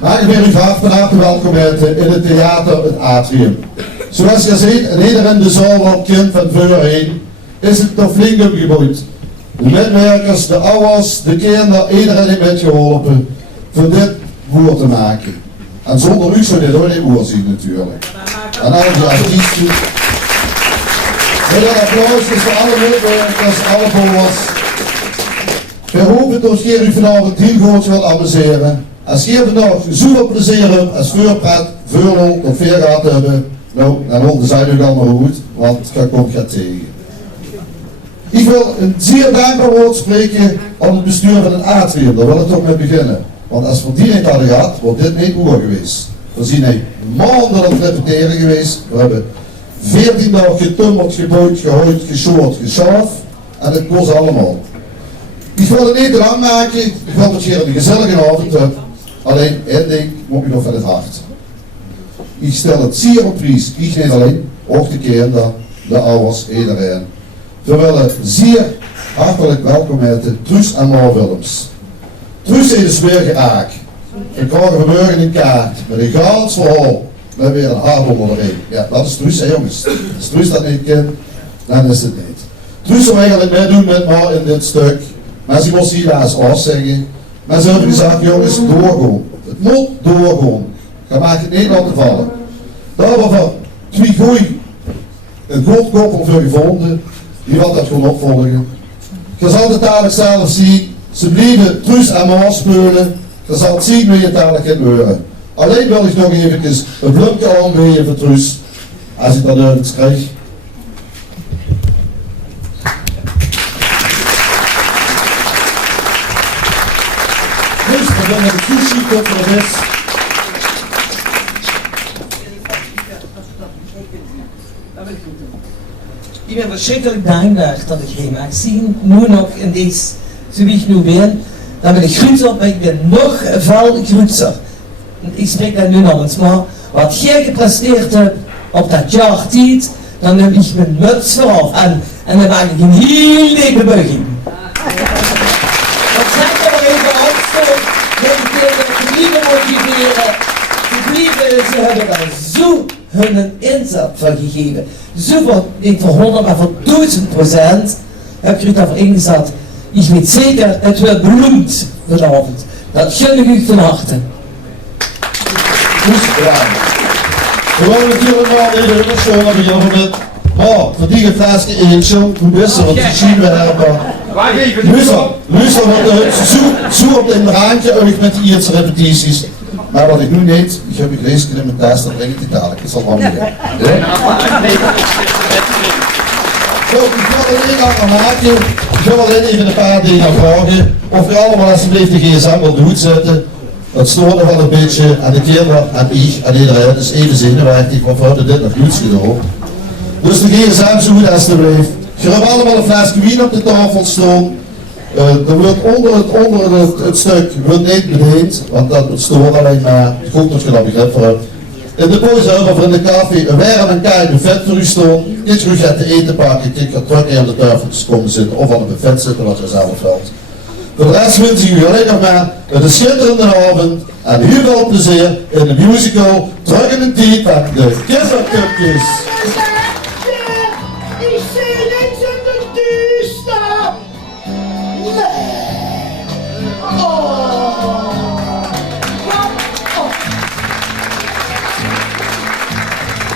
Maar ik ben u graag van harte welkom in het theater, het atrium. Zoals je ziet, en iedereen in de zaal loopt kind van voor heen, is het nog flink opgebouwd. De medewerkers, de ouders, de kinderen, iedereen heeft metgeholpen voor dit woord te maken. En zonder u zou dit ook niet woord zien natuurlijk. En al die artiesten. Met een applaus is voor alle medewerkers, alle volgers. We hopen dat je u vanavond heel goed wilt amuseren. Als je vandaag zoveel plezier hebt als voorpret, voorlol of veel gaat hebben, nou, dan onderzijt u allemaal goed, want dat komt gaat tegen. Ik wil een zeer dankbaar woord spreken aan het bestuur van het atrium, daar wil ik toch mee beginnen. Want als we die niet hadden gehad, wordt dit niet oer geweest. We zijn maanden aan het repeteren geweest, we hebben 14 dagen getummeld, gebouwd, gehooid, geshoord, geschaafd en het kost allemaal. Ik wil het niet te lang maken, ik wil dat je een gezellige avond hebt. Alleen één ding moet je nog van het hart. Ik stel het zeer op prijs, ik niet alleen, ook de kinderen, de ouders, iedereen. We willen zeer hartelijk welkom heten Truus en Mar Willems. Truus is de Smeerge Aak. We krijgen vanmorgen een kaart met een gans verhaal. Met weer een hart onder erin. Ja, dat is Truus, hè jongens. Als Truus dat niet kent, dan is het niet. Truus zou eigenlijk meedoen met Mar in dit stuk. Maar ze moest helaas afzeggen. Maar ze hebben gezegd, jongens, doorgaan. Het moet doorgaan. Je maakt het niet laten vallen. Daar hebben we twee goeie, een goed koppel voor gevonden. Die wat dat gewoon opvolgen. Je zal het dadelijk zelf zien. Ze blijven Truus en Mar spelen. Je zal het zien hoe je het dadelijk gaat horen. Alleen wil ik nog even een bloempje aangeven voor Truus. Als ik dat ergens krijg. Ik ben met de sushi tot voor de rest. Ik ben verschrikkelijk dankbaar dat ik hier mag zien, nu nog in deze, zoals ik nu ben. Dan ben ik groetser, maar ik ben nog veel groetser. Ik spreek dat nu nog eens, maar wat jij gepresteerd hebt op dat jaar tijd, dan heb ik mijn muts vooraf en dan maak ik een heel dikke buiging. Dat zeg ik er even opstaan. Ze hebben daar zo hun inzet van gegeven. Zo van, niet voor 100, maar voor 1000% heb ik daarvoor ingezet. Ik weet zeker, het wordt beloond vanavond. Dat gun ik u van harte. Goed gedaan. We willen natuurlijk maar even onderzoeken beginnen met, voor die flesje eentje, hoe best want die zien we hebben. Luister, zo op een randje uit met die eerste repetities. Maar wat ik nu niet, ik heb gelezen in mijn thuis, dat brengt het dadelijk, het zal wel meer. Zo, ik wil alleen gaan maken, ik wil alleen even een paar dingen vragen. Of je allemaal alsjeblieft de gsm op de hoed zetten. Het stoort nog wel een beetje aan de kinderen, aan ik, aan iedereen. Het is even zenuwachtig, want we hadden dit nog goed gedaan. Dus de gsm zo goed alsjeblieft. Je hebt allemaal een flesje wien op de tafel staan. Er wordt onder het stuk wordt niet bediend, want dat stoort alleen maar. Ik hoop dat je dat begrip voor hebt. In de pauze hebben we in de café een warm en koud buffet voor u staan. Iets terug gaat te eten pakken, ik ga terug aan de tafel komen zitten of aan een buffet zitten wat je zelf wilt. Voor de rest wens ik u alleen nog maar een schitterende avond en heel veel plezier in de musical Terug in de Tijd van de Kindercupjes. Ik zie niks in de duister. Nee. Oh.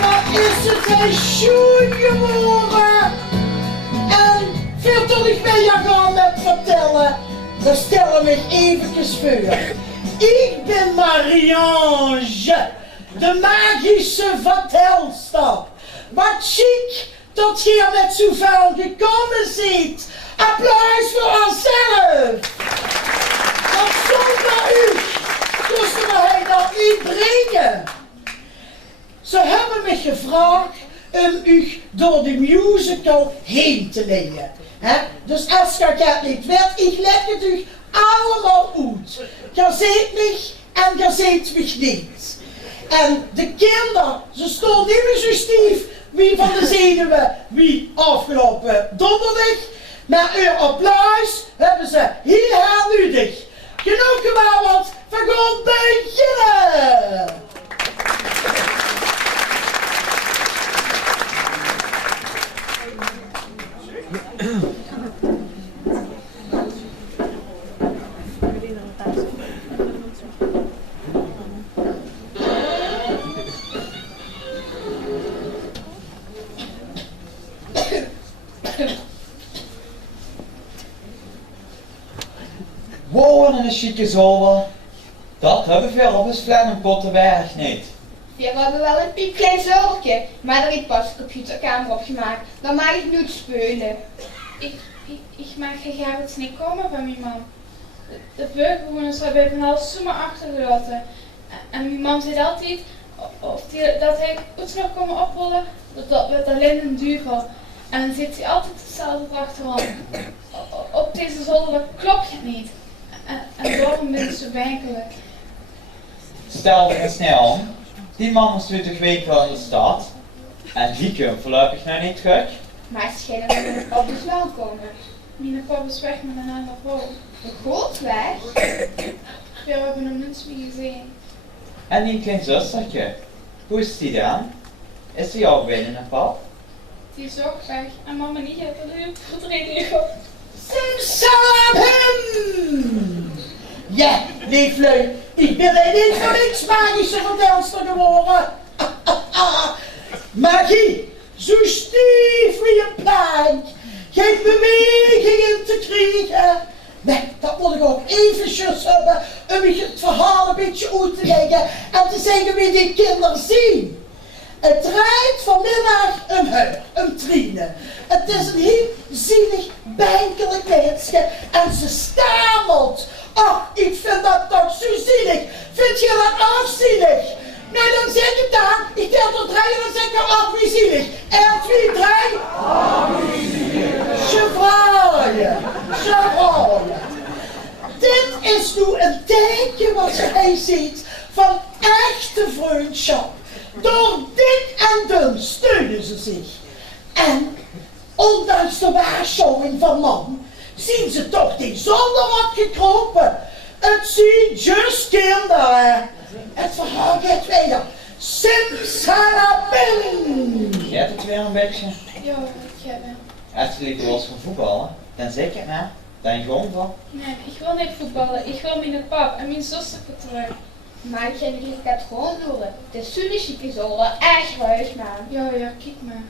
Wat is het een schoen geworden? En veel tot ik mee gaan met vertellen. Dan stellen we eventjes voor. Ik ben Marie-Ange. de magische vertelstap. Wat chic dat je hier met zoveel gekomen ziet. Applaus voor onszelf. Want zonder u kosten we hij dat niet brengen. Ze hebben me gevraagd om u door de musical heen te leiden. Dus als je het niet weet, ik leg het u allemaal uit. Je ziet me en je ziet me niet. En de kinderen, ze stonden niet meer zo stief wie van de zenuwen wie afgelopen donderdag. Maar uw applaus hebben ze heel nodig. Genoeg gewauweld, we gaan beginnen! Wonen in een chique zolder, dat hebben veel op een Flennenpotten werk niet. We hebben wel een piepklein zoldertje, maar daar heeft pas een computerkamer op gemaakt. Dan mag ik niet spelen. Ik mag graag het niet komen van mijn man. De burgerbewoners hebben van alles zomaar achtergelaten. En mijn man zei altijd dat hij iets nog komen oprollen, dat werd alleen een duivel. En dan zit hij altijd hetzelfde achteraan. Op deze zolder klopt het niet. En daarom ben ik zo winkelijk. Stel er eens snel aan, die man is 20 weken al in de stad en die komt voorlopig nog niet terug. Maar het schijnt dat we op de wel komen. Mijn papa is weg met een andere vrouw. De goot weg? We hebben hem niets meer gezien. En die klein zustertje, hoe is die dan? Is die al binnen een pap? Die is ook weg en mama niet heeft het reden op. Simsalabim! Ja, lieflui, ik ben niet voor niks magische vertelster geworden. Magie, zo stief wie een plank, geen bewegingen te krijgen. Nee, dat moet ik ook eventjes hebben om het verhaal een beetje uit te leggen en te zeggen wie die kinderen zien. Het draait vanmiddag om haar, om Trine. Het is een heel zielig, benkelijk meisje en ze stamelt. Ach, ik vind dat toch zo zielig. Vind je dat afzielig? Nee, dan zeg ik dan. Ik tel tot 3 en dan zeg ik ach, wie zielig. 1, 2, 3. Ach, wie zielig. Chevraaien. Dit is nu een teken wat hij ziet van echte vriendschap. Door dik en dun steunen ze zich. En ondanks de waarschuwing van man, zien ze toch die zonder opgekropen. Het ziet just kinderen. Het verhaal gaat weer. Simsalabim! Gaat het weer een beetje? Ja, ik heb hem. Als je liever los van voetballen, dan zeker maar. Dan gewoon van. Nee, ik wil niet voetballen. Ik wil mijn pap en mijn zuster terug. Maar ik zeg niet, ik heb het gewoon doen. Het is zo'n chique zolder, echt huis, man. Ja, kijk maar.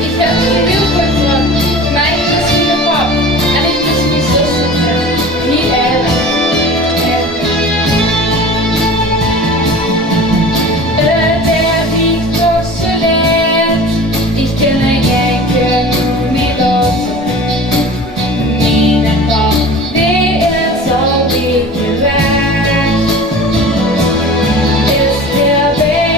Ik heb een heel goed plan. Mij is mijn pap en ik is mijn zuster. Niet erg. Het is toch zo leuk. Ik ken een enkel niet op. Mijn pap, die is al beetje weg. Is er weer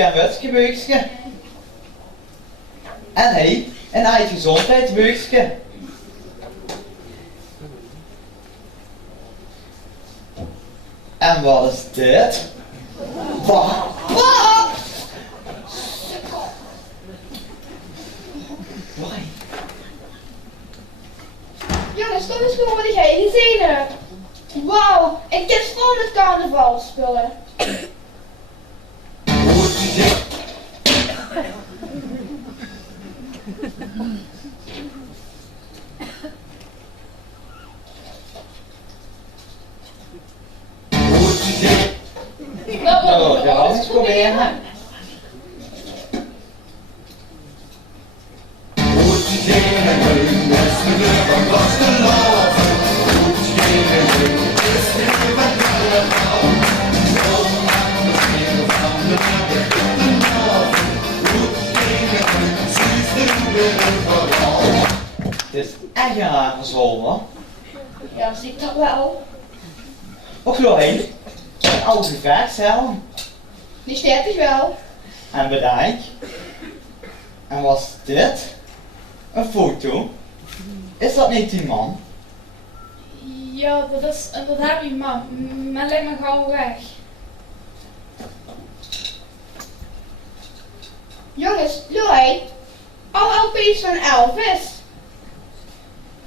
roodje en witje beugje. En hij, een eigen gezondheid beugje. En wat is dit? Wat? Jongens, kom eens gewoon wat jij gezien hebt. Wauw, een kist vol met carnavalspullen. Dat Nou, wil ik ja, wel eens proberen. Dit is echt een rare zolder. Ja, zie ik dat wel. Ook Lloyd, een oude gevechtshelm. Die sterk wel. En bedankt. En wat is dit? Een foto? Is dat niet die man? Ja, dat is inderdaad mijn man. Maar leg me gauw weg. Jongens, Lloyd, alle LP's van Elvis.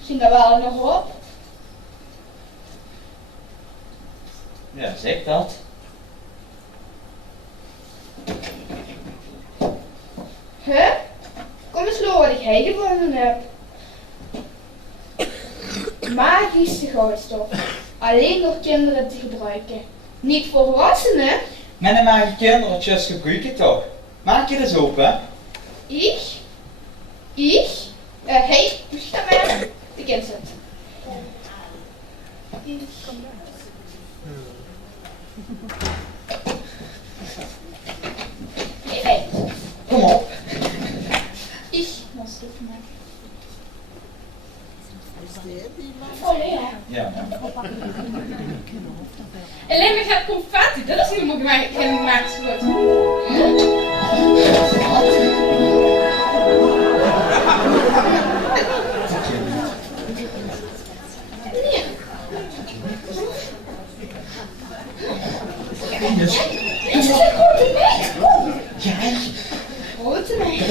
Zien daar wel nog op? Ja, zeg dat. Huh? Kom eens door wat ik hij gevonden heb. Magische goudstof. Alleen door kinderen te gebruiken. Niet voor volwassenen. Maar dan mag je kindertjes gebruiken toch? Maak je dus open. Ik? Hey, sta maar. De kind zit. Hey. Kom op. Ich muss oefenen. Oh ja. Ja. Alleen maar gaat confetti, dat is helemaal geen gemaakt goed. Is het een grote meid? Kom. Ja. Grote meid.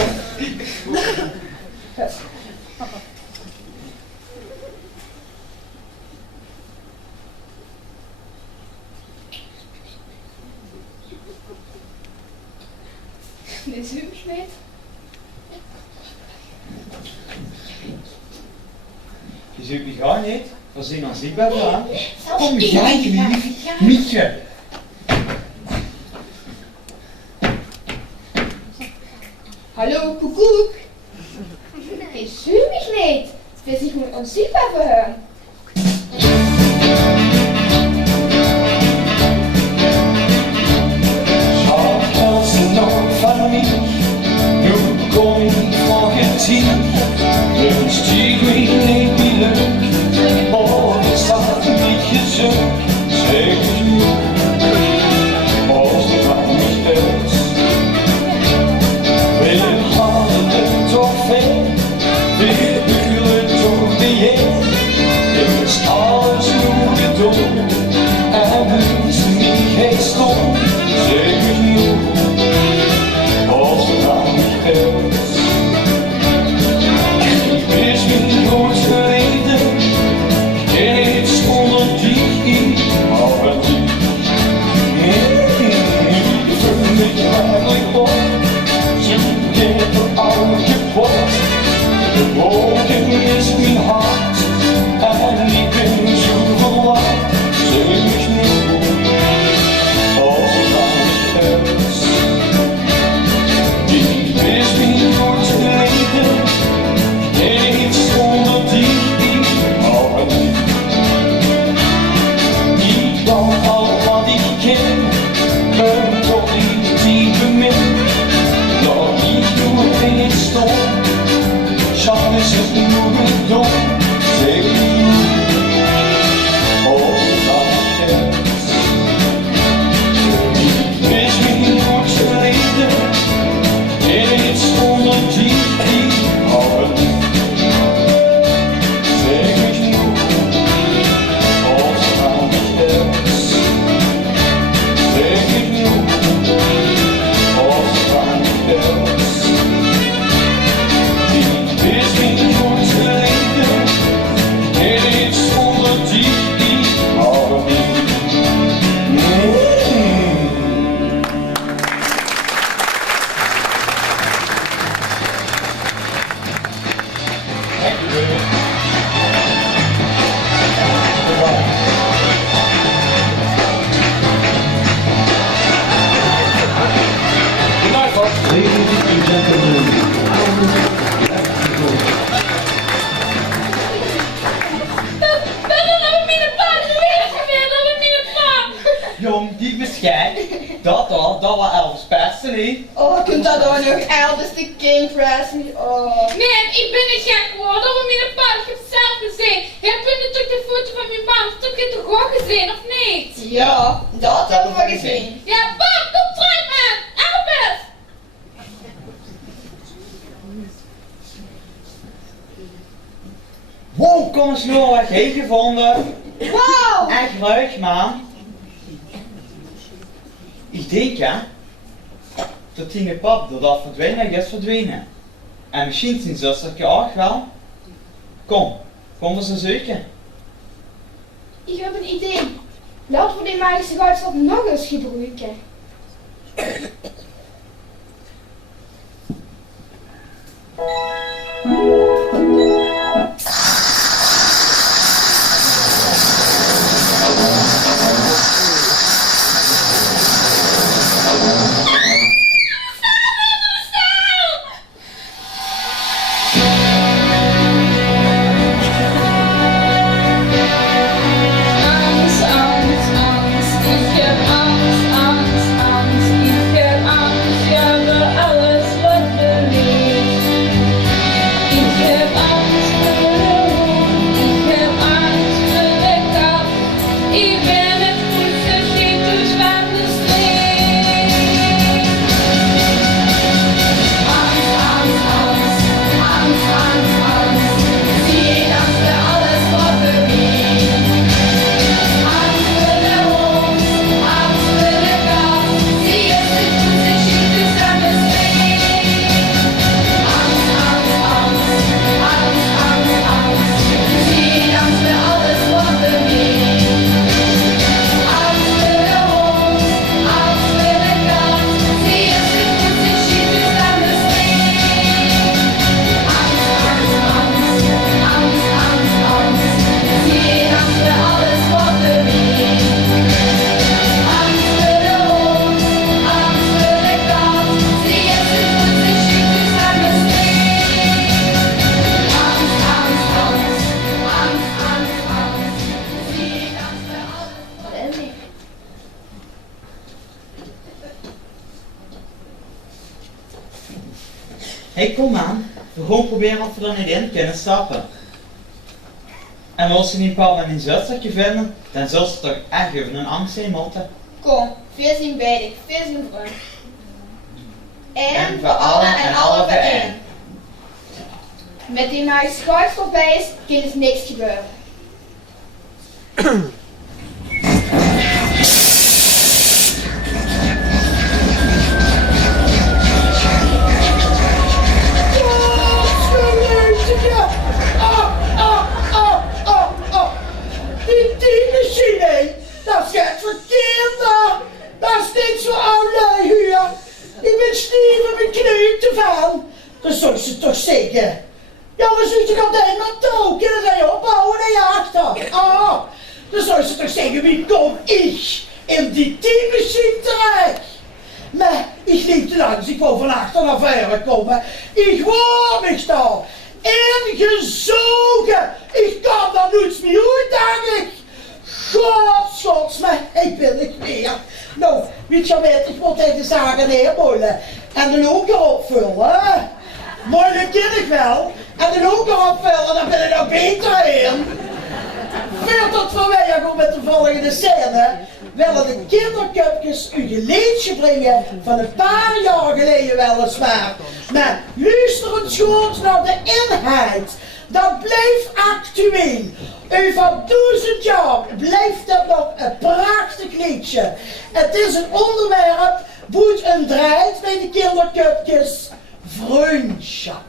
Dit is niet. Je zoekt me gewoon niet. We zien ons niet bij aan. Zelfs Kom ik jij niet. lief. Mietje. Hallo, koekoek. Ich fühle mich nicht. Wir sind mit uns sichtbar verhören. Als ze nog van mij, nu kom ik voor het hier. Een stieg niet leuk, oh, ik zat een beetje zo, zeg ik nu. Als het aan mij is, we hadden het toch veel, we buren toch de jeugd. Het is alles nu gedaan, en nu is het niet geen stom, zeg ik nu. Als het aan mij is, ik wist niet nooit geleden, en iets onder die maar wel die. Ik voel me eigenlijk op, zoek ik een oude pot. De wolken is mijn hart, en ik ben zo verwacht, zeg ik nu. Als het aan mij is, die wist niet nooit geleden, en iets onder die maar wel die. Ik dan al wat ik ken, een tot die bemin, dat ik doe en ik stond. Jean is het nu gedaan, zeg ik nu. Als het aan mij is, ik wist niet nooit geleden, and gentlemen, Albert Lechtgeboot. Jong, die beschijn. Dat was Elvis Presley, niet? Oh, kunt dat dan nog Elvis de King Presley? Oh. Nee, ik ben niet gek geworden over mijn pa. Ik heb het zelf gezien. Heb je natuurlijk de foto van mijn man? Heb je toch ook gezien, of niet? Ja, dat hebben we gezien. Ja, pap, kom terug, man. Elvis! Wow, kom eens door, wat heb je gevonden? Wauw! Echt leuk, man. Ik denk, hè, dat die met pap doordat verdwenen is verdwenen. En misschien zijn zustertje ook wel. Kom eens eens zoeken. Ik heb een idee. Laten we die magische goudstad nog eens gebruiken. Hey, kom aan. We gaan proberen of we er niet in kunnen stappen. En als je niet pap en mijn zustertje vinden, dan zul ze toch echt even een angst zijn moeten. Kom, veel zien beide, veel zien vriend. En voor allen en alle voor één. Met die magische goud voorbij is, kan er niks gebeuren. Die typemachine, dat is het voor kinderen. Dat is niks voor oude hier. Ik ben Steven mijn knie te van. Dat zou ze toch zeggen. Ja, we zitten toch altijd maar touw. Kunnen zij opbouwen en je achter. Ah, dan zou ze toch zeggen, wie kom ik in die typemachine terecht? Maar ik liep te langs, ik wou van achter naar voren komen. Ik hoor me daar. Ingezogen. Ik kan daar niets meer uit, denk ik. Godsgods, maar ik wil niet meer. Nou, weet je wat, ik moet tegen de zaken neerboilen. En de loker opvullen. Moeilijk ken ik wel. En de loker opvullen, daar ben ik nou beter in. Voordat we gaan met de volgende scène, willen de kindercupjes u een liedje brengen van een paar jaar geleden weliswaar. Maar luister eens goed naar de inhoud. Dat blijft actueel. Over 1000 jaar blijft dat nog een prachtig liedje. Het is een onderwerp wat een draait bij de kindercupjes. Vriendschap.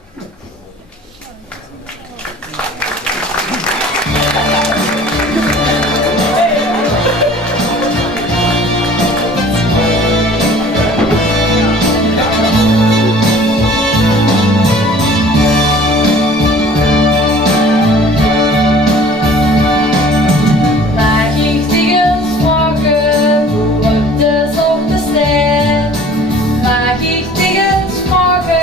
Mag ik tegen het morgen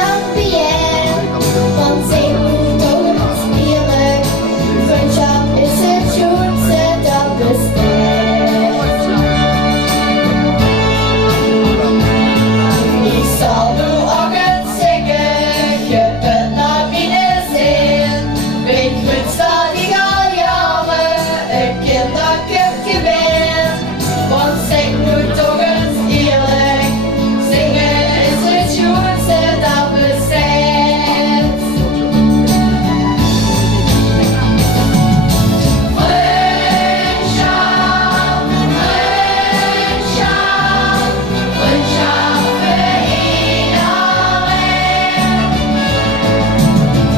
lang beheer. Want zij moet ons eerlijk. Vriendschap is het schoonste dat bestaat. Ik zal nu ook het zeggen, je bent naar binnen zin. Ik wens dat ik al jaren een kinderkipje ben. Want zeg nu toch eens eerlijk, zingen is het schoonste dat bestaat. Vriendschap, vriendschap, vriendschap voor iedereen.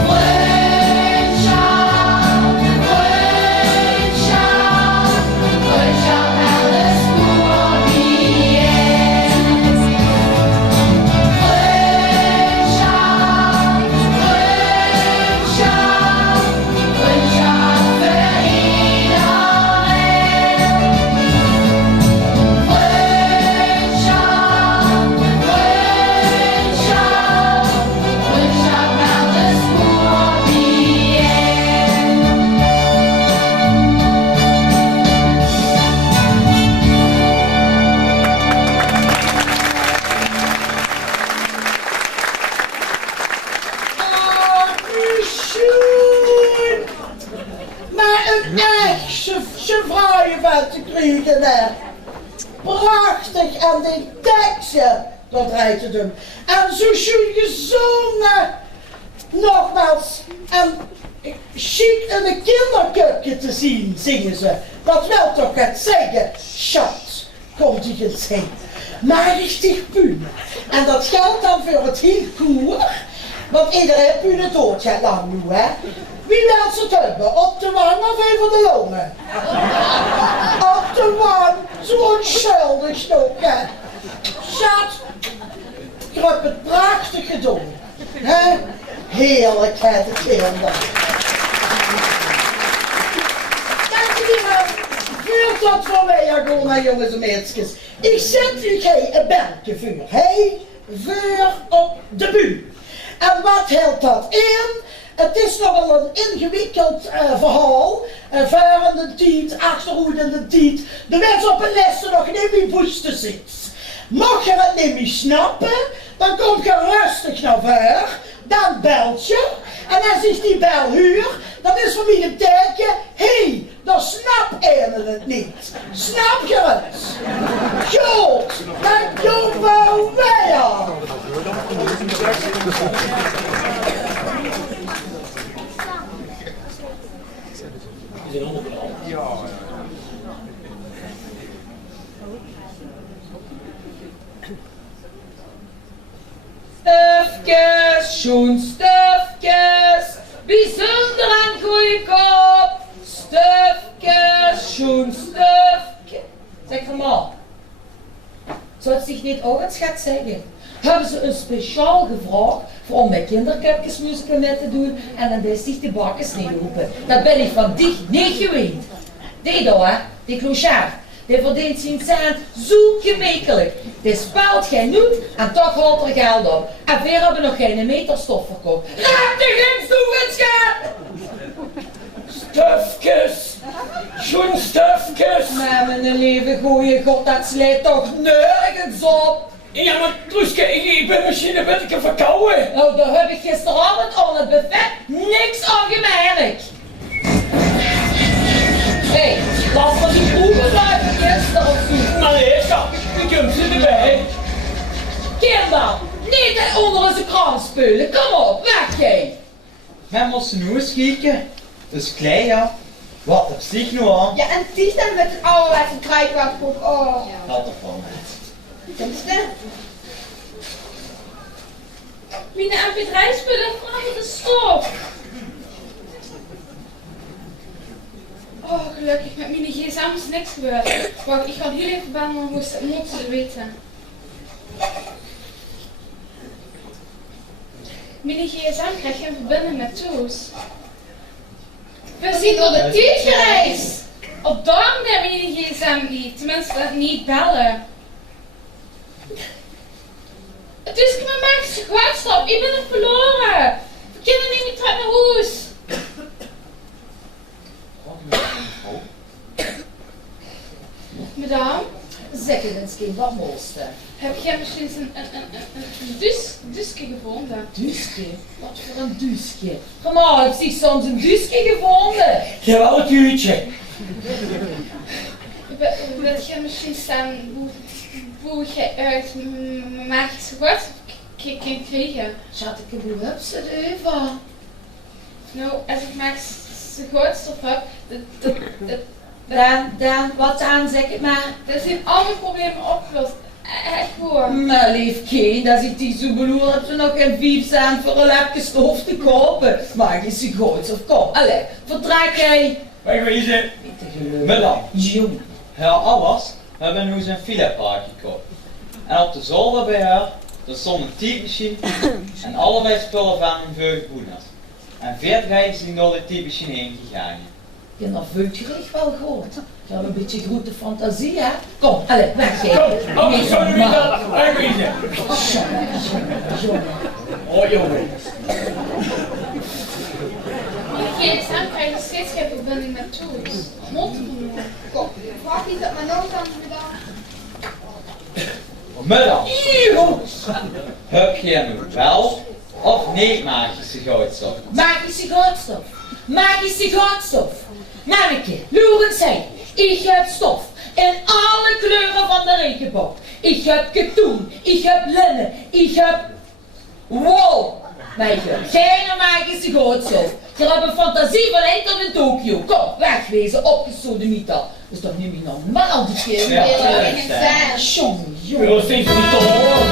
Vriendschap, vriendschap, vriendschap alles voor wie is. Vriendschap, vriendschap, vriendschap voor iedereen. Vriendschap, vriendschap, vriendschap alles voor wie is. Schoen! Maar een echte chevraaie van te krijgen daar. Prachtig en die teksten, dat rijdt het hem. En zo schoen gezongen. Nogmaals, en chic in een kinderkupje te zien, zingen ze. Dat wil toch het zeggen, schat, komt ie het zingen. Maar richtig puur. En dat geldt dan voor het heel koer. Want iedereen puur dood gaat lang nu, hè. Wie wil ze het hebben? Op de wang of even de longen? Op de wang, zo onschuldig nog, hè. Schat, ik heb het prachtig gedaan. Hè? Heerlijk, hè, de kinderen. Dankjewel. Vuur tot voor mij, Agona, jongens en meisjes. Ik zet u een beltje vuur, hè? Vuur op de buur. En wat hield dat in? Het is nogal een ingewikkeld verhaal. Varende tijd, achterhoedende tijd. De mensen op een lessen nog niet meer boesten zit. Mocht je het niet meer snappen, dan kom je rustig naar voren. Dan belt je. En als ik die bel huur, dan is voor mij een teken. Hé, dan snap je het niet. Snap je het? Goed, dan doen we weer. Stufjes, schoen stufjes, bijzonder en goedkoop. Stufjes, schoen stufjes. Zeg van maar, zou het zich niet ook eens gaat zeggen? Hebben ze een speciaal gevraagd voor om met kinderkupjes muziek mee te doen en dan deed zich de bakkers niet roepen. Dat ben ik van dich niet gewend. Die daar, hè, die clochard, die verdient zijn cent zo gemakkelijk. Die speelt geen noet en toch haalt er geld op. En weer hebben nog geen meter stof verkocht. Raak de grens toe, het schaap! Stufjes, schoen stufjes. Maar mijn lieve goeie god, dat sleet toch nergens op. Ja, maar Truske, ik ben misschien een beetje verkouden. Nou, daar heb ik gisteravond aan het buffet niks aan gemerkt. Hé, laat me die broeken blijven gisteren of zo. Maar nee, schat, ik heb ze erbij. Kinder, niet onder onze kraan spelen. Kom op, weg jij. Men moest nu eens kijken. Dus klein, ja. Wat heb zich nu aan? Ja, en die staan met een ouderwetse kruikwaardgroep. Oh, Dat er van uit. tenminste. Mijn MP3-spullen vragen de stof. Oh, gelukkig, met mijn gsm is niks gebeurd. Wacht, ik ga heel even bellen, maar moeten ze het weten. Mijn gsm krijgt geen verbinding met Toos. We zien door de tijd gereisd. Op daarom neem mijn gsm niet, tenminste niet bellen. Het is mijn magische goudstap. Ik ben het verloren. We kunnen niet meer terug naar huis. Madame, Zeker eens geen van mooiste. heb jij misschien een dusje gevonden? Duske? Wat voor een duske? Maar heeft zich soms een duske gevonden? Jawel, een uurtje. Wil jij misschien staan hoe je uit mijn magische goudstap kan krijgen? Schatje, hoe heb ze het even? Nou, als ik magische goudstap heb, Dan, wat dan, zeg het maar. dan zijn al mijn problemen opgelost. Echt hoor. Maar lief kind, als ik die zo bedoel, heb ze nog geen 5 cent voor een lapje stof te kopen. Magische goudstaf, kom, allee, vertrek jij. Wegwezen. Niet te geloven. Madame, Jong. ja, alles. We hebben nu zijn filetpaard gekocht. En op de zolder bij haar, er stond een typemachine en allebei spullen van een veugen boeners. En 40 rijden zijn door de typemachine heen gegaan. Je hebt nog vulturig wel gehoord. Je hebt een beetje grote fantasie, hè? Kom, allee, weg jij. Kom, anders zou je niet dat. Wegwezen. Jongen. Oh, jongen. Geen staan krijg je steeds geen verbinding met toes. Mond verloren. Kom, vraag iets dat mijn nood aan gedaan. Madame, heb jij nu wel of niet magische goudstof? Magische goudstof. Magische goudstof. Manneke, loer eens heen. Ik heb stof in alle kleuren van de regenboog. Ik heb katoen. Ik heb linnen. Ik heb wol. Meisje, geen magische goudstof. Je hebt een fantasie van één tot in Tokio. Kom, wegwezen, opgesodemieter. Dat is toch niet meer normaal, die keer. Ja, Jongen, Ik jongen. wil nog steeds niet toch horen.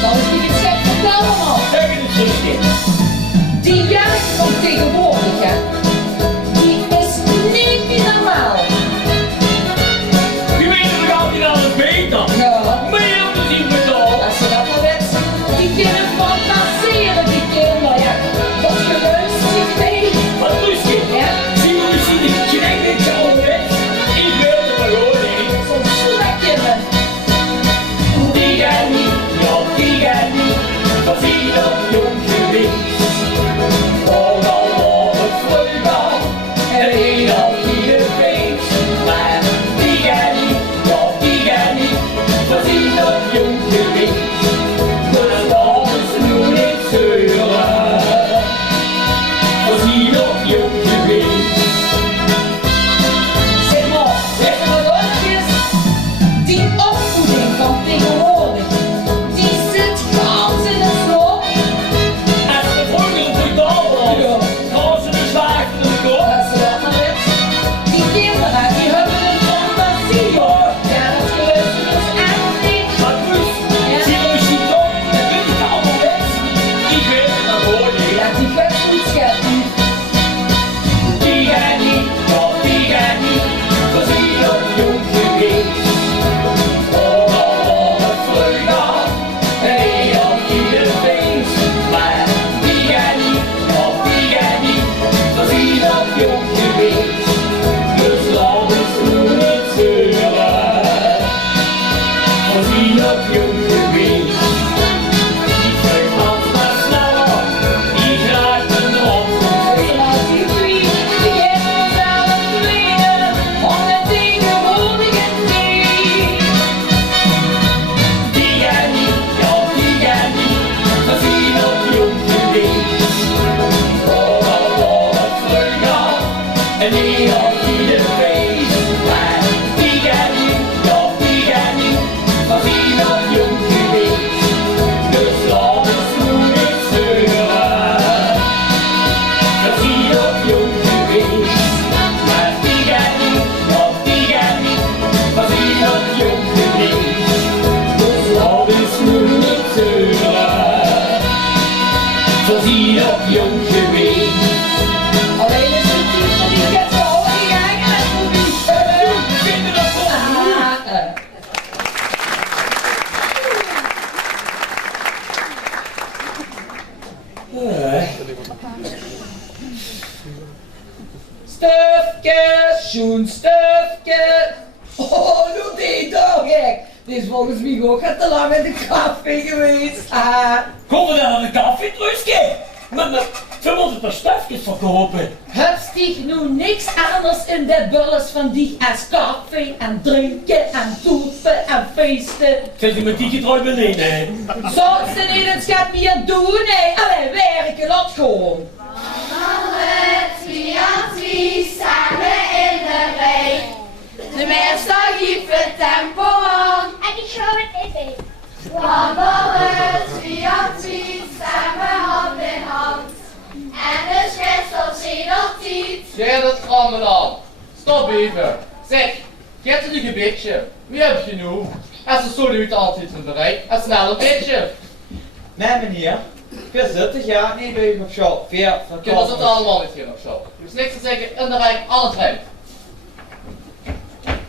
Zal ik je het gek vertellen, man? Zeg het eens, zusje. Die jurk van tegenwoordig, hè, die is niet normaal. Je weet toch altijd alles beter? Ja. Meer te zien betaald. Als je dat maar weet, die kunnen fantaseren, die kinderen, ja. Dat geluid zich mee. Wat rustig. Ja. Zie je misschien die krijg ik zo wet. Ik weet het maar gewoon niet. Zo'n slekkende. Die gaat niet, ja die gaat niet. Wat zie je dat jong geweest? Oh, al wordt het vleugaal. En een al ieder feest. Maar die gaat niet, ja die gaat niet. Wat zie je dat jong geweest? Dus laten ze nu niet zeuren. Wat zie je dat jong geweest? Zeg maar, zeg maar eens, die opvoeding van tegenwoordig, die zit gans in het slop. Als de vogel brutaal was, gaan ze de zwaag in de kop. Als je dat maar weet, die kinderen, die hebben een fantasie, hoor. Ja, dat geluid is dus echt niet. Maar Truus, zie je misschien toch, dat weet ik allemaal best. Ik weet het nog gewoon niet. Ja, die gaat goed, schat. Die gaat niet, ja die gaat niet. Wat zie je dat jong geweest? Oh, al wordt het vleugaal. En een al ieder feest. Maar die gaat niet, ja die gaat niet. Wat zie je dat jong geweest? Dus laten ze nu niet zeuren. Wat zie je dat jong geweest? Die vlucht maar sneller. Die grijpt een drop. Zoals die vriend, die heeft ons alle tweeën, om het tegenwoordige tijd. Die gaat niet, ja die gaat niet. Wat zie je dat jong geweest? Oh, al wordt het vleugaal. En een al ieder feest. Maar die gaat niet, ja die gaat niet. Wat zie je dat jong geweest? Dus laten ze nu niet zeuren. Wat zie je dat jong geweest? Maar die gaat niet, ja die gaat niet. Wat zie je dat jong geweest? Dus laten ze nu niet zeuren. Zo zie je dat jong geweest. Alleen is het niet van die ket zo hoog die eigen voor die Vinden dat wel goed? Stufke, schoenstufke. Oh, doe die toch, gek. Dit is volgens mij ook te lang met de koffie geweest. Kom we dan aan de koffie, Truusje? Maar ze moeten toch stufjes verkopen? Het sticht nu niks anders in de bulles van die als koffie en drinken en toepen en feesten. Zet je met die getrouw beneden, hè? Zoals ze niet het gaat meer doen, hè? Allee, werken, laat gewoon. Alle twee aan twee samen in de rij. De meester geeft het tempo aan. En ik ga het niet mee. Wandelen twee aan twee samen hand in hand. En de schetsel zien altijd. Jij dat allemaal aan. Stop even. Zeg, geef het een gebedje. Wie heb je nu? Als ze zo luid altijd van bereik, en snel een beetje. Nee meneer, 40 jaar niet bij u op school. Weer van Je was het allemaal niet hier op zo. Je hoeft niks te zeggen, in de rij, alle drie.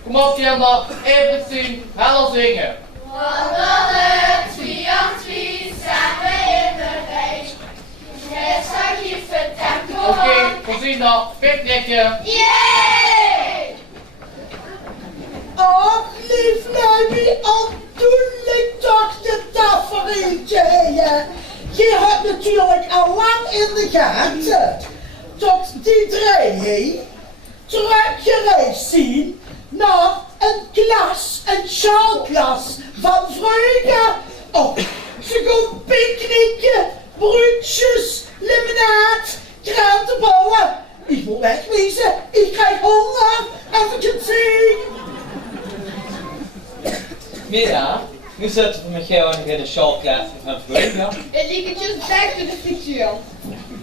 Kom op kinderen, even zien, helder zingen. Wandelen twee aan twee samen in de rij. De meester geeft het tempo Oké, aan. voorzien dan, picknicken. Yay! Ach, lief Luimie, aandoenlijk toch de tafereeltje, hè? Je hebt natuurlijk al lang in de gaten tot die drie teruggereisd zien naar een klas, een schaalklas van vroeger. Oh, ze gaan picknicken, broodjes, limonade, krantenbollen. Ik moet wegwezen, ik krijg honger, als ik het zie. Mira, nu zitten we met jou nog in de schoolklas van vroeger. Het liegt just back to the future.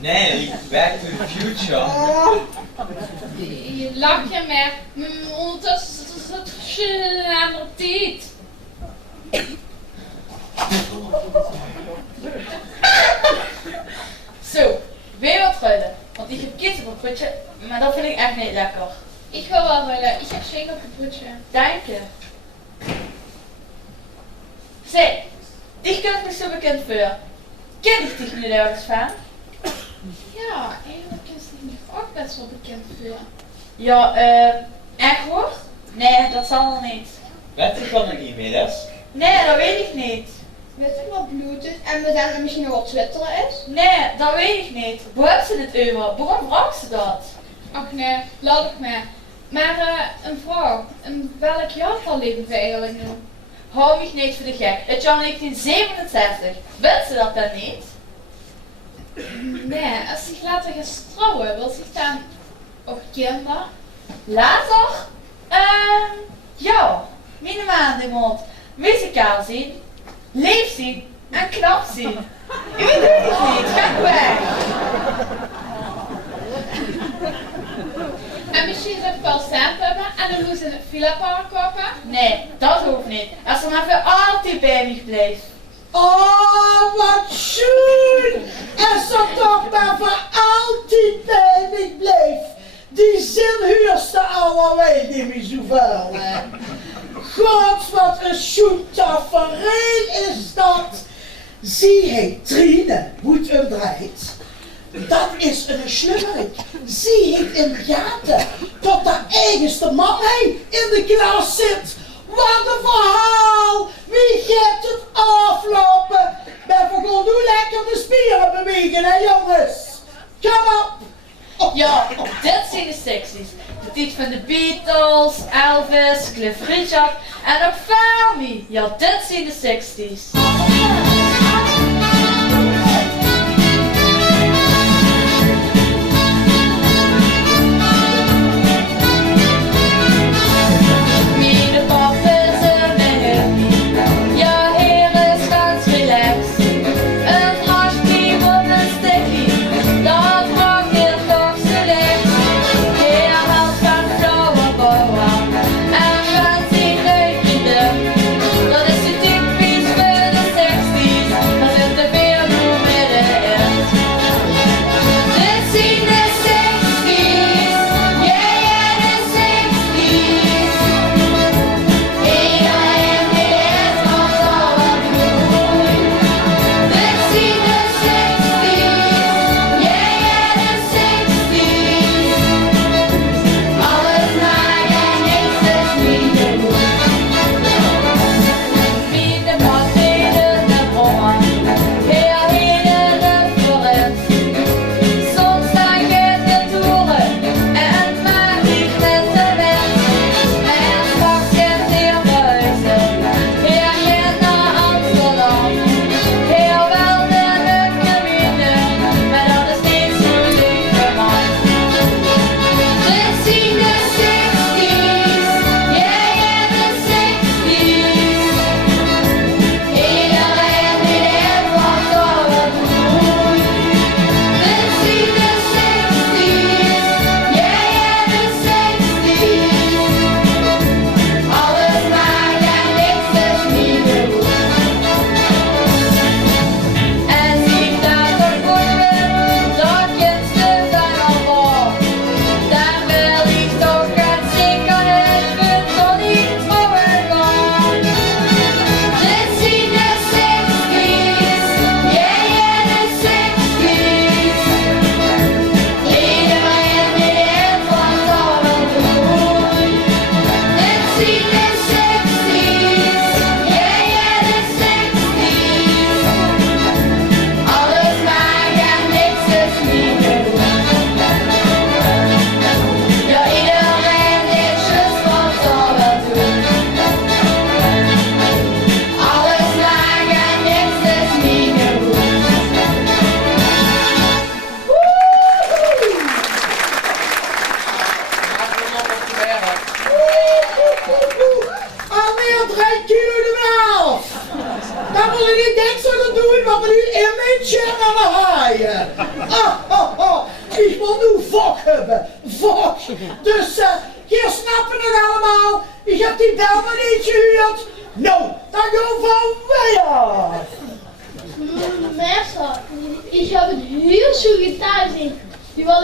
Nee, back to the future. Je lacht je maar. Ondertussen is het verschillende aan de tijd. Zo, weer wat ruilen. Want ik heb kies op een putje, maar dat vind ik echt niet lekker. Ik wil wel willen. Ik heb zeker op een broodje. Dank je. Zeg, ik kan me zo bekend voor. Ken ik dich nu ergens van? Ja, eigenlijk is het nog ook best wel bekend voor. Ja, echt hoor? Nee, dat zal wel niet. Weet je van een e-mail is? Nee, dat weet ik niet. Weet je wat Bluetooth en we dan misschien nog wat twitteren is? Nee, dat weet ik niet. Hoe hebben ze dit over? Waarom vraagt ze dat? Ach nee, laat ik maar. Maar een vrouw, in welk jaartal leven we eigenlijk nu? Hou mich niet voor de gek. Het jaar 1967. Weet ze dat dan niet? Nee, als zich later gaat trouwen, wil zich dan ook kinderen? Later? Ja. Minimaal die mond. Muzikaal zien. Leef zien. En knap zien. Ik weet het niet. Ga weg. En misschien ze wel cent hebben en dan moeten ze een villapark kopen? Nee, dat hoeft niet. Als ze maar voor altijd bij mij blijft. Oh, wat schoon! Als ze toch maar voor altijd bij me bleef. Die zin huurste alweer niet meer zoveel, hè. God, wat een schoon tafereel is dat. Zie heet Trine, moet hem draait. Dat is een slummerik. Zie heet in de gaten. Tot de eigenste man heen in de klas zit. Wat een verhaal! Wie gaat het aflopen? Ben gewoon nu lekker de spieren bewegen, hè jongens? Kom op! Ja, dit zijn de secties. De tijd van de Beatles, Elvis, Cliff Richard en ook Fermi. Ja, dit zijn de 60's. Mijn pap is een meneer. Ja, hier is ganz relaxed. Een drankje op een stekkie. Dat maakt heel toch select. Hij houdt van flauwe bouwen en van zijn reukende. Dat is de typisch voor de 60's. ik wil nu vok hebben. Vok. Dus, hier snappen het allemaal. Ik heb die bel maar niet gehuurd. Nou, dan gaan we weer. Meester, ik heb het heel zo gedaan zien. Je wil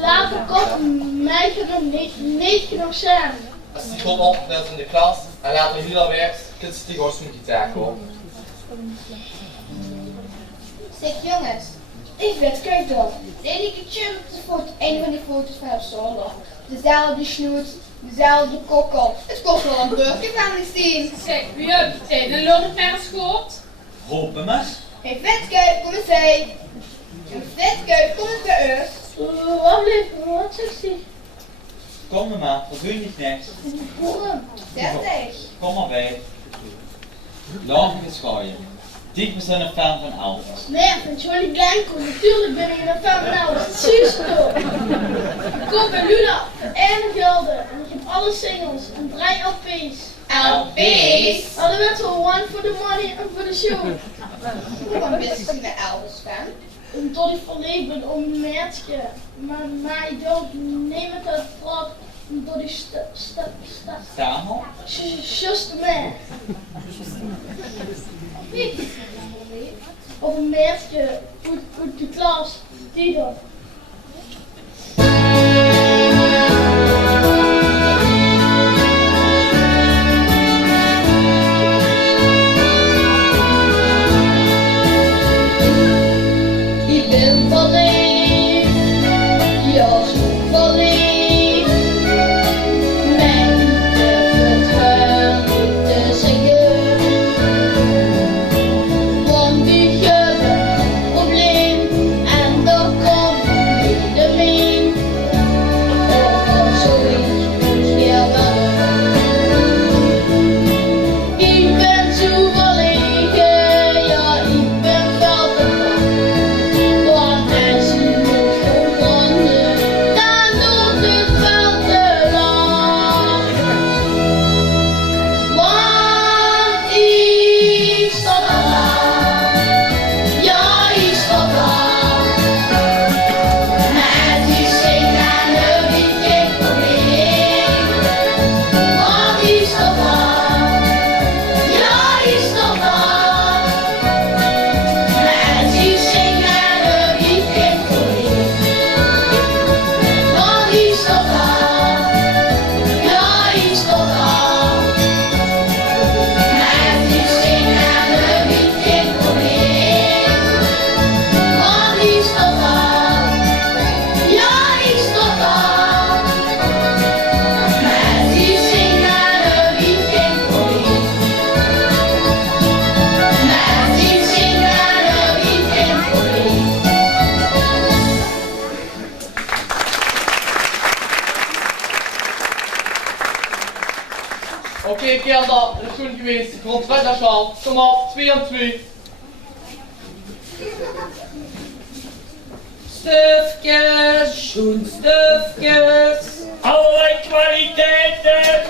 later komen, mij nog niet genoeg zijn. Als die komt op, dat is in de klas, en later hier alweer, kunt ze die gost met gitaar komen. Zeg jongens, ik weet, kijk dan. Deed ik het op de foto, een van die foto's van op zondag. Dezelfde snoet, dezelfde kokkel. Het kost wel een burger van die steen. Zeg, wie hebt het in? Een loop naar schoot? Roepen mes. Hey vetkuip, kom eens heen. Een vetkuip, kom eens bij us. Wat zeg je? Kom maar, verdoe niet niks. Zeg. Kom maar bij. Laat me schaaien. Ik ben een fan van Elvis. Nee, van Johnny Blanco. Natuurlijk ben ik een fan van Elvis. Zie toch? Kom bij Luna, en Gelder. En ik heb alle singles en 3 LP's. LP's? Hadden we het al one for the money en voor de show. Waarom ben je een Elvis fan? Omdat ik verliefd ben op een meisje. Maar ik don't neem het uit trap. Omdat ik Stamel? Just a man. Of een meisje uit de klas, die dan. Ik ben verliefd, ja zo verliefd. Mijn liefde vertrouw niet te zeggen. Want ik heb een probleem en dat komt niet de min. Of zoiets misschien wel. Ik ben zo verlegen, ja ik ben wel bang. Want als je moet verbranden, dan doet het wel te lang. Want ik sta daar, ja ik sta daar. Het is geen kleine weekend voor mij. Want ik sta daar, ja ik sta daar. Het is geen kleine weekend voor mij. Want ik sta daar, ja ik sta daar. Het is geen kleine weekend voor mij. Want ik sta daar, ja ik sta daar. Het is geen kleine weekend voor mij. Het is geen kleine weekend voor mij. Oké, Kelder, dat is goed geweest. Grond vet naar Charles. Kom op, 2 aan 2. Stufjes, schoenstufjes. Allerlei kwaliteiten.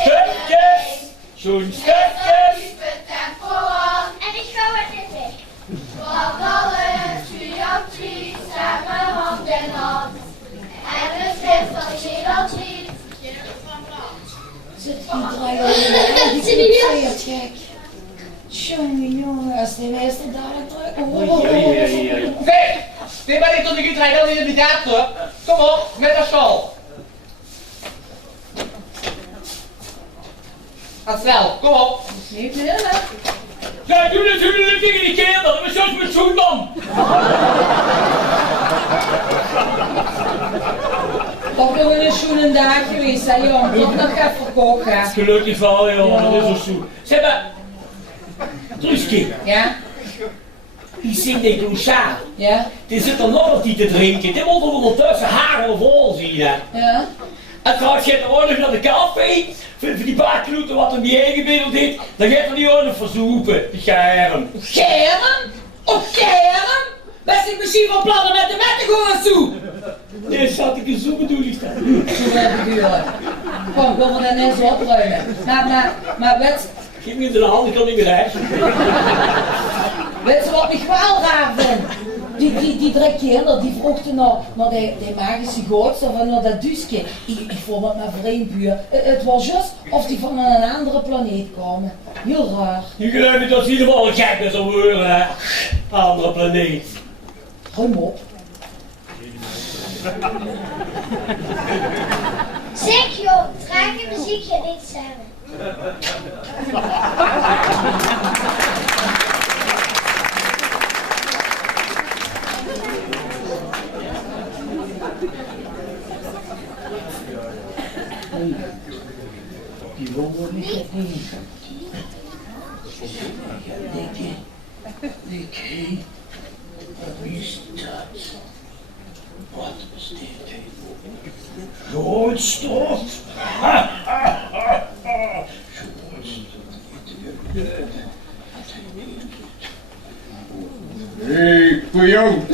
Stukjes. Schoenstukjes. En ik ga weer niet weg. Want alle 2 aan 2 samen hand in hand. En het is van geen aan 2. Zit die hier? Gek. Jongen, als die meester daar druk. Zeg, dit ben ik tot ik u krijg al in de gaten. Kom op, met naar Charles. Ga snel, kom op. Niet meer, hè? Ja, doe natuurlijk tegen die kerel, dat was zoals met zo'n man. Dat wil een schoenen dag geweest, hè jong. Tot nog gaat verkopen. Gelukkig wel, jongen, dat is ook zo. Zeg maar, Truusje, Ja? die zingt tegen Louisa. Ja? Die zit er nog wat niet te drinken. Die moet er ondertussen haren vol, zie je. Ja? En gaat je ordelijk naar de café, voor die bakkloeten wat hem die ingebeeld heeft, dan gaat er die ordelijk verzoepen, die scherm. Scherm? Op scherm? Was ik misschien van plannen met de wetten gewoon zo? Nee, zat ik in zo'n bedoeling staan. Zo heb ik u hoor. Kom, wil we dan eens opruimen. Maar Geef me in de hand, ik kan niet meer weg. weet je wat ik wel raar vind? die drie kinderen die vroegen naar de magische gods of naar dat duske. Ik vond het maar vreemd buur. Het was juist of die van een andere planeet kwamen. Heel raar. Nu geloof ik dat ze helemaal gek is om horen, hè? Andere planeet. Ruim op. Zeg joh, draag je muziekje niet samen. Die wonen niet opnieuw. Dikke. Wat is dat? Wat is dit? Grootstof. Hey, Pujong!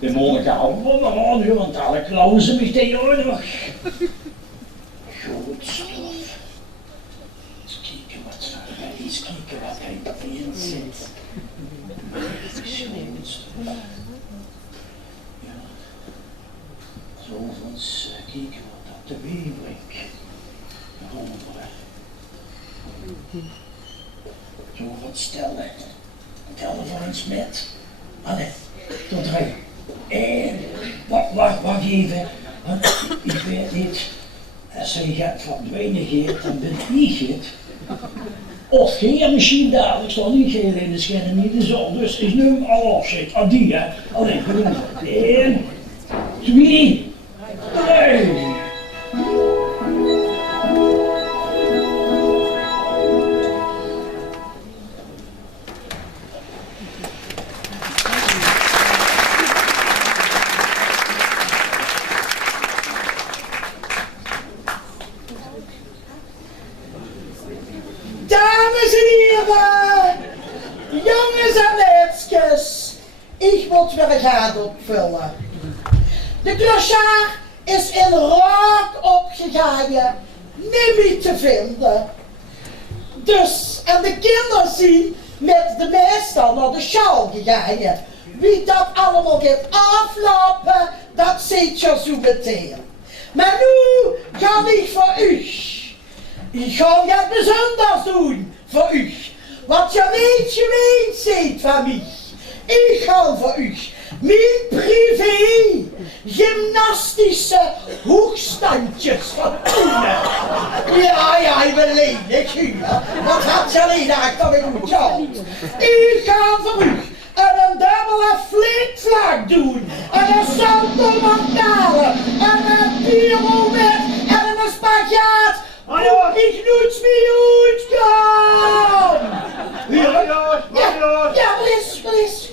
De Monica allemaal nu, want alle klauwen ze mich tegen oorlog. Grootstof. Eens kijken wat ze hebben, eens kijken wat hij erin zit. Grootstof. Ja. Zo van eens kijken wat dat teweeg brengt. Wonderen. Zo wat stellen. Tellen voor een smet. Allee, tot drie. En, wacht even. Want ik weet niet. Als hij gaat verdwijnen geeft, dan ben ik niet geet. Of geen misschien dadelijk zal niet geel in de scherm, niet de zon. Dus is nu al afzet. Adie, hè. Allee, goed. 1, 2, 3. Dames en heren, jongens en meisjes, ik moet weer een gaat opvullen. De clochard is in rook opgegaan, niet meer te vinden. Dus, en de kinderen zien met de meester naar de schaal gegaan. Wie dat allemaal gaat aflopen, dat ziet je zo meteen. Maar nu ga ik voor u. Ik ga het bijzonders doen voor u. Wat je niet gewend ziet van mij. Ik ga voor u mijn privé gymnastische hoogstandjes vertonen. Ja, ik ben lelijk hier. Wat had je alleen achter me goed gehad? Ik ga voor u een dubbele flikvlak doen. En een salto mortale. En een pirouette. En een spagaat. Ik doet me uitgaan! Ja, please.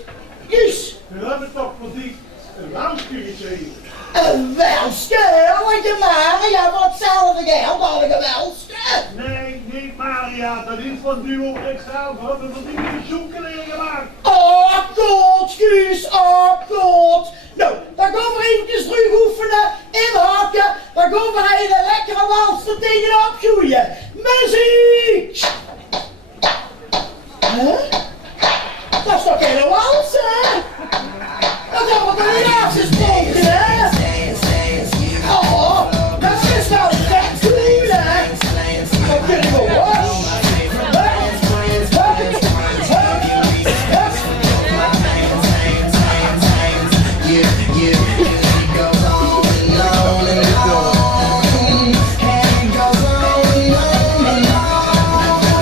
Juist. We hebben toch precies een Welske gezien. Een Welske? Heerlijke Maria, wat hetzelfde geld als een Welske? Nee, niet Maria, dat is van Duo XL. We hebben van die zoekelen gemaakt. Oh, God, Guus, oh, God. Nou, dan gaan we eventjes terug oefenen, inhaken. Dan gaan we een hele lekkere wals er tegenop groeien. Muziek! Huh? Dat is toch geen wals, hè? Dat hebben we toch niet afgesproken, hè? Oh, dat is nou echt cool, hè? Dat kunnen we hoor. And it goes on and on and on.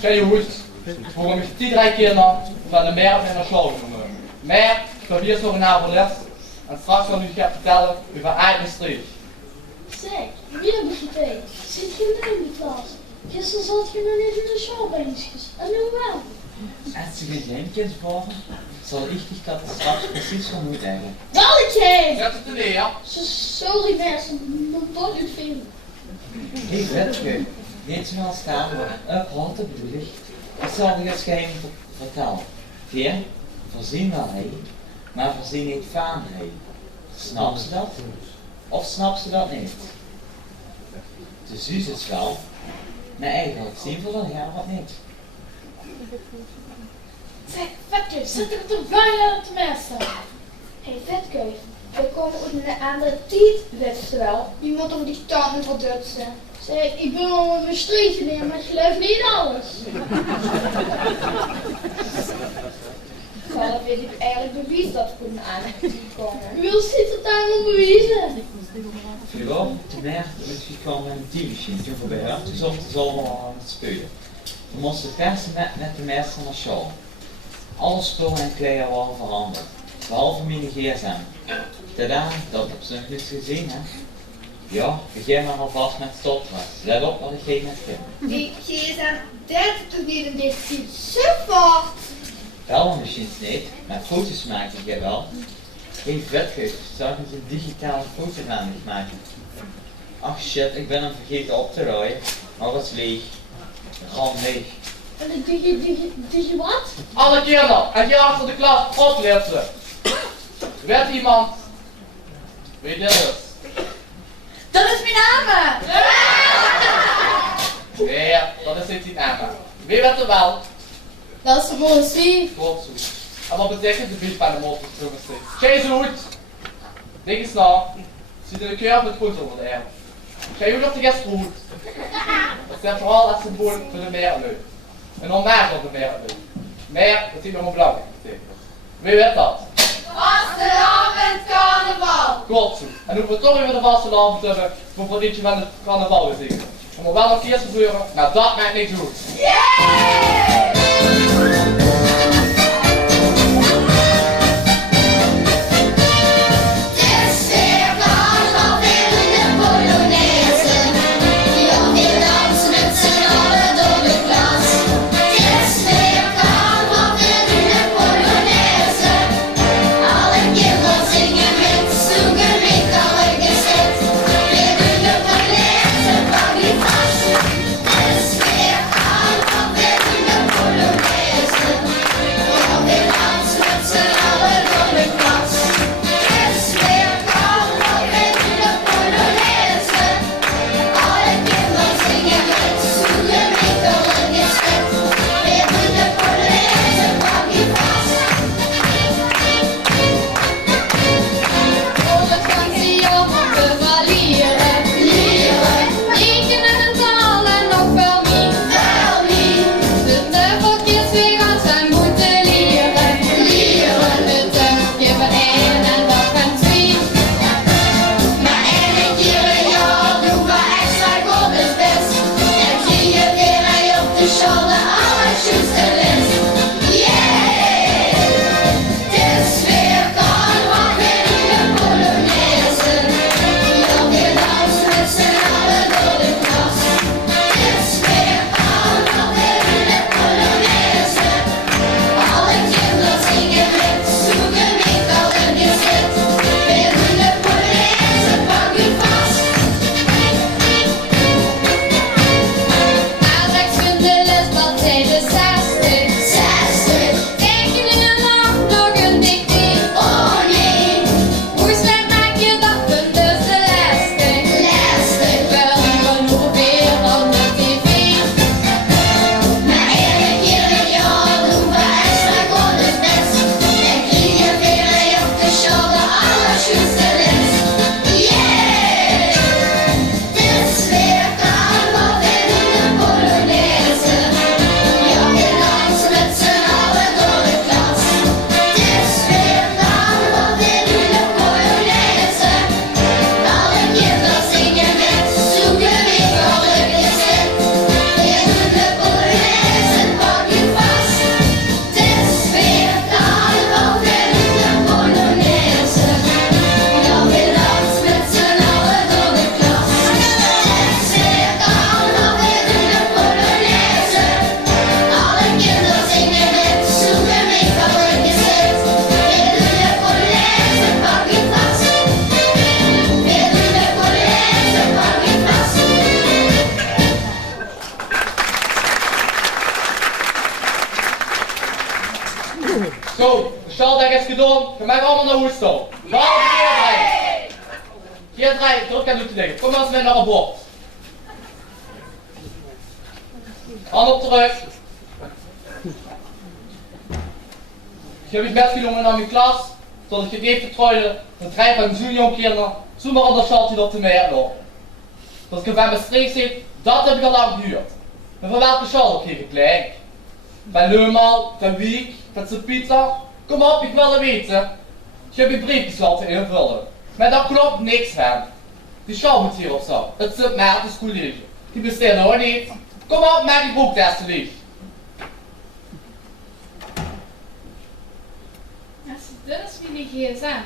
Kan je goed, waarom ik die 3 kinderen van de meer op mijn schouder genomen. Maar, dat hier nog een avond les en straks zal u gaan vertellen over eigen streek. Zeg, wie heb je tegen? Zit je nu in de klas? Gisteren zat je nog niet in de showbeentjes. En nu wel? Als je geen kind volgen, zal ik dat straks precies van moeten hebben. Welke? Zet het er neer. Sorry mensen, maar toch niet veel. Ik weet je, niet zoals staan, maar hoort het bedoel ik. Ik zal je het geheim vertellen. Geen, voorzien wel hij, maar voorzien niet van hij. Snap ze dat? Of snap ze dat niet? Dus u het wel, maar eigenlijk zien we dan heel wat niet. Zeg, Vetkuif, zit er te vuil uit de meester? Hé, Vetkuif, we komen uit een andere tijd, weet je wel. Je moet om die tanden verdutsen. Zeg, ik ben al een verstrietje neer, maar ik geloof niet in alles. Zelf weet ik eigenlijk bewijs dat ik een aandacht komen. Wil ziet het daar wel bewijzen? Vroeger, toen merkte ik kwam met een teammachine toen voorbij, toen zochten ze allemaal aan het spelen. We moesten persen met de meester naar school. Alle spullen en kleren waren veranderd, behalve mijn gsm. Tada, dat heb ze nog niet gezien, hè? Ja, begin maar alvast met stopwatch. Let op wat ik geen met kim. Die gsm, dat toch weer in dit ziet super! Belmachines niet, maar foto's maken je wel. Geen vetgeus, zou ik eens een digitale fotoraam maken. Ach shit, ik ben hem vergeten op te rooien. Maar wat is leeg? Gewoon leeg. En digi wat? Alle kinderen, en hier achter de klas, opletten. Weet iemand wie dit is? Dat is mijn naam! Nee, dat is niet die naam. Wie weet er wel? Dat is de politie. Goed zo. En wat betekent de brief van de motorcross? Geen zo goed. Denk eens na. Zit in de keur met goed onder de arm. Geen goed op de gast goed. Dat is vooral als symbool voor de meerlui. En dan meer op de meerlui. Meer, dat zie je nog een belangrijk betekent. Wie weet dat? Vastelavond carnaval! Goed zo. En hoe we toch even de vastelavond hebben, voor een liedje van het carnaval te zingen. Het moet wel nog eerst gebeuren, maar dat maakt niet goed. Zo, de staldag is gedaan. Je mag allemaal naar huis toe. Behalve keer 3. Keer 3, druk aan u te liggen. Kom eens met naar een bord. Hand op terug. Ich habe mich mitgenommen naar mijn klas, tot ik geleefd vertrouwde, dat 3 van zo'n jong kinderen, zomaar aan de schalt die op de meer nog. Dat ik van mijn streek zit, dat heb ik al lang gehuurd. Maar van welke schal kreeg ik gelijk? Van Leumal, van Wiek, van Sint Pieter, kom op, ik wil het weten. Ik heb je briefjes laten invullen, maar daar klopt niks van. Die schal moet hierop staan, het Sint Maartens College. Die bestaat nog niet. Kom op, maak die boek alsjeblieft. Dit is mijn gsm.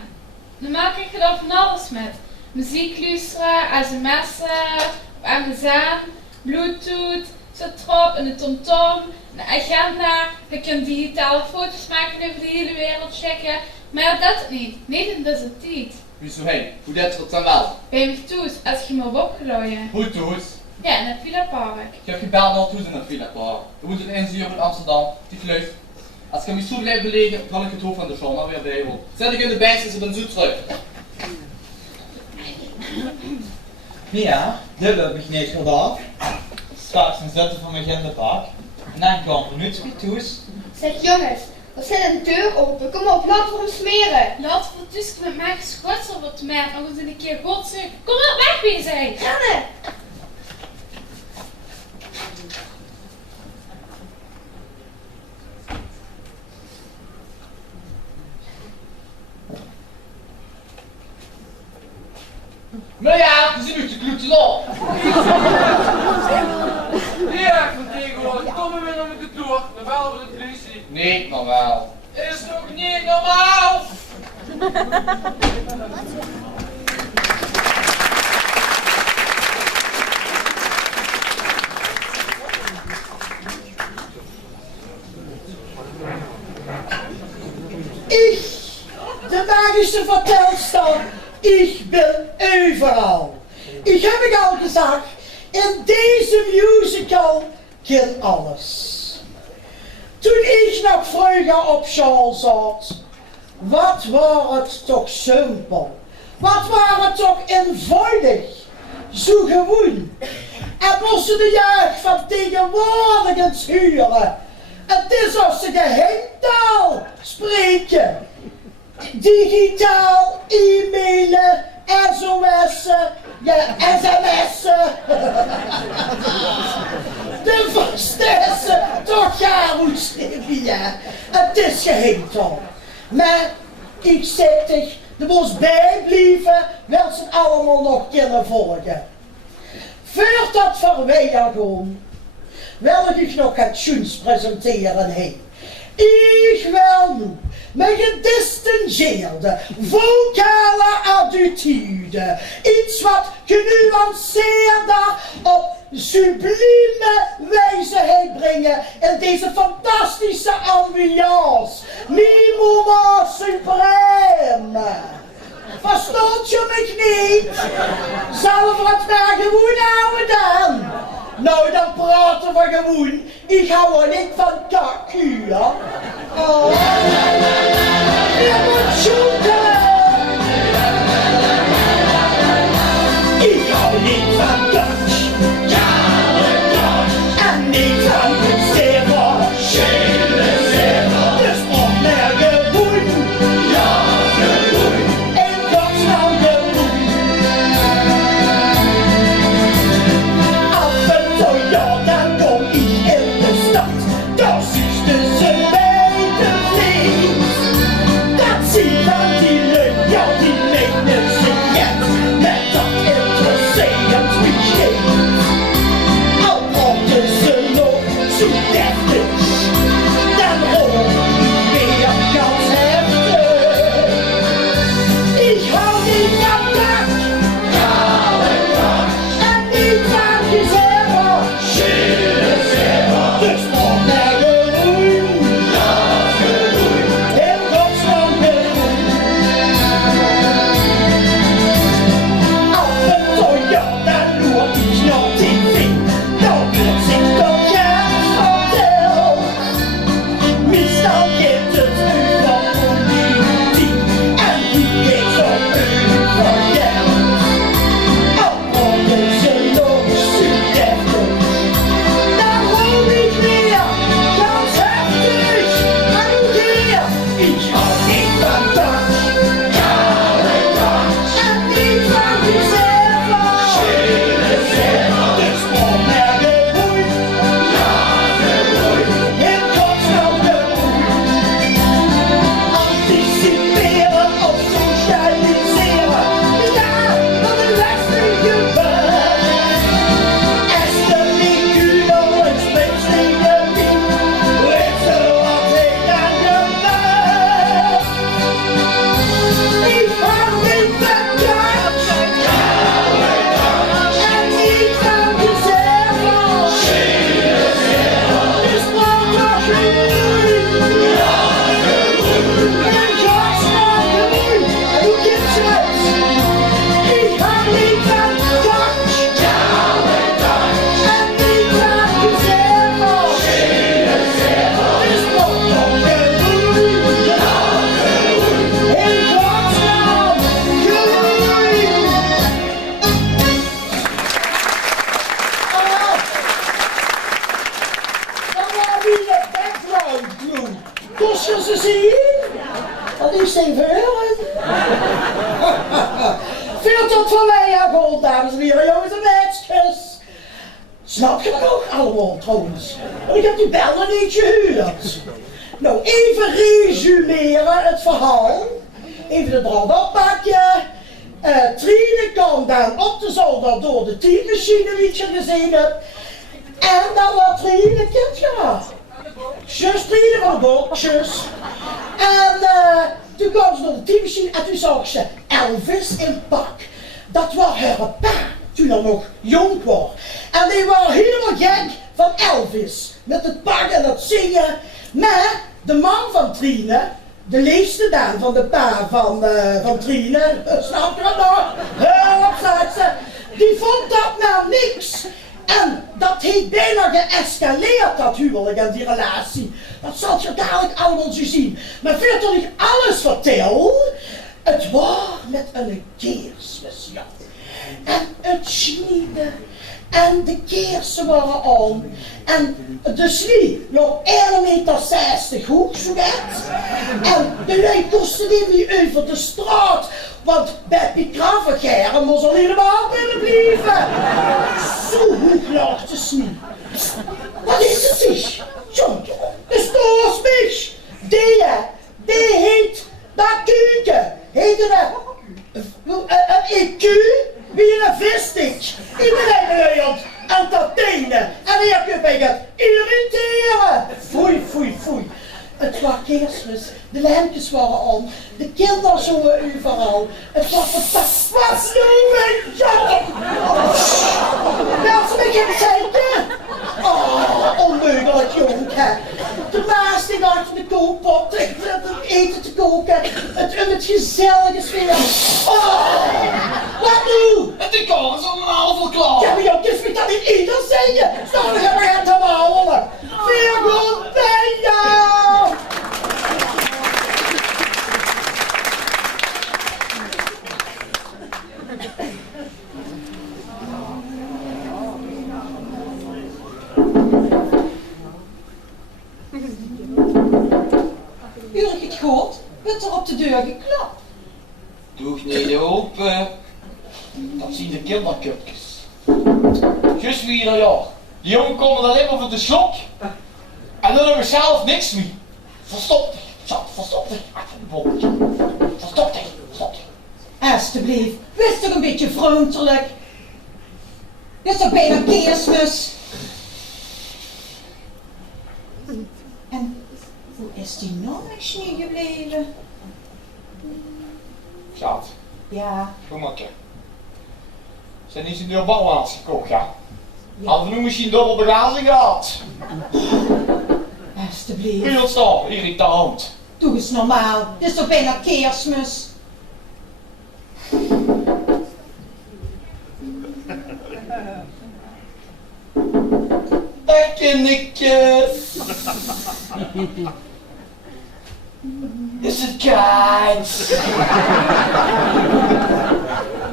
Normaal krijg je daar van alles met. Muziek luisteren, sms'en, MSN, bluetooth, zit erop, een tomtom, een agenda. Je kunt digitale foto's maken over de hele wereld checken. Maar dat is niet. Niet in deze tijd. Wieso heen? Hoe deed je dat dan wel? Bij mij thuis, als je me opgelooien. Hoe thuis? Ja, in het Villa Park. Ik heb gebeld naar thuis in het Villa Park. We moeten in 1 uur in Amsterdam, die vlucht. Als ik me zo blijf belegen, kan ik het hoofd van de show maar weer bijhouden. Zet ik in de bank, ze ben zo terug. Ja, dit heb ik niet gedaan. Straks een zetten van mijn genderpark. En dan kwam er nu thuis. Zeg jongens, er zit een deur open. Kom op, laten we hem smeren. Laat voor tussen met mij geschotsel wordt met nog eens een keer God zeggen. Kom op, wegwezen! Rennen! Maar ja, we zien nu de kloetjes op. Ja, ik moet tegenwoordig. Kom weer naar de toer. Dan bellen we de politie. Nee, maar wel. Is nog niet normaal! Ich, de magische vertelstar, ich bin overal. Ich heb ik al gezegd, in deze musical kan alles. Toen ik nog vroeger op school zat, wat was het toch simpel. Wat was het toch eenvoudig. Zo gewoon. En moesten de jeugd van tegenwoordig eens huren. Het is als ze geheimtaal spreken. Digitaal, e-mailen, SOS'en, ja, sms'en. De verstessen, toch ja, moet schrijven, ja. Het is geheimtaal. Maar, ik zeg toch, er moest bijblijven, wil ze allemaal nog kunnen volgen. Voordat wij gaan, wil ik nog het schoens presenteren heen. Ik wil nu mijn gedistingeerde vocale attitude, iets wat genuanceerder op sublieme wijze heen brengen in deze fantastische ambiance. Mi moment suprême. Verstoot je me niet? Zullen we het maar gewoon houden dan? Nou, dan praten we gewoon. Ik hou er niet van kakkuur. Oh. Je moet zoeken. Ik hou niet van Dutch. En niet van het zeven. Schele zeven. Dus opmerken gewoon. Ja, gewoon. En wat nou gewoon. Af en toe ja, dan kom ik in de stad. Daar zuchten ze bij de vlieg. Dat tot van mij aankomt, dames en heren, jongens en meisjes. Snap je dat nog allemaal trouwens? Want ik heb die bel nog niet gehuurd. Nou, even resumeren het verhaal. Even de brand oppakken. Trine kwam dan op de zolder door de typemachine, wie je gezien hebt. En dan had Trine een kind gehad. Zus Trine van de bootjes. En toen kwam ze door de typemachine en toen zag ze Elvis in pak. Dat was haar pa, toen hij nog jong was. En die waren helemaal gek van Elvis. Met het pak en het zingen. Maar de man van Trine, de liefste dan van de pa van Trine, snap je dat nog? Hulp, zei ze. Die vond dat nou niks. En dat heeft bijna geëscaleerd, dat huwelijk en die relatie. Dat zal je dadelijk allemaal zo zien. Maar voordat ik alles vertel, het was met een kerstmis, ja. En het sneeuwde. En de keersen waren aan. En de sneeuw nog 1,60 meter hoog, zo net. En de lui kosten niet over de straat. Want bij die gravengerren moest er helemaal binnen blijven. Zo hoog lag de sneeuw. Wat is het zich? John, de stoorsmich. Die heet dat kuken. Heette een EQ. Wie een visstick. Iedereen leert aan dat tenen. En die heb je bij het irriteren. Foei, foei, foei. Het was kerstmis, de lampjes waren aan, de kinderen zongen overal. Het was fantastisch. Wat nu een job! Laat ze me geen zeiken. Oh, onmogelijk jongen. De maas die achter de kookpot, het eten te koken, het gezellige sfeer. Oh, wat nu? Het kan is allemaal klaar. Ja, maar joh, dus moet dat niet ieder zeggen. Snap je, we gaan het halen. Veel goed bij jou! U hebt het gehoord? Wordt er op de deur geklapt? Doe niet open. Dat zien de kinderkupjes. Just weer ja. Die jongen komen alleen maar voor de slok. En dan hebben we zelf niks meer. Verstop dich. Verstop dich. Verstop dich. Verstop dich. Alsjeblieft, wees toch een beetje vriendelijk. Dit is toch bijna kerstmis? En hoe is die nonnetje niet gebleven? Schat. Ja. Kom maar een zijn die nieuwe balans gekocht, ja? Hadden we nu misschien dubbel bagage gehad? Alsjeblieft. Heel snel, irritant. Doe eens normaal, dit is toch bijna kerstmis? Dag kindjes. Is het kind?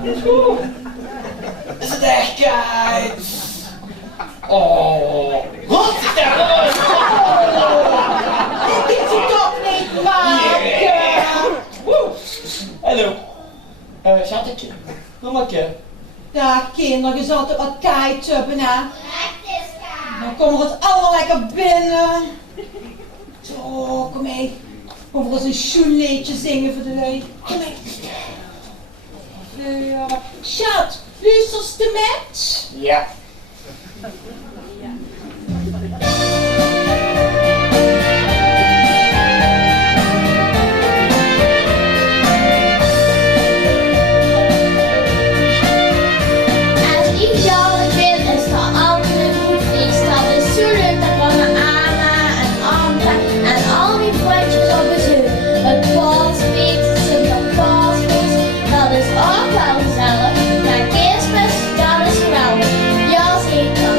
Is goed. Is het echt kind? Oh, wat is er? Dit is het toch niet maken? Yeah. Hallo. Schatje. Kom maar een. Dag kinderen, je zult er wat kitesuppen hè? Dan komen we het allemaal lekker binnen. Zo, kom mee. Kom voor eens een schoenleedje zingen voor de lui. Kom mee. Schat, luisterst de met? Ja. Ja, zeker.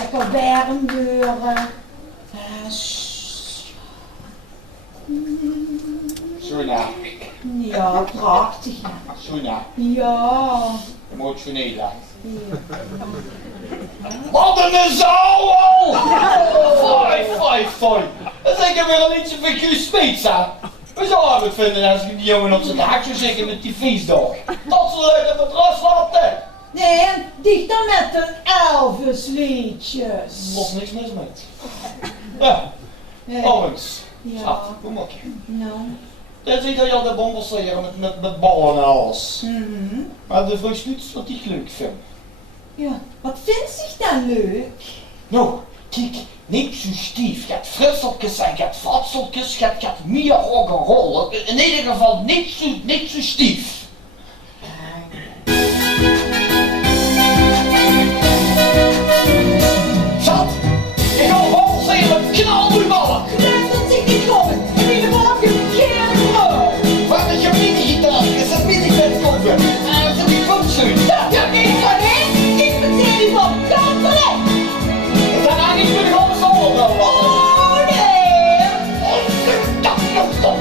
lekker warm worden. Schöner. Ja, prachtig. Schöner. Ja. Emotioneler. Wat een zaal! Fai. Dat is ik weer een liedje van Guus Pizza. We zouden het vinden als ik die jongen op zijn dak zou zeggen met die feestdag. Dat ze uit het matras laten. Nee, dicht dan met de Elvis-liedjes. Los niks mis met. Ja. Overigens. Ja. Schat, hoe maak je? Nou. Dat ziet dat je al de bombels leren met ballen en alles. Maar de vrouw Snuits wat ik leuk vind. Ja, wat vindt zich dan leuk? Nou, kijk, niet zo stief. Je hebt frisseltjes en je hebt vatseltjes, je hebt meer rock'n'roll. In ieder geval niet zo stief. Schat, ik ga wel zeggen met knalballen. Nee, dat zie ik niet komen. In ieder geval heb je een keer Wat is je mini-gitaar? Is het mini-vet kopen? En is het die funkzoen? Dat je niet van heen. Ik meteen die van kantelen. Is dat nou niet voor de grote zon wel? Oh nee. Stop.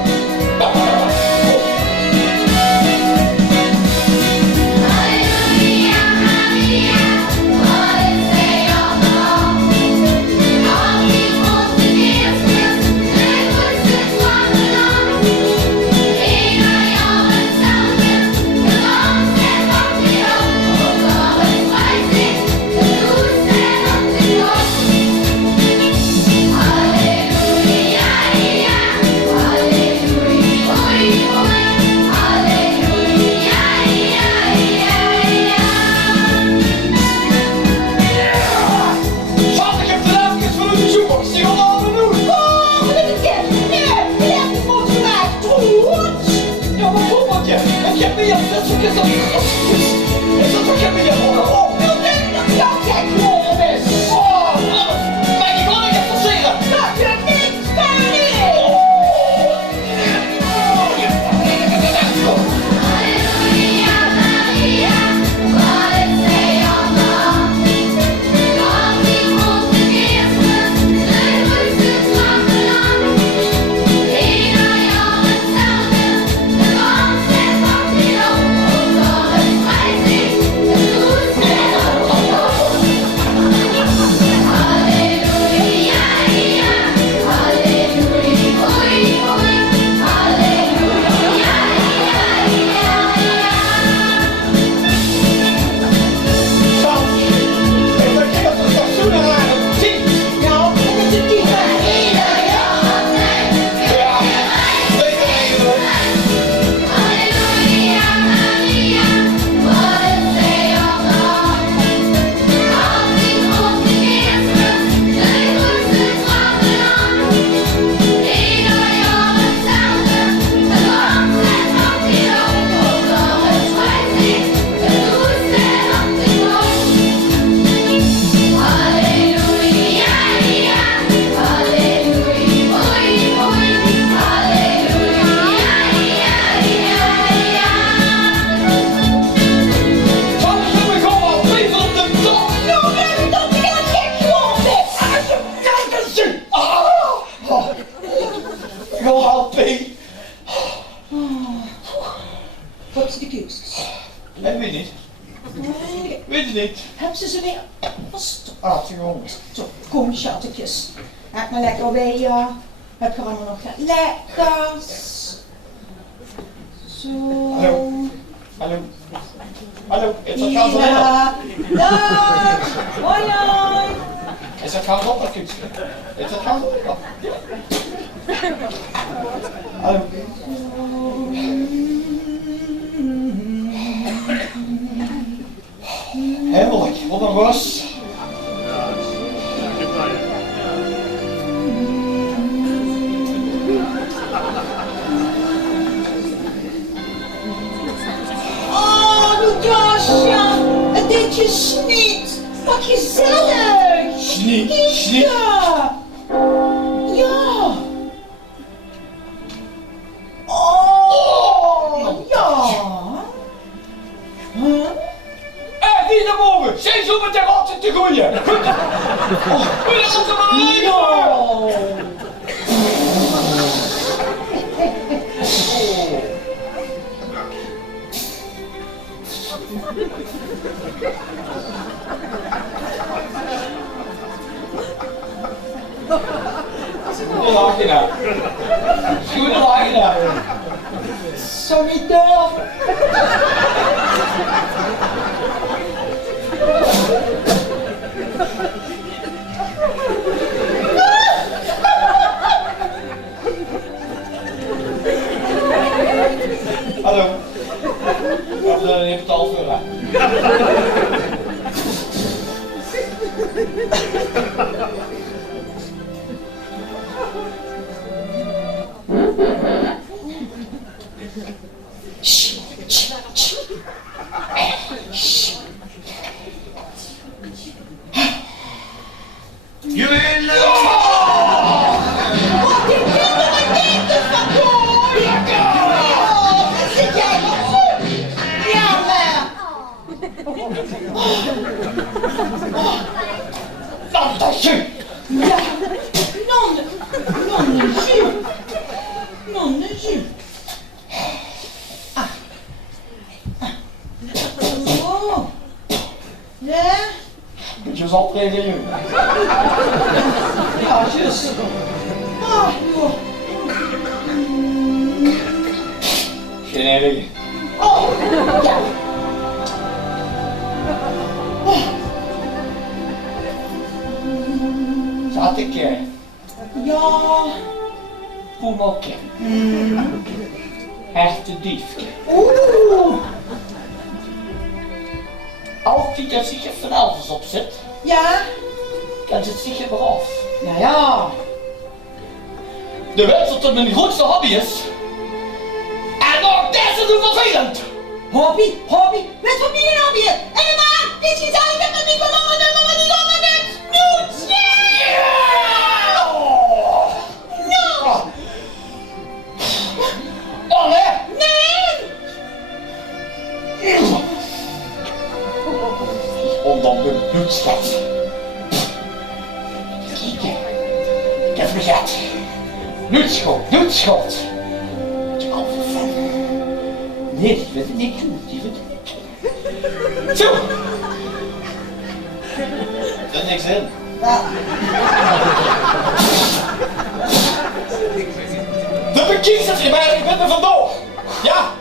Wat is de keuzes? Weet je niet? Heb ze weer vast? Jongens. Zo, kom schattekjes. Heb maar lekker bij je. Heb je allemaal nog lekkers? Zo. Hallo, is dat gaan verder? Dag! Hoi hoi! Is dat gaan verder, kunst? Is dat gaan verder? Hallo. Heerlijk, wat een rust. Oh, Ludosia, het deed je sniet. Wat gezellig. Sniet. Ja. Ja. Oh, ja. Wie naar boven? Zijn zo met de rotsen te groeien. Goede wagina. Sorry toch? Hallo. Wat heeft het al voor? Je zal reageren. Ja, juist. Ah, joh. Geen erg. Oh, ja. Zat ik Ja. Poemelke. Echte diefke. Oeh. Altijd als ik er van alles op zit, Ja. kan ze het zich weer af. Ja, ja. De weet dat het mijn grootste hobby is. En nog deze doen vervelend. Hobby, hobby. Wat voor mij een hobby is? En maar, dit is alles met mijn niet verloren, dat maar niet onder de snoet. Oh nee. Nee. Onder mijn bloedschat. Kijk, ik heb vergat. Bloedschot, bloedschot. De kop van. Nee, die weet het niet, die weet het niet. Zo. Er zit niks in. De bekiezers in mij, ik ben er vandoor. Ja,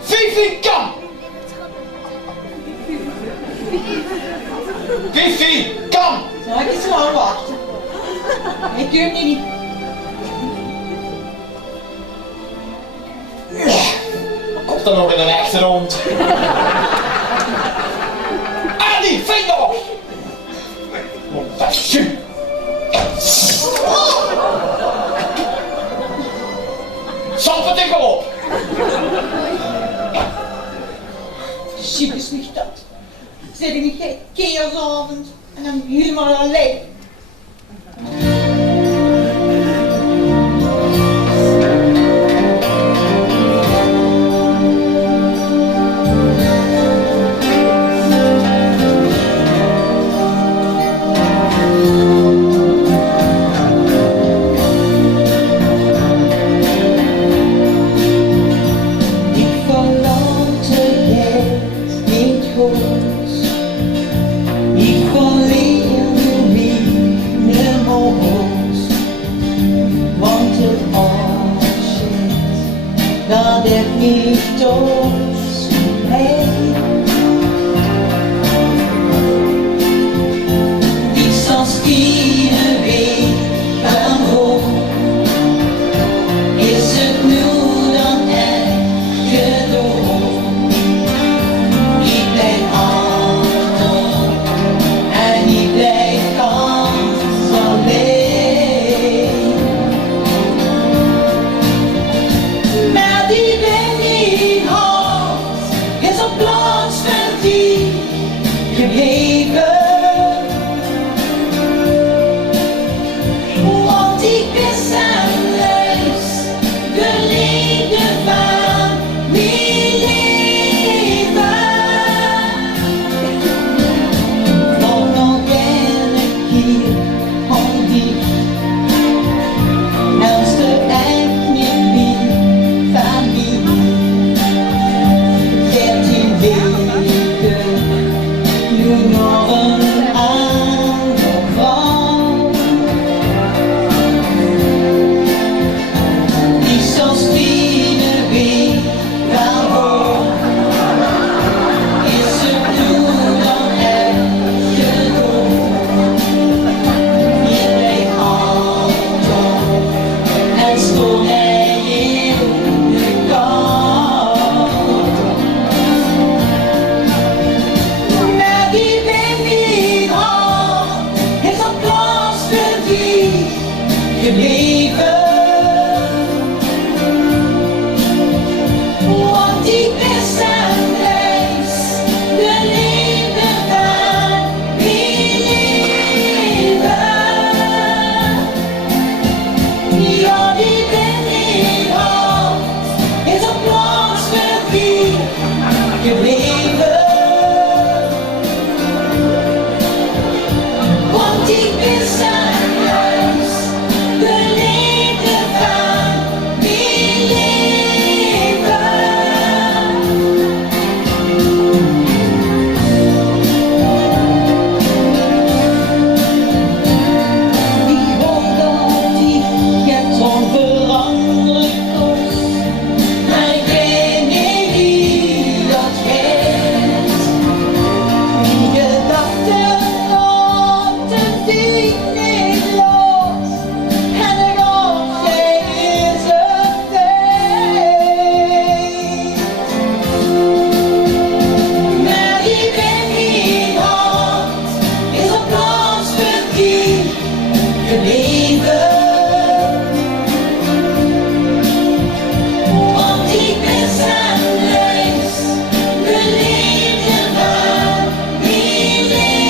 Fifi kan. Fifi kan. Zal ik eens lang wachten? Ik doe het niet. Komt er nog in een echte rond. Adi, vinger op. Montage. Zand het tegen op. Ziek is niet dat. Zit ik niet keersavond en dan helemaal alleen. dat ik niet dood ben. Die zoals iedere week kan horen, is het nu dan echt gedaan. Ik ben achter en ik blijf ganz alleen. Maar die ben niet hard. gebleven. Want ik ben zandluis, beleefde van mijn leven.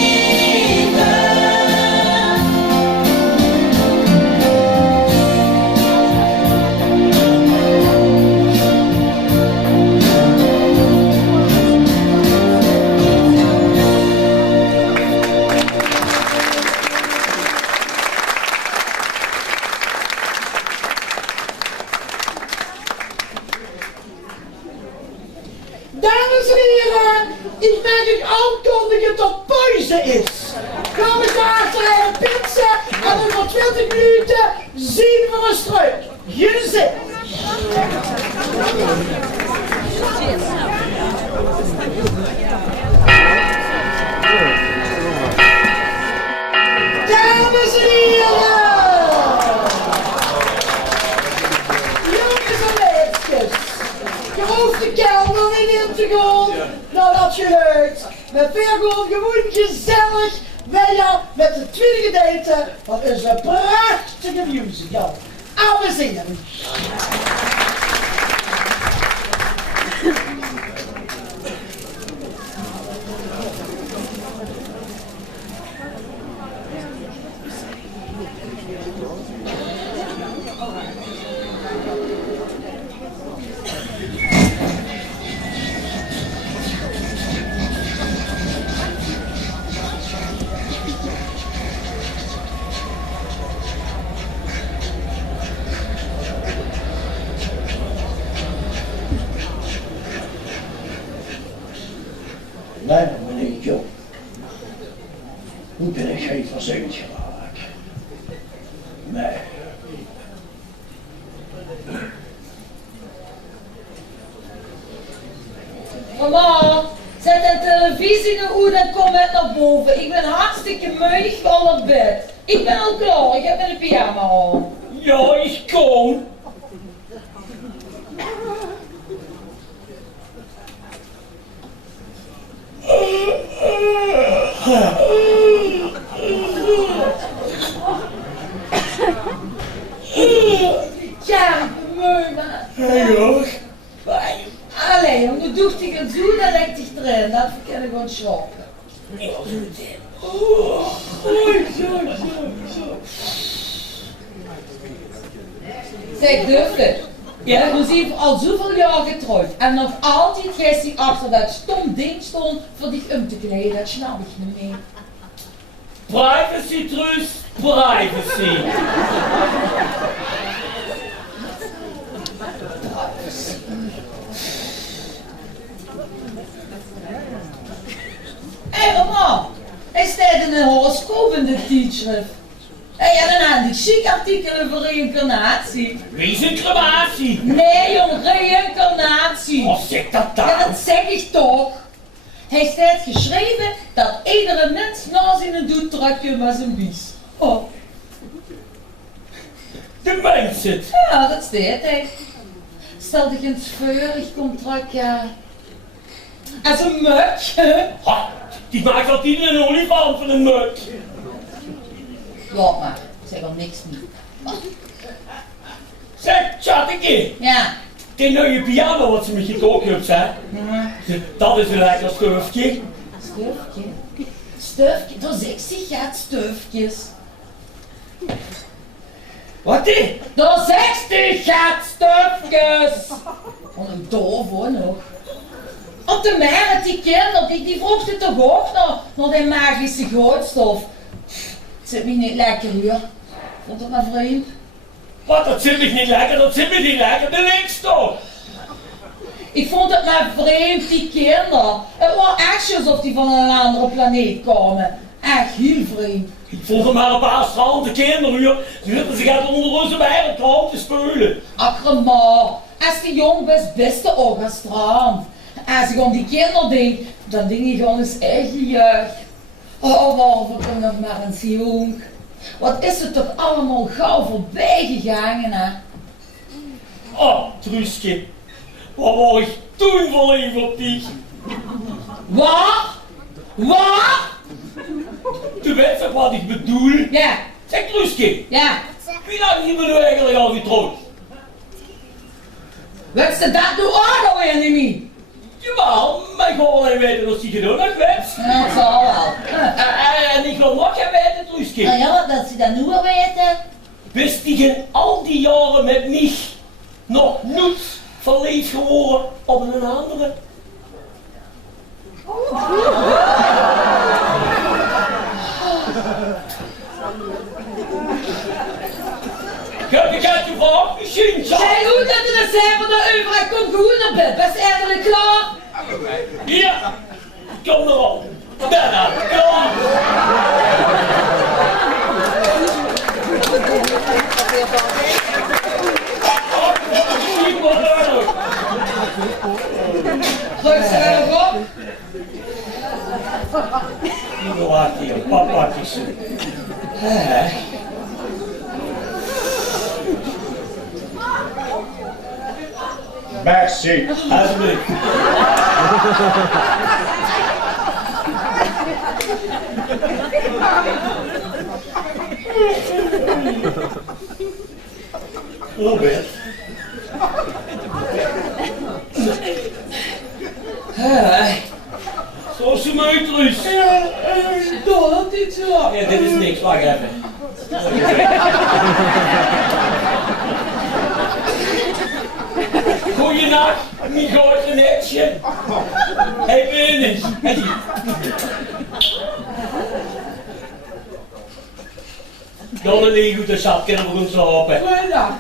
Dames en heren, ik mag u aankondigen dat pauze is. Gaan we daar te pizza en over 20 minuten zien we ons terug. Gezien. Dames en heren! Jongens en meisjes, je hoeft de kelder niet in te gaan nadat je luidt. We gaan gewoon gezellig weer met de tweede gedeelte van onze prachtige musical. Alle zingen. Nee, meneer John. Hoe ben ik geen verzuimd geraakt? Nee. Mama, zet de televisie nou uit en kom met naar boven. Ik ben hartstikke moe, ik ga naar bed. Ik ben al klaar, ik heb mijn pyjama aan. Ja, ik kom. Ja, ik ben moe, maar... Hey hoor. Allee, jong, nu doet hij het zo, dan legt hij erin. Dat kan ik gewoon slapen. Zeg, Duffler. Je hebt ons hier al zoveel jaar getrouwd. En nog altijd gist hij achter dat stom ding stond voor dich om te kleden. Dat snap ik niet meer. Privacy, Truus. Privacy. Hé mama, hij staat in een horoscoop in de tijdschrift. Hé, en een handig chic artikel over reïncarnatie. Wie is een crematie? Nee jong, reïncarnatie. Wat zegt dat dan? Ja, dat zeg ik toch. Hij staat geschreven dat iedere mens na zijn dood terugkomt als een bies. Oh. De mens het. Ja, dat staat hij. Stel je eens voor, ik kom terug, ja. Als een muk. Ha, die maakt altijd een olifant van een muk. Laat maar, ik zeg al niks niet. Zeg, chatje. Ja. Die nieuwe piano wat ze met je kook hebt, hè? Ja. Dat is een lekker stufje. Stufje? Stufje? Dat is ik zeg, ja, stufjes. Wat die? Dat zegt die gaat stufjes. Wat een doof hoor nog. Op de mer, die kinderen, die vroeg het toch ook naar die magische goudstof. Het zit me niet lekker hier. Vond het maar vreemd. Wat, dat zit me niet lekker, dat zit me niet lekker, de links toch? Ik vond het maar vreemd, die kinderen. Het was echt alsof die van een andere planeet kwamen. Echt heel vreemd. Ik vond er maar een paar stralende kinderen hier. Ze zitten zich uit onder onze wereldkraam te spelen. Akkermaar, als die jong bent, beste ook als strand. Als ik aan die kinderen denk, dan denk ik gewoon eens eigen jeugd. Oh, waarom ik nog maar eens jong. Wat is het toch allemaal gauw voorbij gegaan, hè? Oh, Truusje. Wat word ik toen verliefd op die? Wat? Wat? Tu weet toch wat ik bedoel? Ja, Zeg Truusje, Ja, wie lang hebben we nu eigenlijk al getrouwd? wat ze dat doen ook alweer niet meer? Jawel, maar ik wil alleen weten wat ze gedaan heeft, weet. Ja, dat zal wel. En ik wil nog gaan weten, Truusje. Nou ja, wat dat ze dat nu wel weten? Wist die al die jaren met mij nog niet verliefd geworden op een andere? Ik heb je vraag misschien, zo. Zij goed dat je dat zei van de overheid komt goed naar bed. Was eigenlijk klaar? Ja, kom erop. Daarna, kom. Druk ze er nog op. Laat hier, papaatjes. Merci. Alsjeblieft. Robert. Zoals je me uitrust. Dat is zo. Ja, dit is niks, wacht even. Goeienacht, mijn grote netje. Hey, Benis. Dan een lieg uit de zak, kunnen we goed slapen. Goeiedag.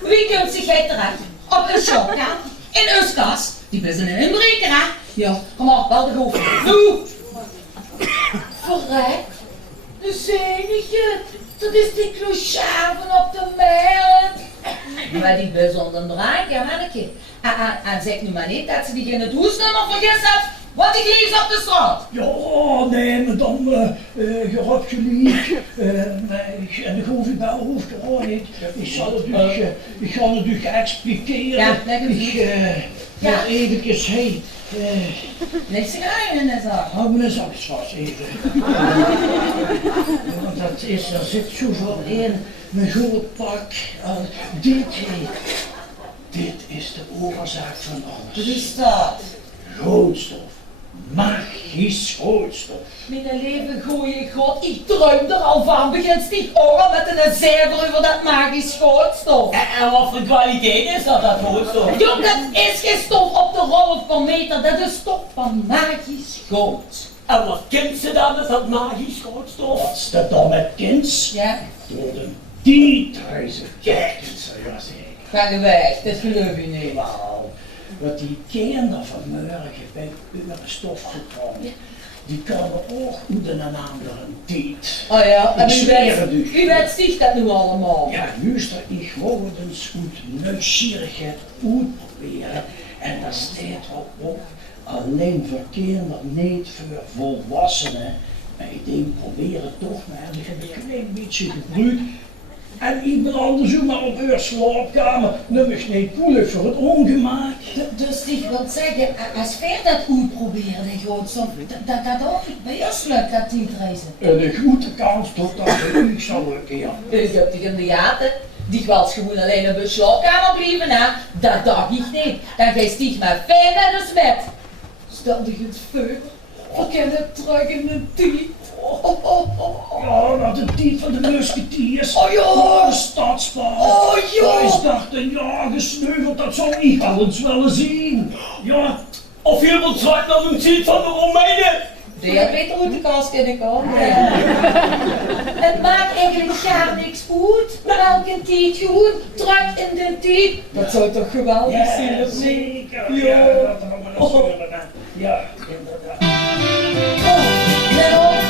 Wie kunt zich jij terecht? Op een shopkaart, in een kast, die best een inbreker, hè? Ja, kom op, wel de hoofd. Doe! Verrek, de zenige, dat is die clochard van op de Meeren. Maar die bus onder de draak, ja, manneke. En zeg nu maar niet dat ze die in het hoesnummer vergist heeft, want ik leef op de straat. Ja, nee, madame, je hebt gelijk. En ik hoef je bij hoofd gewoon niet. Ik ga het u expliceren. Ja, lekker ja, eventjes, hey. Leg ze aan in de zak. Hou me eens vast even. Want dat is, er zit zoveel in. Mijn groot pak. Dit is de oorzaak van alles. Wat is dat? Goudstof. Magisch goudstof. Mijn leven goeie god, ik druim er al van. Begint die oren met een zever over dat magisch goudstof. En wat voor kwaliteit is dat goudstof? Jong, dat is geen stof op de rol per meter, dat is stof van magisch goud. En wat kent ze dan met dat magisch goudstof? Wat is dat dan met kind? Ja. Door de dietreizen kijken, zou je zeggen. Ga weg, dat geloof je niet. Wauw, wat die kinderen vanmorgen bij uw stof gekomen. die kan ook uit een andere tijd. Oh ja, en Ik zweer het u. u weet zich dat nu allemaal. Ja, luister, ik wou het eens uit nieuwsgierigheid uitproberen. En daar staat wel op, alleen voor kinderen, niet voor volwassenen. Maar ik denk, probeer het toch maar. Ik heb een klein beetje gebruikt. En ik ben anders ook maar op uw slaapkamer. Nu is niet koelig voor het ongemak. Dus ik wil zeggen, als ver dat uitproberen, die grootste, dat ook bij ons lukt, dat tijdreizen. Een goede kans tot dat het u zal lukken, ja. Ik heb die in de gaten. Die wil gewoon alleen op de slaapkamer blijven, hè? Dat dacht ik niet. Dan ga je maar fijn naar de smet. Stel je het voor. Ik ken het terug in de tijd. Ja, dat de tijd van de musketiers. Oh ja. De stadspaal. Oh ja. Hij is dacht een jaar gesneuveld, dat zal ik wel eens willen zien. Ja. Of iemand schrijft naar een tijd van de Romeinen. Die had beter hoe de kast kunnen komen. Het maakt eigenlijk gar niks uit. Welke tijd gewoon druk in de tijd. Dat zou toch geweldig zijn? Ja, zeker. Ja. Ja, dat gaan we natuurlijk. Ja, inderdaad. Let op.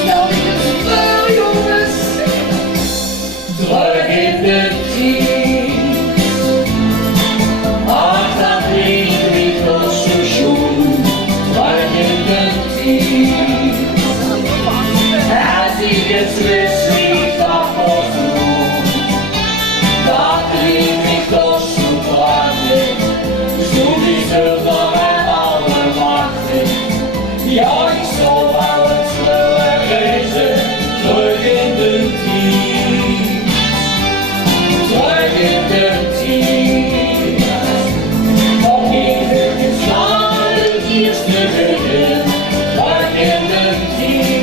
Stel je het voor, jongens. Druk in de tijd. Ach, dat lief niet als station. Druk in de tijd. Als ik het wist niet van ons doen. Dat lief niet als zo praten. Zo die zullen met alle machten. Ja, ik zal wel het sneller reizen. Druk in de tijd. Druk in de tijd. Nog even gestaan het eerste begin. Druk in de tijd.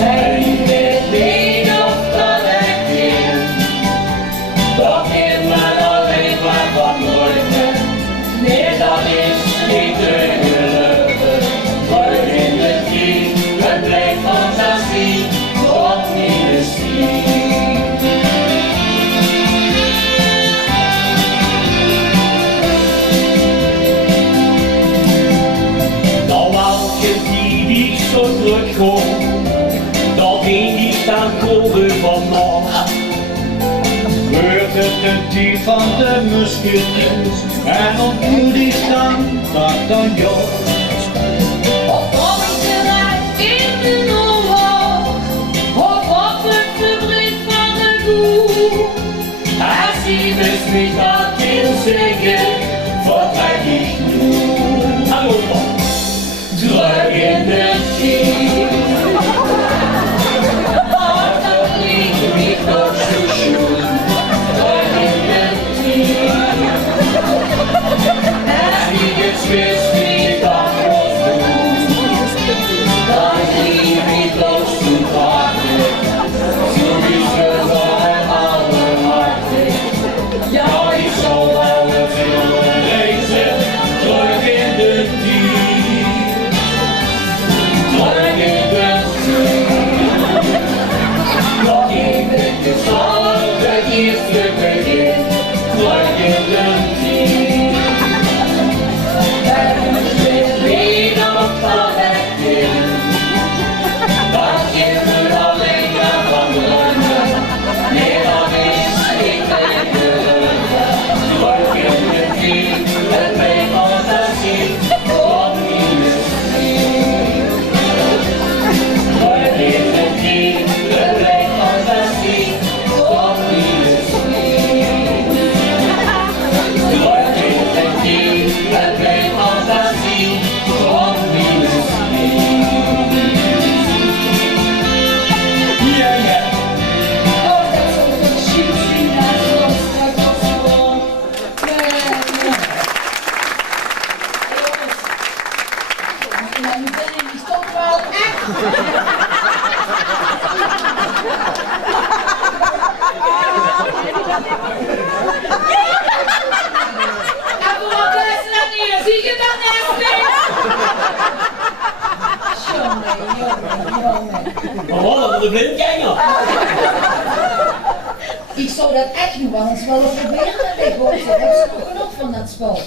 En ik weet niet of dat ik ken. Dat in men alleen maar van morgen. Nee, dat is niet te gelukken. Druk in de tijd. Het blijft fantasie. Tot niet eens zien. Nou welke die ik zo terugkom, dat ging ik dan komen vannacht. Wordt het de tijd van de musketiers, en ontmoet ik dan jou. Of kom ik terecht in de oorlog, of op het fabriek van de boer. Als die wist niet wat wil zeggen, vertrek ik nu. Hallo, druk in de tijd. Maar dat liegt niet op station. Druk in de tijd. Als die het wist niet wat wil doen, dan lief niet op te praten. Sowieso en alle machten. Ja, ik zal wel het willen reizen. Druk in de tijd. Druk in de tijd. Nog even gestaan het eerste begin. Druk in de tijd. En ik weet niet of dat ik ken. Dat kinderen alleen maar van dromen. Nee, dat is niet te gelukken. Druk in de tijd. Het blijft fantasie. Tot niet eens zien. Druk in de tijd. Het blijft fantasie. Tot niet eens zien. Druk in de tijd. Het blijft fantasie. Tot niet eens zien. Ja, ja. Oh, dat zou toch chic zijn als we dan straks op school. Ja, nu ben ik toch wel echt. En voor wat is dat hier? Zie je dat net weer? Jongen. Wat een de blindganger. Ik zou dat echt nu wel eens willen proberen, dat ik hoor, dat is nog genoeg voor van dat spel?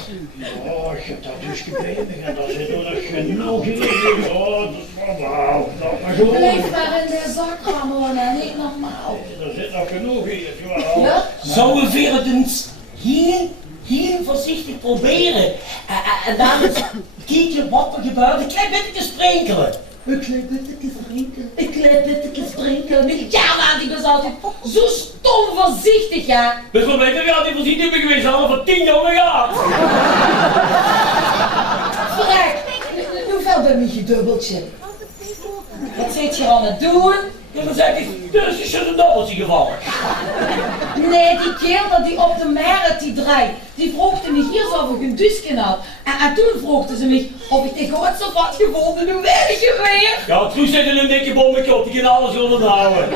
Oh, ik heb dat dus gebeten en daar zit er nog genoeg in. Oh, dat is wel maar goed. Blijf maar in de zak gaan wonen, niet normaal. Er zit nog genoeg in, ja. Ja? Zouden we het eens heel voorzichtig proberen? En dan eens kijken wat er gebeurt. Een klein beetje sprinkelen. Een klein beetje sprinkelen. Een klein beetje sprinkelen. Ja, maar die was altijd zo stom voorzichtig, ja. Dus we weten ja, die voorzichtig hebben geweest, allemaal voor 10 jaar gehad. Vrek, hoeveel ben je gedubbeltje? Wat zit je aan het doen? Ja, dan zeg ik, dus is er een dobbeltje gevallen. Nee, die kerel die op de meret die draait, die vroeg me hier zo of ik een dusje had. En toen vroeg ze me of ik de grootste had gevonden, hoe weet je weer? Ja, toen zit er een dikke bommetje op, die kan alles onderhouden.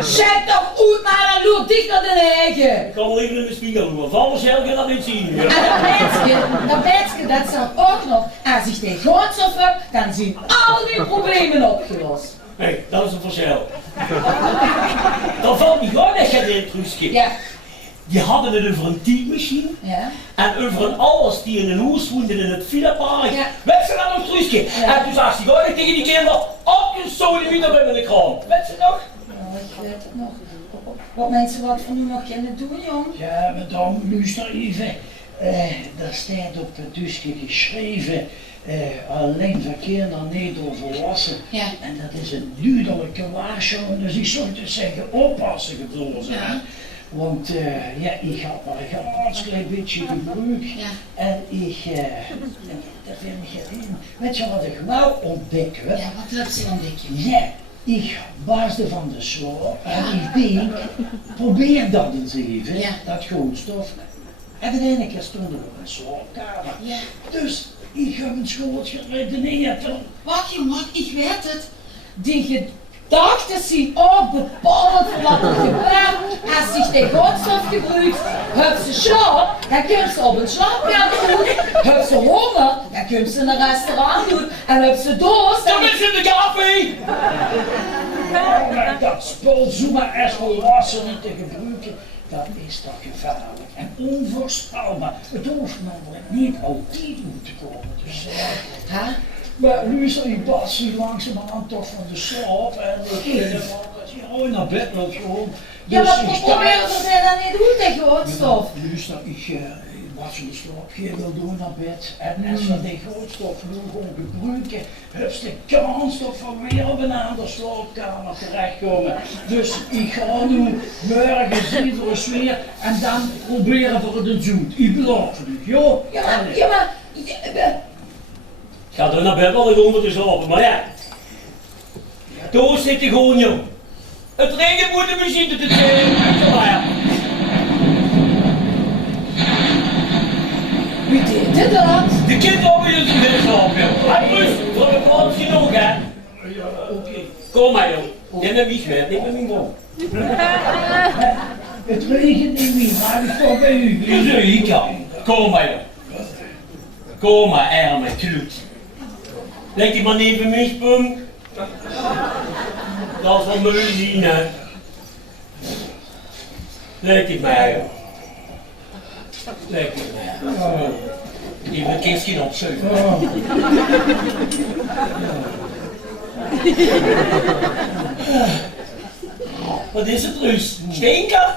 Zet toch uit maar en loop dicht naar de eigen. Ik kan wel even in de spiegel doen, want anders kan je dat niet zien. Ja. En dat meisje, dat zal ook nog, als ik de grootste heb, dan zien al die problemen opgelost. Nee, dat is een verschil. Dan valt niet gewoon dat je erin terugschip. Ja. Die hadden het over een typemachine Ja. en over een alles die in een huis woonde in het Villapark. Ja. Weet ze dan nog terugschip? Ja. En toen zag ze gewoon tegen die kinderen op je sodemieter bij mijn kraan. Weet ze nog? Ja, ik weet het nog. Wat mensen wat van u nog kunnen doen, jong? Ja, madame, luister even. Daar staat op het dusje geschreven, alleen verkeer naar nedervolwassen. Ja. En dat is een duidelijke waarschuwing, dus ik zou dus zeggen, oppassen geblazen. Ja. Want ja, ik had maar een ganz klein beetje gebruik. Ja. En ik, daar vind ik in. Weet je wat ik nou ontdekken? Ja, wat heb ze ontdekt? Ja, ik baasde van de slaap en ik denk, probeer dat eens even, Ja. dat grondstof. En de ene keer stond er op een slaapkamer. Ja. Dus ik heb een schooltje geredeneerd. Wacht jong, wacht, ik weet het. Die gedachten zien ook bepalend wat er gebeurt als zich de grondstof gebruikt. Heb ze slaap, dan kun ze op een slaapkamer doen. Heb ze honger, dan kun ze in een restaurant doen. En heb ze dorst, Dan is in de koffie! Maar dat spul zomaar als volwassenen te gebruiken, dat is toch gevaarlijk en onvoorspelbaar. Het hoeft namelijk niet altijd goed te komen. Dus, maar luister, ik bas hier langzamerhand toch van de slaap en ik vind dat je gewoon naar bed loopt gewoon. Ja, Dus maar ik sta- proberen ze dat niet doen, de grondstof. Luister, wat ze de slaap geen wil doen naar bed. En als we die grondstof nu gewoon gebruiken, heeft de kans dat we weer op een andere slaapkamer terechtkomen. Dus ik ga nu morgen zien voor een sfeer en dan proberen we het een zoet. Ik beloof het, joh. Ja, maar... Ik ga er naar bed wel eens onder te slapen, maar ja. Toen zit hij gewoon, jong. Het regent moet de machine te doen. Maar Wie deed dit dan? de kinderen hebben je te slapen, joh. Hij rust, voor de politie ook, hè. Ja, oké. Kom maar, joh. Neem me niet mee, neem me niet om. Het regent niet meer, maar ik kom bij u. Ik kan. Kom maar, joh. Kom maar, arme kloot. Leg die maar even mispunk. Dat is van me zien, hè. Leg die maar, joh. Leg die maar. Even een kistje op zeven. Wat is het, Ruus? Stinker?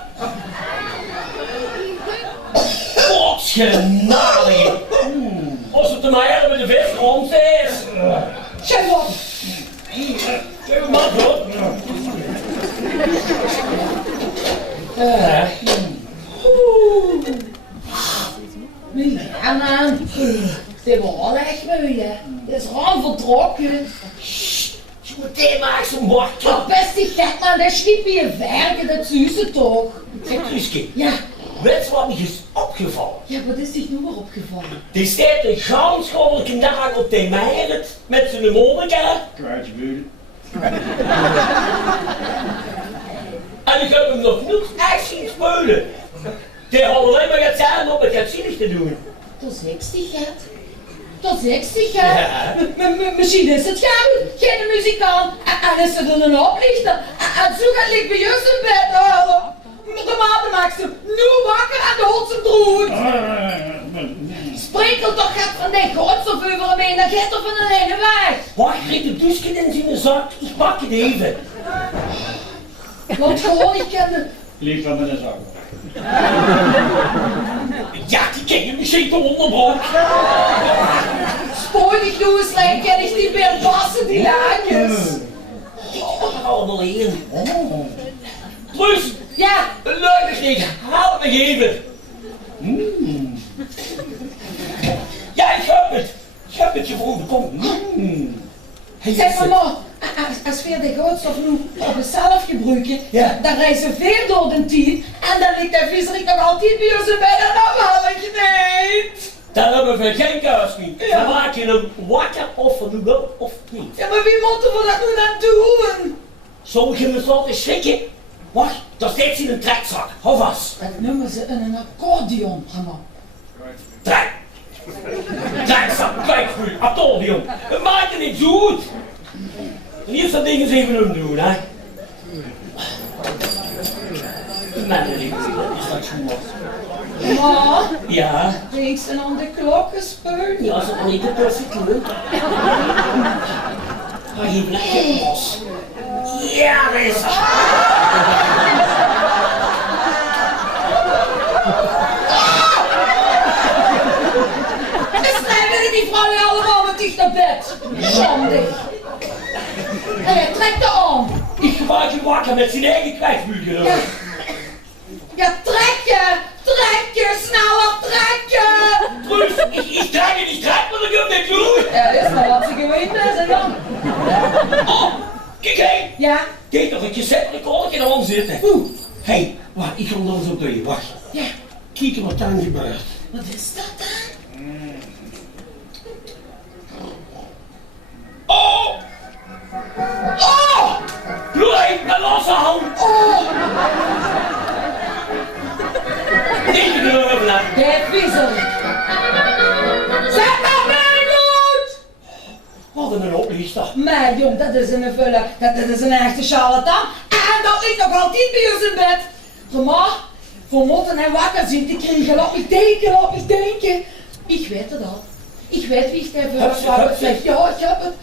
Godsgenade! Als het te mij hebben met de vis rond is. Zeg op! Zeg maar, hoor. Ja, man. Dit wordt wel echt mooi, hè. Dit is gewoon vertrokken. Je moet meteen maar zo'n wakker. Oh, best die gek, man. Dat schiep je vergen, dat zuze toch. Zeg, Truske. Ja. Weet je wat me is opgevallen? Ja, wat is zich nu maar opgevallen? Die staat een ganschommelijke dag op de meid met zijn monica. Kwijtspelen. En ik heb hem nog niet echt zien spelen. Die had alleen maar het zijn om het zielig te doen. Dat is heksigheid. Dat is heksigheid. Ja. Misschien is het geen muzikant. En is het een oplichter. En zo gaat ik bij ons in bed huilen. De maten maakt ze nu wakker en de hond ze droeit. Sprekel toch gaat van die godstof over hem heen, dan gaat er van alleen weg. Wacht, ik de douche in zijn zak. Ik pak het even. Want gewoon, ik ken het. Lief van mijn zak. Ja, die ken je misschien toch onderbroek. Spoor die gloes, ken ik niet meer passen, die lakens. Die komen er allemaal in. Truus! Ja? Een leuke kreeg, haal me even. Ja, ik heb het. Ik heb het gewoon, kom. Zeg maar, als we de goudstof nu op zelf gebruiken, dan reserveert door de tijd en dan ligt de visserik nog altijd bij ons bij en dan haal ik niet. Daar hebben we geen keus meer. Dan maak je hem wakker of we doen wel of niet. Ja, maar wie moeten we dat nu dan doen? Sommigen moeten altijd schrikken. Wacht, daar steekt ze in een trekzak. Hou vast. Dat noemen ze een accordeon, Hanna. Trekzak, kwijtvuur, accordeon. Het maakt er niet zo goed. En hier dat ding eens even omdoen, hè. Nee, dat is dat goed. Maar, Ja? links en aan de klokkenspul. Ja, als het maar niet de perfect lukt. Maar hier blijft je los. Ja, dat is het. En snijden die vrouwen allemaal met dicht naar bed. Zondig. Hé, trek de arm. Ik maak je wakker met zijn eigen kwijtvuur. Ja, trekken! Trekken! Sneller trekken! Truus, ik trek het, maar dan kun je het doen. Ja, dat is maar wat ze geweten zijn dan. Oh, kijk heen. Ja? Kijk nog, een cassette-recorder kan erom zitten. Hé, wacht, ik ga hem dan zo bij je, wacht. Ja. Kijk wat dan gebeurt. Wat is dat dan? Oh! Oh! Bloei, mijn losse hand! Oh! Niet de deur laten. De viezerik. Zet dat mij goed! Wat een oplichter. Maar jong, dat is een vulle, dat is een echte charlatan. En dat ligt nog altijd bij ons in bed. Maar, voor moeten en wakker zien te krijgen, laat me denken. Ik weet het al. Ik weet wie ik tegen vrouw zegt. Ja, ik heb het.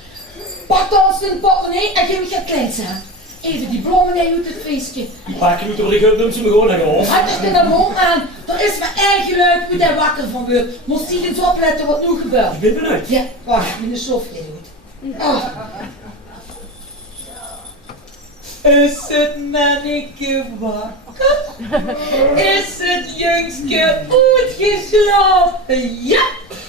Pak dan een portemonnee en geef me het kleins aan. Even die blommen uit het feestje. Die pakken nu toch de gulden, ze me gewoon naar je hoofd. Had ik er mond aan. Er is mijn eigen leuk hoe hij wakker van wordt. Moest hij eens opletten wat nu gebeurt. Ik ben benieuwd. Ja, wacht, mijn Sofie doet. Oh. Is het manneke wakker? Is het jongske uitgeslapen? Ja!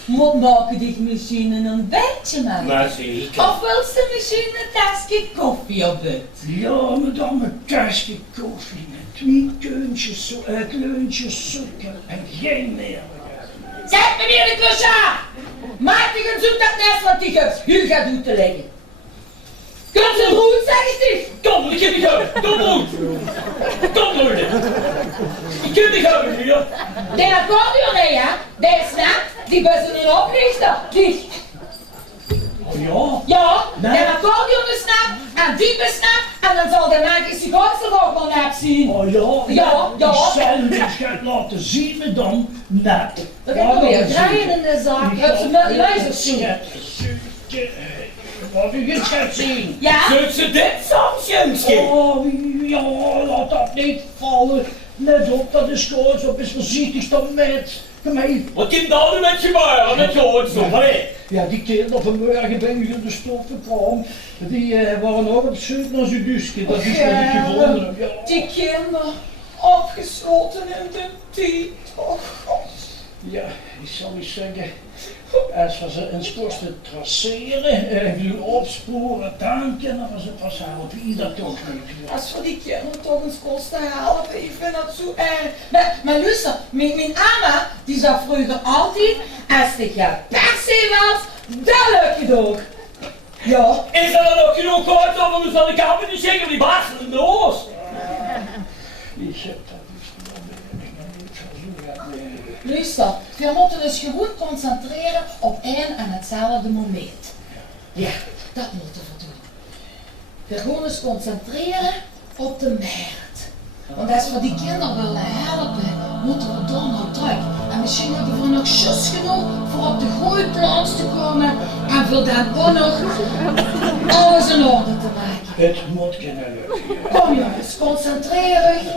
Moet maken dich misschien een ontbijtje maken? Maar zeker. Of wil ze misschien een tasje koffie op het? Ja, madame, een tasje koffie met 2 kleuntjes suiker en geen meer. Zeg meneer de clochard! Maak dich een zoek dat nest wat ik heb u gaat doen te leggen. Komt ze goed, zeg eens niet! Kom, ik heb niet houden. Kom goed. Kom door dit. Ik heb niet houden hier. De accordeon, hè, ja? De snap, die best een oplichter. Dicht. Oh ja? Ja, Nee. de accordeon is snap en die is snap en dan zal de magische godsel ook wel nep zien. Oh ja? Ja, ja. Die zelf gaat laten zien me dan net. Dan heb ik weer draaien in de zaak. Heb ze met lijzers zien. Wat u het gaat zien. Ja? Zult ze dit soms, jongske? Oh ja, laat dat niet vallen. Let op, dat is koorts op, is voorzichtig dan met. Kom mee. Wat kind dan met je buien, met je hoortstof, hè? Ja, die kinderen vanmorgen bij u in de stof gekomen. Die waren ook op zoek naar zijn duske. Dat is wat ik gevonden heb. Ja. Die kinderen opgesloten in de tijd. Oh god. Ja, ik zal u zeggen, als we ze eens kosten traceren, nu opsporen, dan kunnen we ze pas helpen. Ieder toch niet. Als we die kinderen toch eens kosten helpen, ik vind dat zo erg. Maar luister, mijn ama, die zag vroeger altijd, als ik je per se was, dan lukt het ook. Ja. Is er dan ook genoeg kort om ons aan de kamer te zeggen, die barsten in de oors? Ik heb dat niet verzoeken. Luister, we moeten dus gewoon concentreren op één en hetzelfde moment. Ja, dat moeten we doen. We gewoon eens concentreren op de markt. Want als we die kinderen willen helpen, moeten we dan nog terug. En misschien hebben we nog zus genoeg voor op de goede plaats te komen en voor dan ook nog alles in orde te maken. Het moet kunnen lukken. Kom jongens, concentreer je.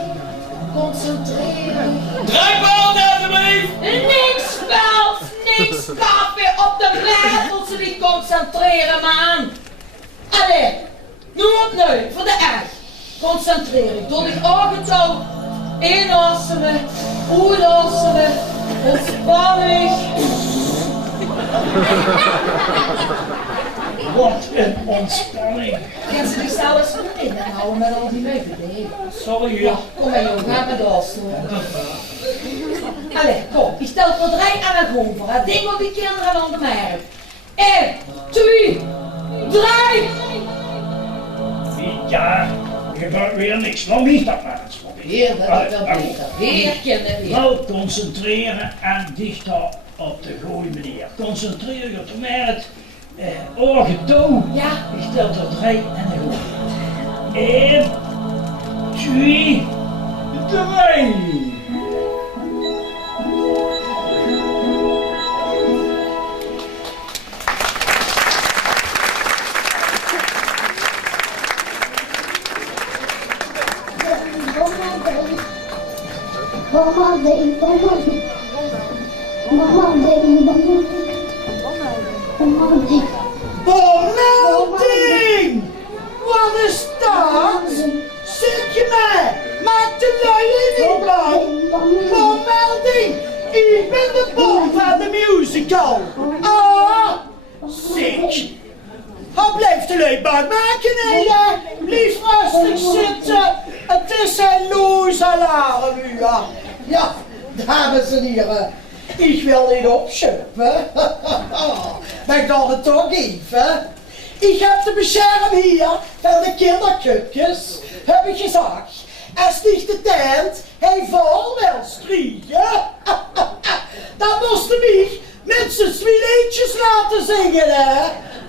Concentreer je. Draaibout alsjeblieft! Niks vals, niks koffie op de wereld, ze niet concentreren man. Allee, nu opnieuw, voor de echt. Concentreer je, doe die ogen toe. Inademen, uitademen, ontspanning. Wat een ontspanning. Gaan ze zichzelf eens goed in en houden met al die meubelen. Sorry. Ja, kom maar jongen, ga maar doorstoren. Allee, kom, ik stel voor 3 aan het hoofd voor. Het ding op die kinderen aan de merk. 1, 2, 3. Ja, er gebeurt weer niks. Nou, wie is dat maar eens voor Weer, dat is wel beter. Weer, kinderen, weer. Nou, concentreren en dichter op de goede manier. Concentreer je op de merk. Ogen toe. Ja. Ik stel tot 3 en dan goed. 1, 2, 3. Bommelding! Wat is dat? Zit je mij? Maak de luien niet bang! Bommelding! Ik ben de bom van de musical! Ah! Ziek! Wat blijft de lui bang maken, hè? Blijf rustig zitten! Het is een loos alarm, ja! Ja, dames en heren! Ik wil niet opschuiven. Maar ik zal het toch even. Ik heb de bescherm hier van de kinderkutjes. Heb ik gezegd. Als niet de tent hij vol wil strieken. Dan moest hij minstens 2 liedjes laten zingen, hè.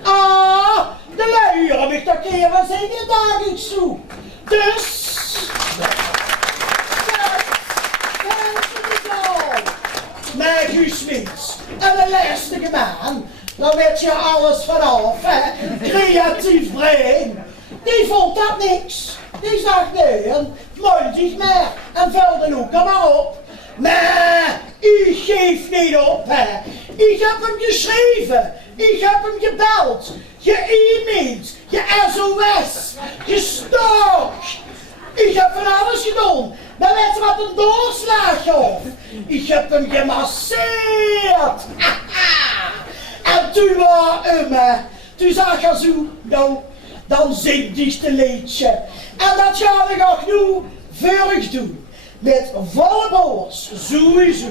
Ah, de lui heb ik toch even zingen dagelijks toe. Dus... Maar Guus Wins, en de lastige man, dan weet je alles vanaf, hè. Creatief brein. Die vond dat niks. Die zag nee, mooi zich maar en vulde ook maar op. Maar ik geef niet op, hè. Ik heb hem geschreven, ik heb hem gebeld, ge-e-mailed, ge-SOS, gestalkt. Ik heb van alles gedaan. Maar weet je wat een doorslag gaf? Ik heb hem gemasseerd. En toen was toen zag hij zo, nou, dan zingt hij een liedje. En dat gaan we nog nu vurig doen. Met volle borst, sowieso.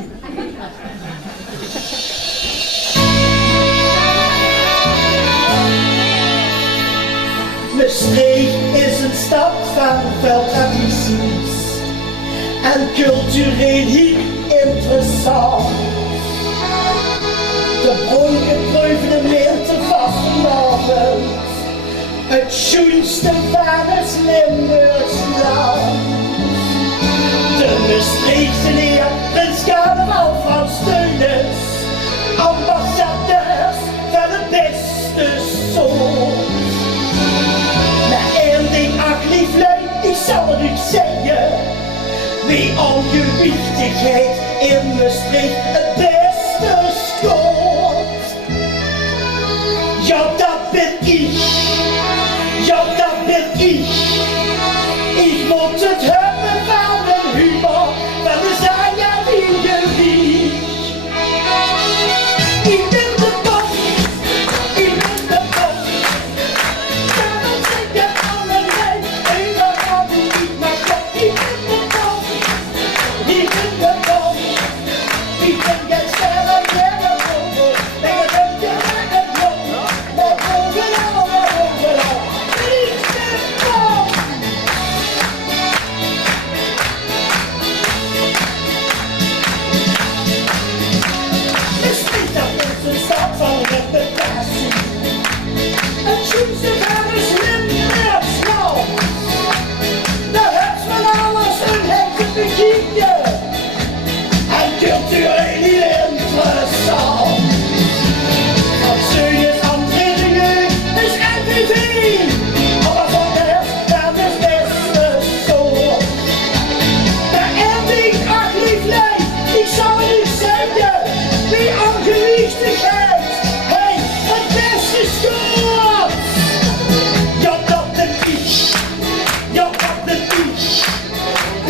Maastricht is een stad van veel tradities en cultureel heel interessant. De brongeproefde meerte vastenavond, het schoonste van het Limburgs land. De Maastrichtse leer, Prins Carnaval van Steunens, ambassadeurs van het beste soort. Maar één ding, ach lief lui, ik zal het u zeggen. Wie al gewichtigheid in Maastricht het beste scoort. Ja, dat ben ik. Ja, dat ben ik. Ik moet het hebben van mijn humor, van de zaaier-wiegerie. Ik ben de bom, ik ben de bom. Daarom zing je allerlei, overal doe ik maar op. Ik ben de bom, ik ben de bom, ik ben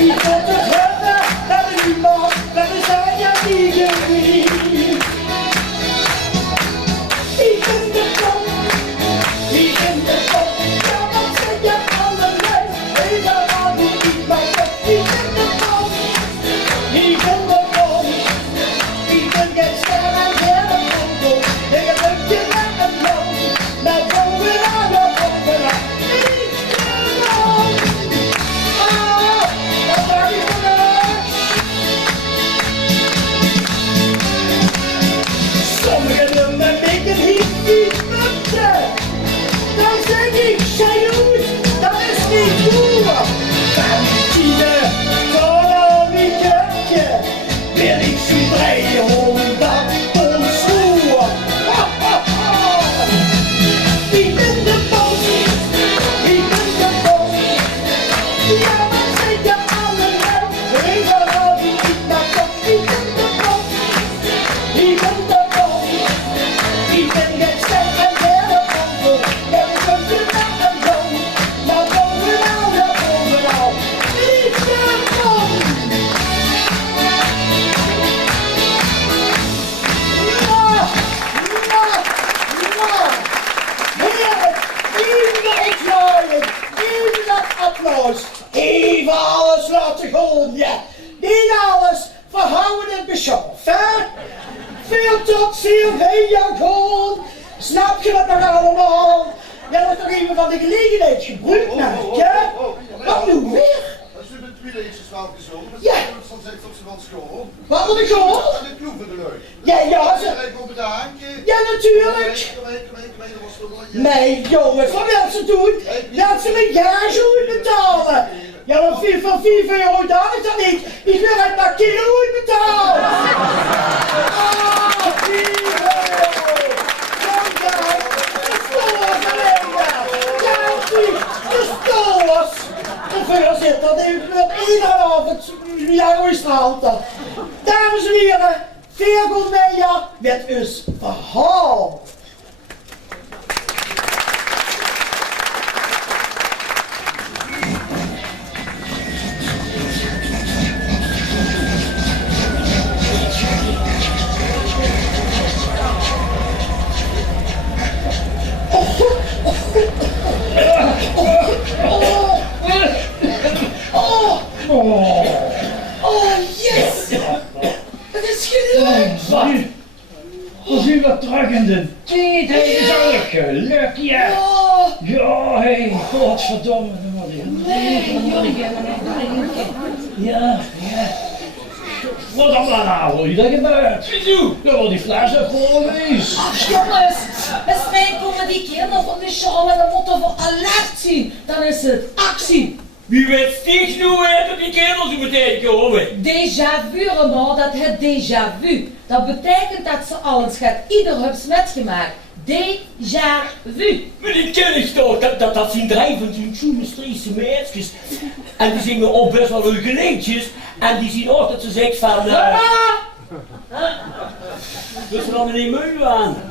Ik moet het hebben, dat is niemand, dat is hij ja niet geliefd. Ik ben de kop, ik ben de kop, ja wat zeg je allerlei, even aan hoe ik mij kop. Ik ben de kop, ik ben de kop, ik ben geen ster en geen foto, ik heb een keer met een loop, naar bovenaan, naar bovenaan. Ik ben de kop, wat draag je vandaag? Sommigen noemen mij een hippie-mutte. Dan zeg ik, salut, dat is niet goed. Valentine, tot die kerkje, wil ik zo 300 pond schoen. Ik ben de bos, ik ben de bos. Ja, wat zeg je allemaal? Even al die ik naar kop. Ik ben de bos, ik ben de bos. Ik ben geen ster en geen foto. En ik ben je naar een boom. Maar bovenal, naar bovenal. Ik ben bos. Heerlijk, even dat opzwaaien, even dat applaus, even alles laten gaan, ja. Niet alles, verhouden het beschof, hè? Veel tot, veel heen, ja, gewoon. Snap je dat nog allemaal? Jij wordt toch even van de gelegenheid gebruikt, nou, hè? Wat nu weer? Als u de tweede iets is wel gezongen, Ja. dan zegt dat ze van school. Wat wil ik gehoord? En de kloeven de leuk. Ja, ja, ze... Iedereen komt met de hankje. Ja, natuurlijk. Kom mee, dat was toch wel een... Nee, jongens, wat wil ze doen? Dat ze mijn gage moet betalen. Ja, maar van 4 euro dan is dat niet. Ik wil het maar kilo betalen. Ah, 4 euro. Dank je. De stoors alleen maar. Ja, de stoors. Hoeveel zit dat? Ik wil iedere avond. Ja, hoe is het altijd? Dames en heren, Virgo Meijer met ons verhaal. Oh, yes! Het is gelukt! Als u wat terug in de tijd heeft, is alles gelukt, ja. Ja, hé, godverdomme. Ja. Wat dan nou? Hoe is dat gebeurd? Ja, wel die fles heeft gewoon is. Ach jongens, het spijt komen die kinderen van de show en dan moeten we alert zien. Dan is het actie. Wie weet sticht nu weer dat die kinderen zo meteen komen? Déjà vu, Renaud, dat het déjà vu. Dat betekent dat ze al eens gaat ieder hups metgemaakt. Déjà vu. Maar die ken ik toch, dat zijn drijvend zo'n Tjoemestriese meisjes. En die zingen ook best wel leuke liedjes. En die zien ook dat ze zegt van... Dus we dan niet mee aan.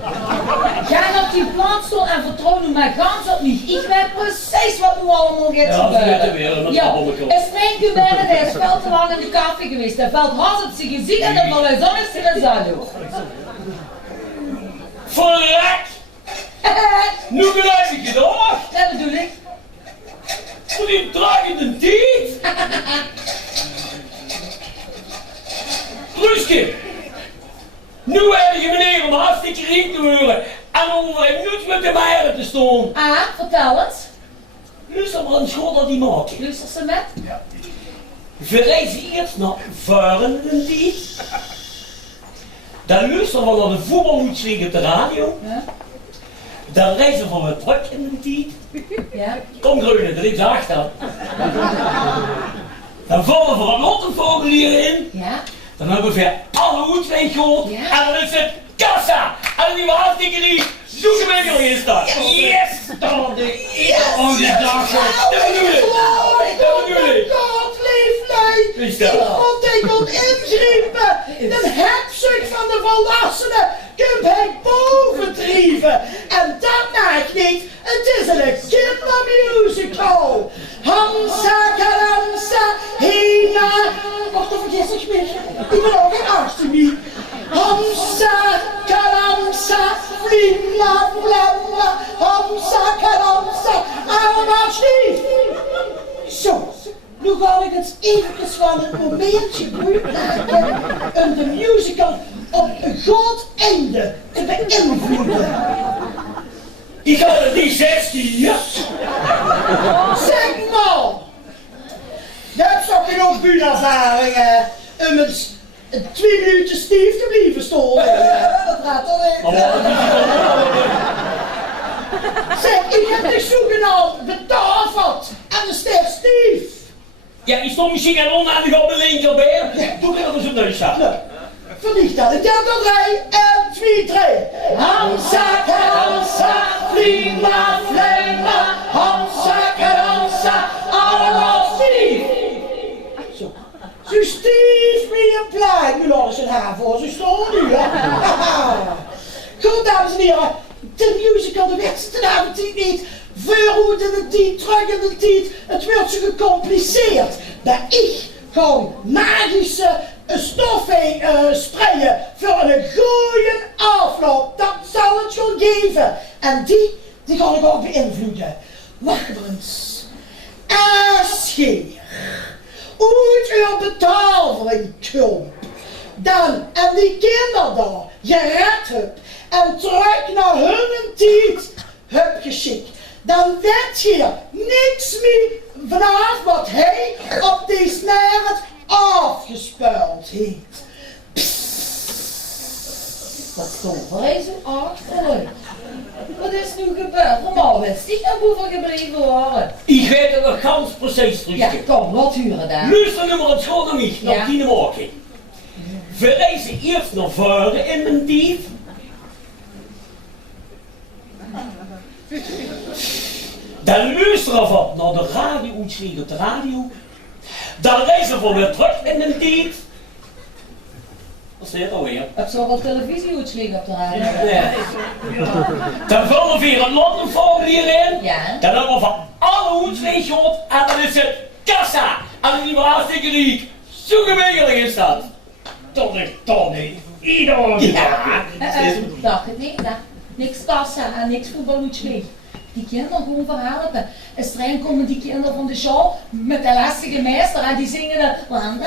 Ga op die plaats staan en vertrouw nu maar gans op niet. Ik weet precies wat nu allemaal gaat gebeuren. Ja, een streng gemene, hij is veel te lang in de koffie geweest. Hij valt haast op zijn gezicht en dan valt hij zo eens in een zadel. Verrek! Nu begrijp ik het ook! Dat bedoel ik. Voor die dragende tijd! Ruske! Nu heb je meneer om hartstikke riek te horen en om over niets met de meieren te staan. Ah, vertel het. Luister maar een school dat die maakt. Luister ze met? Ja. We reizen eerst naar Varendentijd. Dan luisteren we naar de voetbalwedstrijd op de radio. Ja. Dan reizen we met truck in de tijd. Ja. Kom Groene, dat is achter. Dan vallen we een lottenformulier in. Ja. Dan hebben we weer alle hoeds gehoord. Ja. En dan is het kassa. En die was hartstikke lief. Zoekenwinkel is dat. Yes! Dan de eerste dag. Dat bedoel ik. Dat bedoel ik. God, lieflui! Is dat? Iemand die kon ingrijpen! De hebzucht van de volwassenen kunt hij bovendrijven! En dat maakt niet, het is een kindermusical! Hamsa, karamsa, heen vergis ik me. Ik ben ook geen arts, wie. Hamsa, kalamsa, flimla, flamla, hamsa, kalamsa, allemaal stief. Zo, nu ga ik het eventjes van het momentje gebruiken om de musical op een groot einde te beïnvloeden. Ik had het niet 16, ja. Zeg man! Je hebt toch genoeg buurervaring om eens 2 minuten stief te blijven storen. Dat gaat al in. Zeg, ik heb de zogenaamd betafeld en de ster stief. Ja, ik stond misschien aan onhandig op mijn linkerbeen. Doe ik nog eens op neus staan. Nee, verlicht dat. Ik heb er 3 en 2, 3. Hamsa, karamsa, flimla, flemla, hamsa, karamsa, allemaal stief. Zo. Zo stief wie een plaat. Nu laten ze het haar voor ze staan nu, hè. Goed, dames en heren. De musical, de wedstrijd avond niet. Vooruit in de tijd, terug in de tijd. Het wordt zo gecompliceerd. Dat ik gewoon magische stof heen sprayen voor een goede afloop. Dat zal het schon geven. En die ga ik ook beïnvloeden. Wacht eens. Als je uit uw betaling komt, dan en die kinderen daar gered hebt en terug naar hun tijd hebt geschikt, dan weet je niks meer vanaf wat hij op die snaren afgespeeld heeft. Wat stond voor eens een achterlijk? Wat is nu gebeurd? Normaal wist ik dat boven gebleven waren. Ik weet het nog ganz precies terug. Ja, kom, wat huren dan? Luister nu maar eens gewoon naar mij, Ja. naar die morgen. We reizen eerst naar voren in mijn dief. Dan luisteren we naar de radio-uitslag op de radio. Dan reizen we weer terug in mijn dief. Wat staat er alweer? Heb je al wat televisie-uitslag op de radio? Ja. Dan vullen we weer een landenformulier in. Ja. Dan hebben we van alle uitslag gehad en dan is het kassa. En dan is die hartstikke riek. Zo gemeenlijk is dat. Tony. Iedereen. Ja. Dacht het niet, hè? Niks kassa en niks voetbaluitslag. Die kinderen gewoon verhelpen. En streng komen die kinderen van de show met de lastige meester en die zingen dan.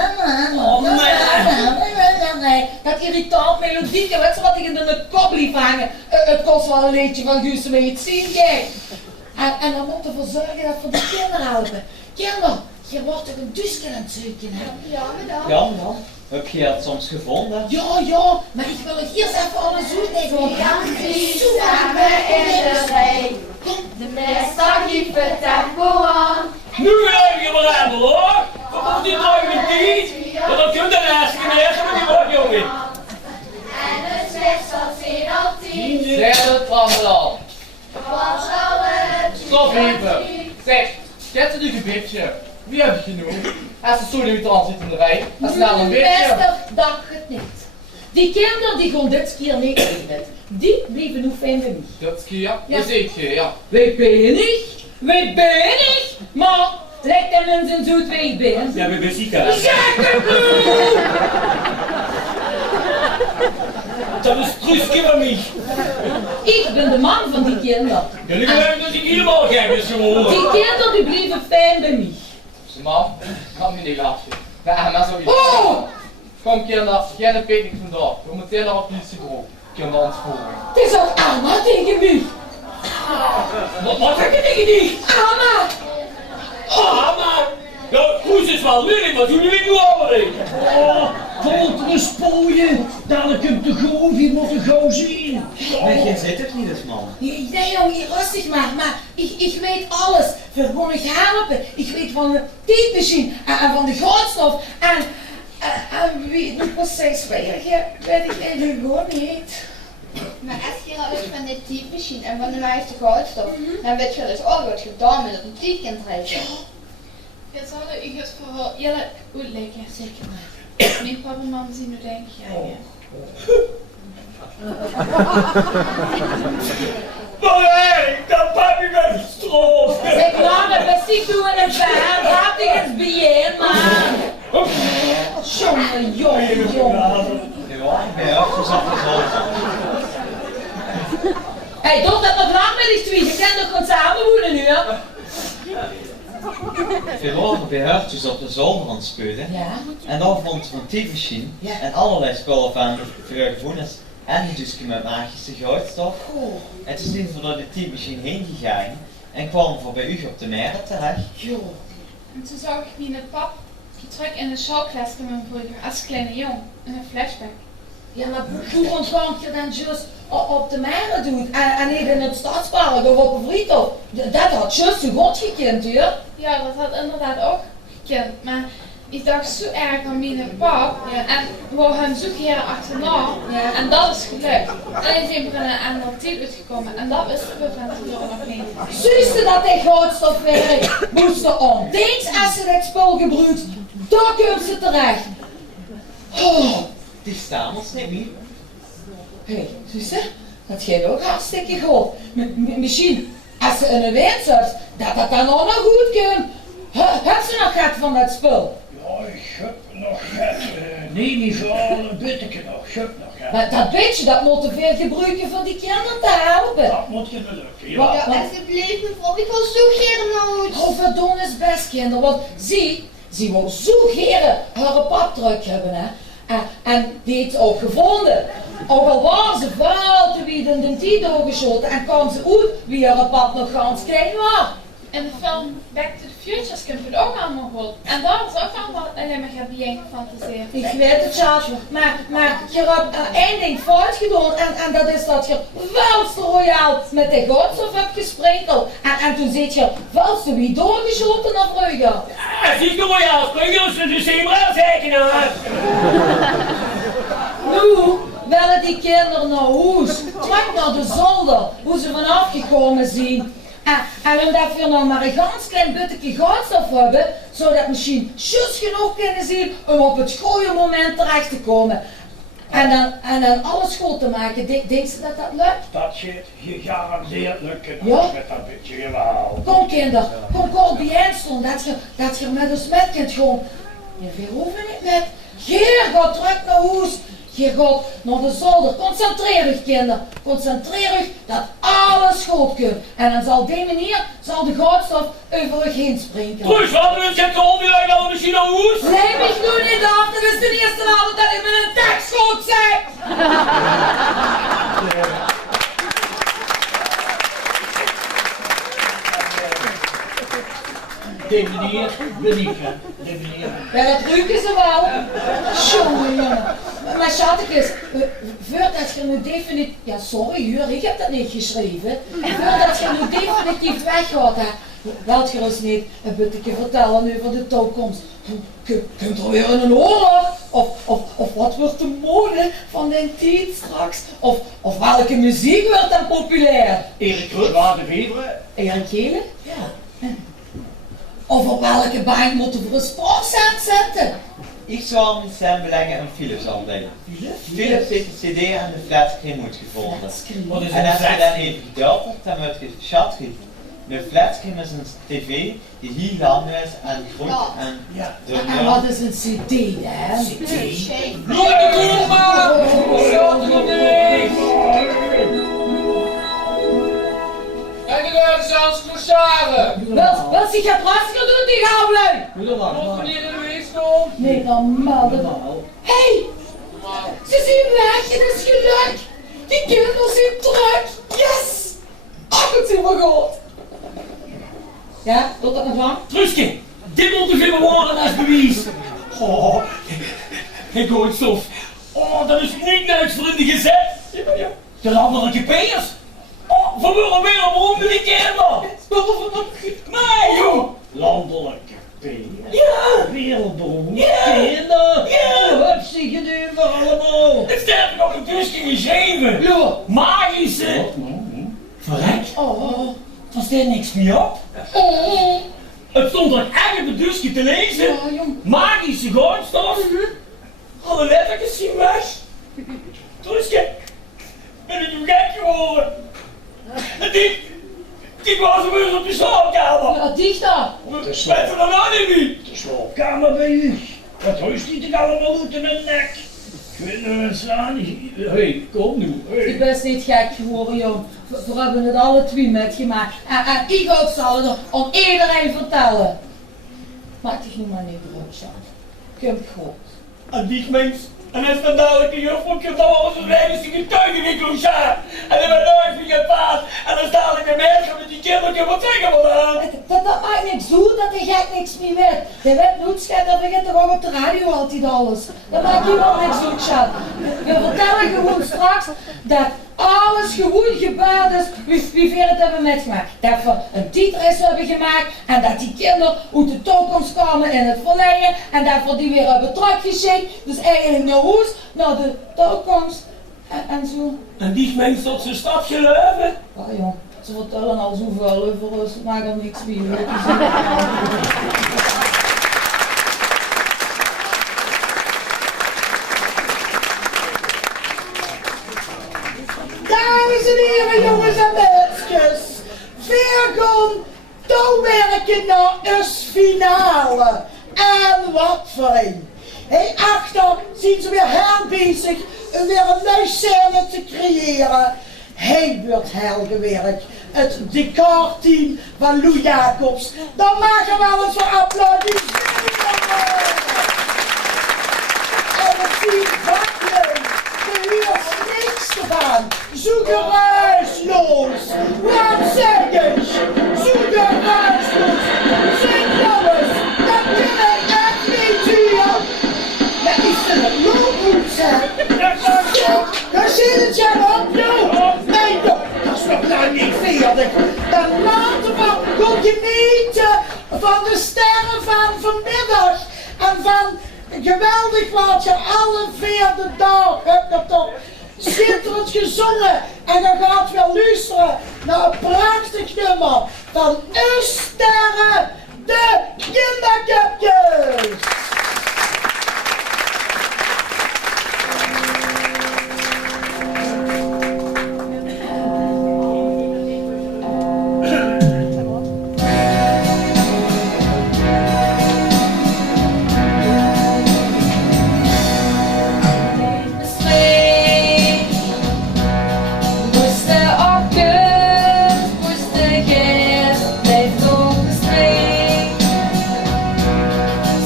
Dat irritant melodieke, weet je wat ik in de kop lief hangen? Het kost wel een liedje van Guus mee het zien, kijk. En dan moeten we ervoor zorgen dat we die kinderen helpen. Kinderen, je wordt toch een dusken aan het zoeken, hè? Ja, madame. Ja, man. Heb je het soms gevonden? Ja, maar ik wil het eerst even alles uitleggen. Want Samen in de rij. De meester geeft het tempo aan. Nu blijf je maar aan, hoor. Wat komt die nou in die? Want dan kunt de rest niet meer met die woord, jongen. En het zwitser zien altijd. Zeg het allemaal. Was al het Stop even. Zeg, zet het een gebitje. Wie heb je genoeg? Als ze zo niet aan zitten in de rij, dat is snel een beetje. Meester, dacht het niet. Die kinderen die gaan dit keer niet eten. Die blijven nu fijn bij mij. Dat keer? Ja. Dat is je, ja. Weet ben je niet? Weet ben je niet? Maar, lijkt hem in zijn zoet weet ben. Ja, we zijn ziek, hè? Dat is truusje van mij. Ik ben de man van die kinderen. Ja, nu geloof dat ik hier morgen heb, is gewoon. Die kinderen die blijven fijn bij mij. Man, kan me niet lachen. We hebben maar zoiets. Oh! Kom kinderen, geen picnic vandaag. We moeten naar het politiebureau. Kinderen ontsporen. Het is ook Anna tegen mij. Wat zeg je tegen die? Anna! Anna! Ja, Koes is wel lelijk, maar toen jullie nu alweer. Voltere spooien, dadelijk op de groof, hier moet je gauw zien. Nee, je zit het niet eens, man. Nee jongen, rustig maar ik weet alles. We gaan je helpen. Ik weet van de typemachine en van de grondstof en wie nu precies weet ik eigenlijk gewoon niet. Maar als je al uit van de typemachine en van de meeste goudstof, dan weet je dus ook wat gedaan met een type kan trekken. Jag sa det i just för hela Ulrika. Zeker maar. Min pappa och mamma ser nu den grejen. Maar hé, dat papi met stroom. Zeg lange, best ik doe een ver, laat ik het bier man. Jongen, Jongen, jongen, jongen. Ja, ik ben ook zo op de zolder. Hé, doe dat nog lang met die twee. Je kan toch gewoon samen wonen nu, hè? Vanmorgen bij Hurtjes op de zolder aan het spelen. Ja. En dan vond ze een typemachine en allerlei spullen van vreugdevoeders. En dus met magische goudstof. En toen zijn we door de typemachine heen gegaan en kwamen voor bij u op de meren terecht. En toen zag ik mijn pap terug in de schouwklas van mijn broer als kleine jong, in een flashback. Ja, maar hoe ontvangt je dan juist op de meren doet en niet in het stadspark of op een friedhof? Dat had juist zo goed gekend, hoor. Ja, dat had inderdaad ook gekend, maar ik dacht zo erg aan mijn pap en wou hem zoeken achterna en dat is gelukt. En ik ben er een ander type uitgekomen en dat wisten we van tevoren nog niet. Zuster dat hij goudstof werkt, moest er ondanks als ze dat spul gebruikt, daar komt ze terecht. Die staan ons niet meer. Hé, zuster, dat geeft ook hartstikke goed. Misschien als ze in een wens hebt, dat dat dan ook nog goed kan. Heb ze nog gehad van dat spul? Ja, ik heb nog gehad. Nee, niet voor een beetje nog. Ik heb nog gehad. Maar dat beetje, dat moet te veel gebruiken voor die kinderen te helpen. Dat moet je me lukken, ja. Ja, alsjeblieft mevrouw, ik wil zo graag naar huis. Oh, verdoen is best, kinderen, want ze wil zo graag haar pap terug hebben, hè. En die heeft ook gevonden. Ook al waren ze veel te wie in de tijd doorgeschoten en kwam ze uit wie haar pap nog ganz klein was. In de film Back to the Future komt het ook allemaal goed. En daar is ook allemaal alleen maar bien gefantaseerd. Ik weet het, Charles, maar je hebt één ding fout gedaan en dat is dat je veel te royaal met de goudstof hebt gesprenkeld. En toen zit je veel te wie doorgeschoten naar vroeger. Ja, zie ik royaal springen, dus zie je maar zeker naar. Nu willen die kinderen naar huis, terug naar de zolder, hoe ze vanaf gekomen zijn. En omdat we nog maar een ganz klein beetje goudstof hebben, zodat misschien juist genoeg kunnen zien om op het goede moment terecht te komen. En dan alles goed te maken, denk ze dat dat lukt? Dat shit gegarandeerd lukken Ja? met dat beetje geweld. Kom kinder, kom kort bijeen dat je met ons met kunt gaan. Je hoeven niet met. Geer gaat terug naar huis. Je gaat naar de zolder. Concentreer je kinderen. Concentreer je dat alles goed kunt. En dan zal die manier de goudstof over je heen springen. Terug, hadden we het hebt geholpen jullie al misschien al hoes? Neem ik nu niet af, dat is de eerste avond dat ik met een tekst goed zeg. Die meneer, benieuwen. Die meneer. Ja, dat ruiken ze wel. Jongen. Maar schattekes, voordat je nu definitief... Ja, sorry Huur, ik heb dat niet geschreven. Voordat je nu definitief weggaat, wilt je ons niet een beetje vertellen over de toekomst? Kunt er weer in een oorlog? Of wat wordt de mode van de tijd straks? Of welke muziek wordt dan populair? Erik Rut, de Wever. Erik Gele? Ja. Of op welke baan moeten we een spoorzet zetten? Ik zou mijn stem beleggen in Philips aandelen. Philips heeft de CD en de flatscreen moet gevonden. En als je dan even geduld hebt, dan moet je het chat geven. De flatscreen is een tv die hier lang is en groot en dun. En wat is een CD, hè? CD. Nooit komen! Zat er niet! En de mensen zelfs voor Sjaren. Wel, zich het lastig doen, die gauwlui! Wat wanneer er weer komt? Nee, normaal. Hé! Ze zijn weg, het is gelukt! Die kinderen zijn terug! Yes! Ach, het is helemaal goed! Ja, doet dat nog lang? Truske, dit moet je bewaren als bewijs. Oh, ik hoor het stof. Oh, dat is niet niks voor in de gezet. De landelijke peers. Oh, van willen weer een beroemde die kinderen. Nee, joh. Landelijke peers. Ja. Wereldberoemd. Ja. Kinderen. Ja. Wat heb ze gedaan voor allemaal? Het staat nog een Truske geschreven. Ja. Magische. Verrek. Oh. Er staat niks meer op. Oh. Het stond er echt op het dusje te lezen. Magische goudstof. Alle lettertjes zien weg. Truske, ben ik nu gek geworden? Ik was er weer op de slaapkamer. Ja, dicht daar. Wat is er dan aan in? De slaapkamer bij u. Wat rust die toch allemaal uit in hun nek? Ik weet nog eens aan. Hé, kom nu. Ik ben niet gek geworden, jong. We hebben het alle twee metgemaakt. En ik ook zal het om iedereen vertellen. Maak dich nu maar niet druk, Sjaak. Komt goed. En die mens, en het van dadelijke juffrouw komt allemaal zo'n redelijke getuigen in Kloesjaar. En dan ben nooit van je paard. En dan sta ik de mensen met die kinderen, wat zeggen we dan? Dat maakt niks uit dat de gek niks meer weet. De weet nooit schijnt, dat begint toch ook op de radio altijd alles. Dat maakt hier ook niks uit, Sjaak. We vertellen gewoon straks dat alles gewoon gebeurd is wie we het hebben metgemaakt. Dat we een tijdreis hebben gemaakt en dat die kinderen uit de toekomst komen in het verleden en dat we die weer hebben teruggeschikt. Dus eigenlijk naar huis, naar de toekomst en zo. En die mens tot zijn stapje leven? Ja, jong, ze vertellen al zoveel over ons, maakt er niks meer. Dames en heren, jongens en meisjes. We gaan toewerken naar een finale. En wat voor een. Hey, achter zien ze weer heel bezig om weer een nieuwe scène te creëren. Hij wordt heel gewerkt. Het decorteam van Lou Jacobs. Dan maken we wel eens voor applaudisseren. En het team vakleun. Hier is niks gedaan. Zo geruisloos. Wat zeg ik? Zo geruisloos. Zeg jongens, dat wil ik echt niet hier. Dat is een loophoed, zeg. Daar zit het jij op, joh. Nee, joh, dat is nog lang niet veerdig. Dan laten we gewoon genieten van de sterren van vanmiddag. En van geweldig wat je alle 4e dag hebt dat toch schitterend gezongen. En dan gaat weer luisteren naar een prachtig nummer van Sterren, de Kindercupjes.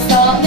Start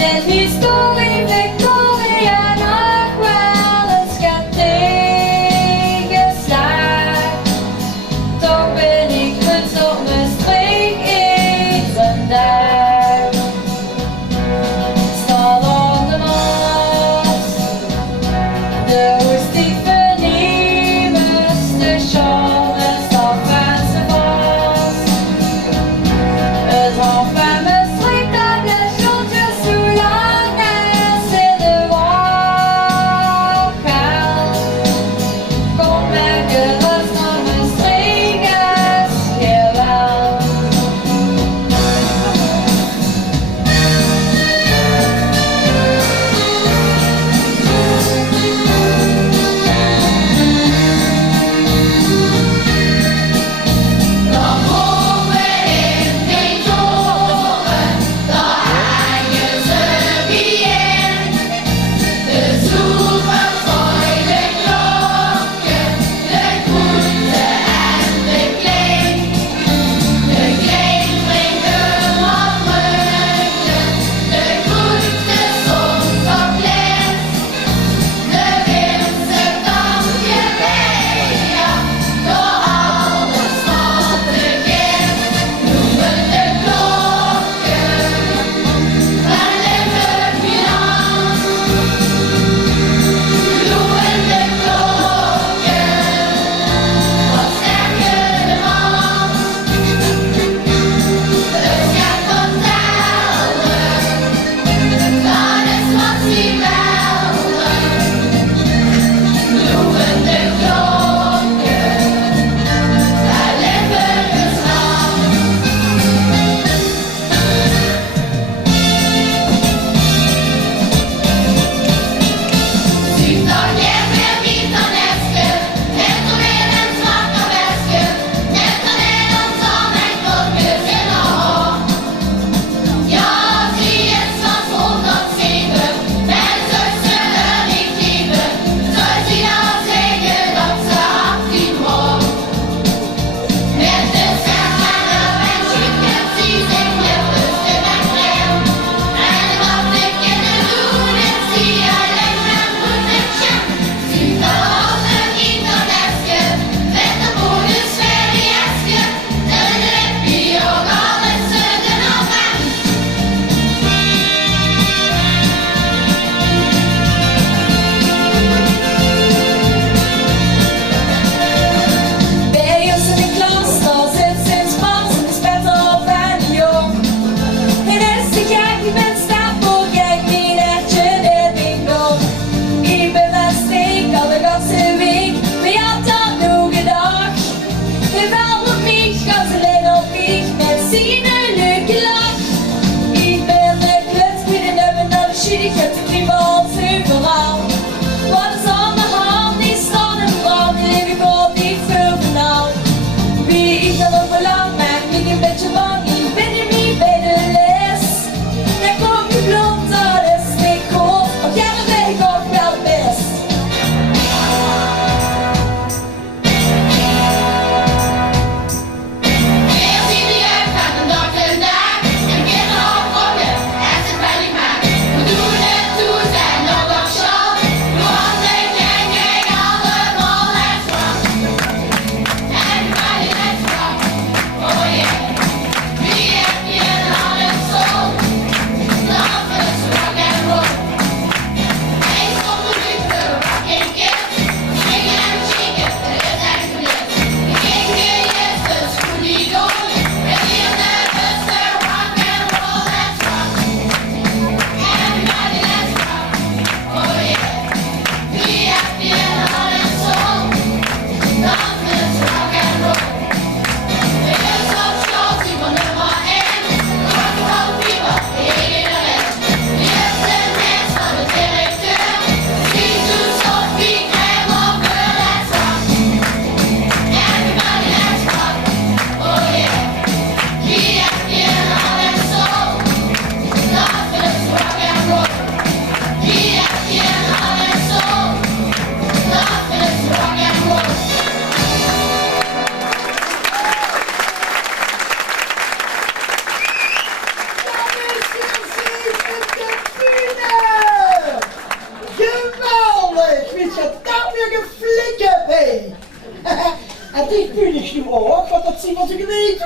dit ben ik nu ook, want dat zien wat ik weet.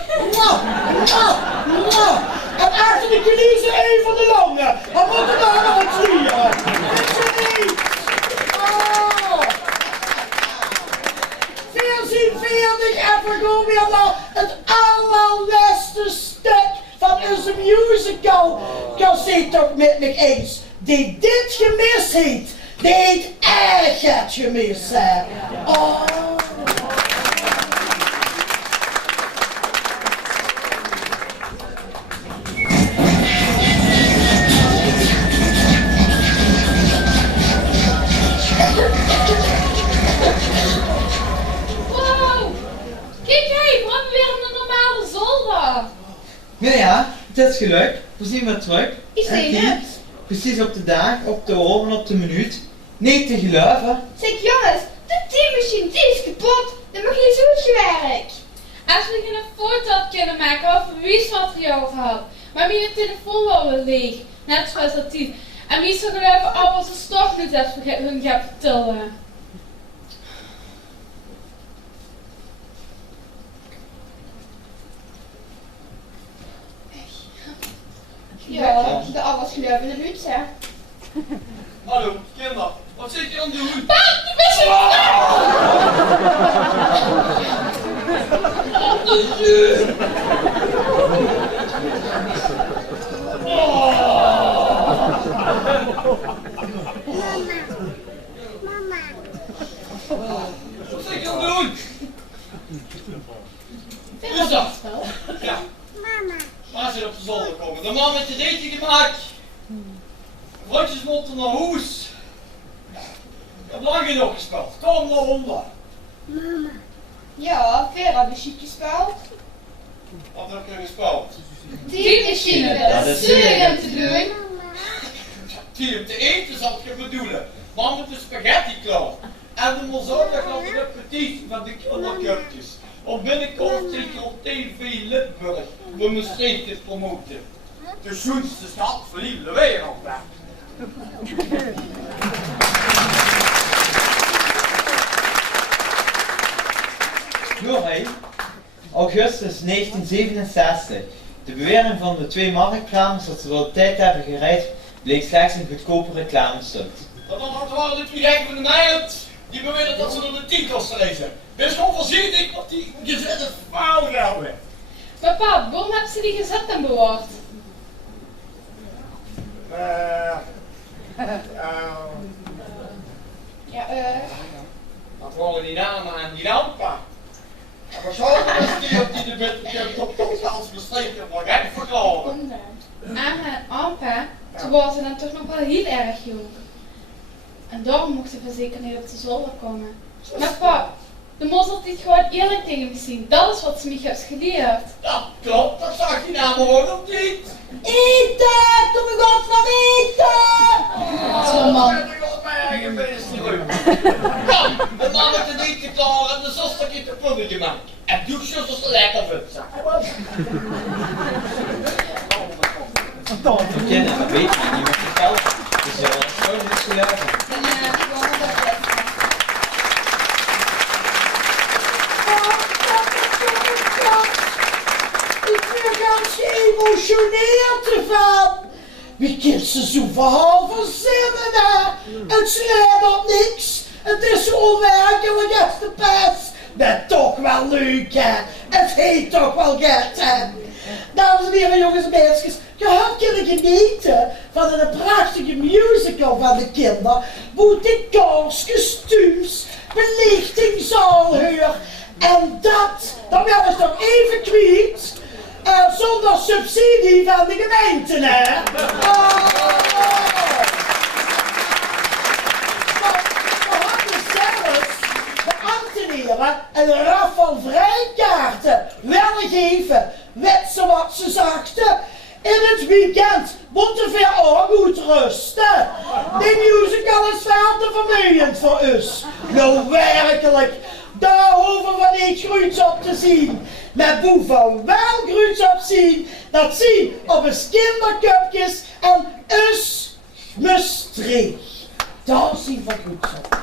En achter de knieën even de longen. Dan moeten we nog wat vliegen. Is er niet? En we gaan weer naar het allerlaatste stuk van onze musical. Kan ze toch met me eens die dit gemist heeft, die heeft echt het gemist. Hè? Oh. Ja, het is gelukt. We zien weer terug. Ik zie het. Precies op de dag, op de oor en op de minuut. Niet te geloven. Zeg jongens, de teammachine die is kapot. Dat mag niet zo gewerkt. Als we geen foto had kunnen maken of bewijsmateriaal gehad. Maar mijn telefoon was wel leeg. Net zoals dat die. En wie zou geloven al ze toch niet dat hun gaat vertellen. Ja, de alles geloven in de buurt, hè. Hallo, kinder. Wat zit je aan het doen? Pa, je bent zo Wat zit je aan het doen? Is dat? Ja. Maar ze op de zolder komen. De man met de eten gemaakt. Broodjes moeten naar huis. Ik heb lang genoeg gespeeld. Kom naar onder. Mama. Ja, Vera hebben chic gespeeld. Wat heb je gespeeld? Teammachine, dat is zeuren te doen. Die om te eten zal je bedoelen. Maar met de spaghetti klaar. En de mazorga gaat de repetitie van de kindercupjes. Om binnenkort zeker op TV Lidburg we Maastricht te promoten. De schoonste stad van de hele wereld. Joré, augustus 1967. De bewering van de twee marktkramers dat ze wel op tijd hebben gereisd, bleek slechts een goedkope reclamestunt. Dat waren de twee gekken van de Nijland. Die beweerden dat ze door de titels reizen. Wees gewoon voorzichtig, want die gezet is fout houden. Maar pa, waarom hebben ze die gezet en bewaard? Dat waren die namen en die lampen. En waarschijnlijk is die op die de bed op de als bestreken wel gek verklaren. Anne en Ampa, toen waren ze dan toch nog wel heel erg jong. En daarom mochten we zeker niet op de zolder komen. Maar pa, de mos had dit gewoon eerlijk tegen me zien. Dat is wat ze me heeft geleerd. Ja, klopt, dat zag je namen gewoon op niet. Eten! Kom ik op van eten! Zo'n man. Ik op mijn eigen feest terug. Ja, de man met de eten klaar en de zuster heeft de pudding gemaakt. En douches als ze lekker vindt. We kennen dat weet je niet meer vertellen. Dus je was gewoon niet geloven. Ik ben ganz geëmotioneerd ervan. Wie kent ze zo'n verhaal verzinnen, hè? Het slaat op niks. Het is zo onwerkelijk als de pest. Maar toch wel leuk, hè? Het heet toch wel get, hè? Dames en heren, jongens en meisjes, je hebt kunnen genieten van een prachtige musical van de kinderen, waar decors, kostuums, belichting, zaalhuur en dat wil ik nog even kwijt, zonder subsidie van de gemeente, hè? We hadden zelfs de ambtenaren een raffel vrijkaarten weggeven. Weet ze wat ze zachten? In het weekend moeten we ook goed rusten. Die musical is veel te vermoeiend voor ons. Nou werkelijk, daar hoeven we niet groots op te zien. Maar boeven wel groots op zien, dat zien op eens kindercupjes en us Maastricht. Daar zien we groots op.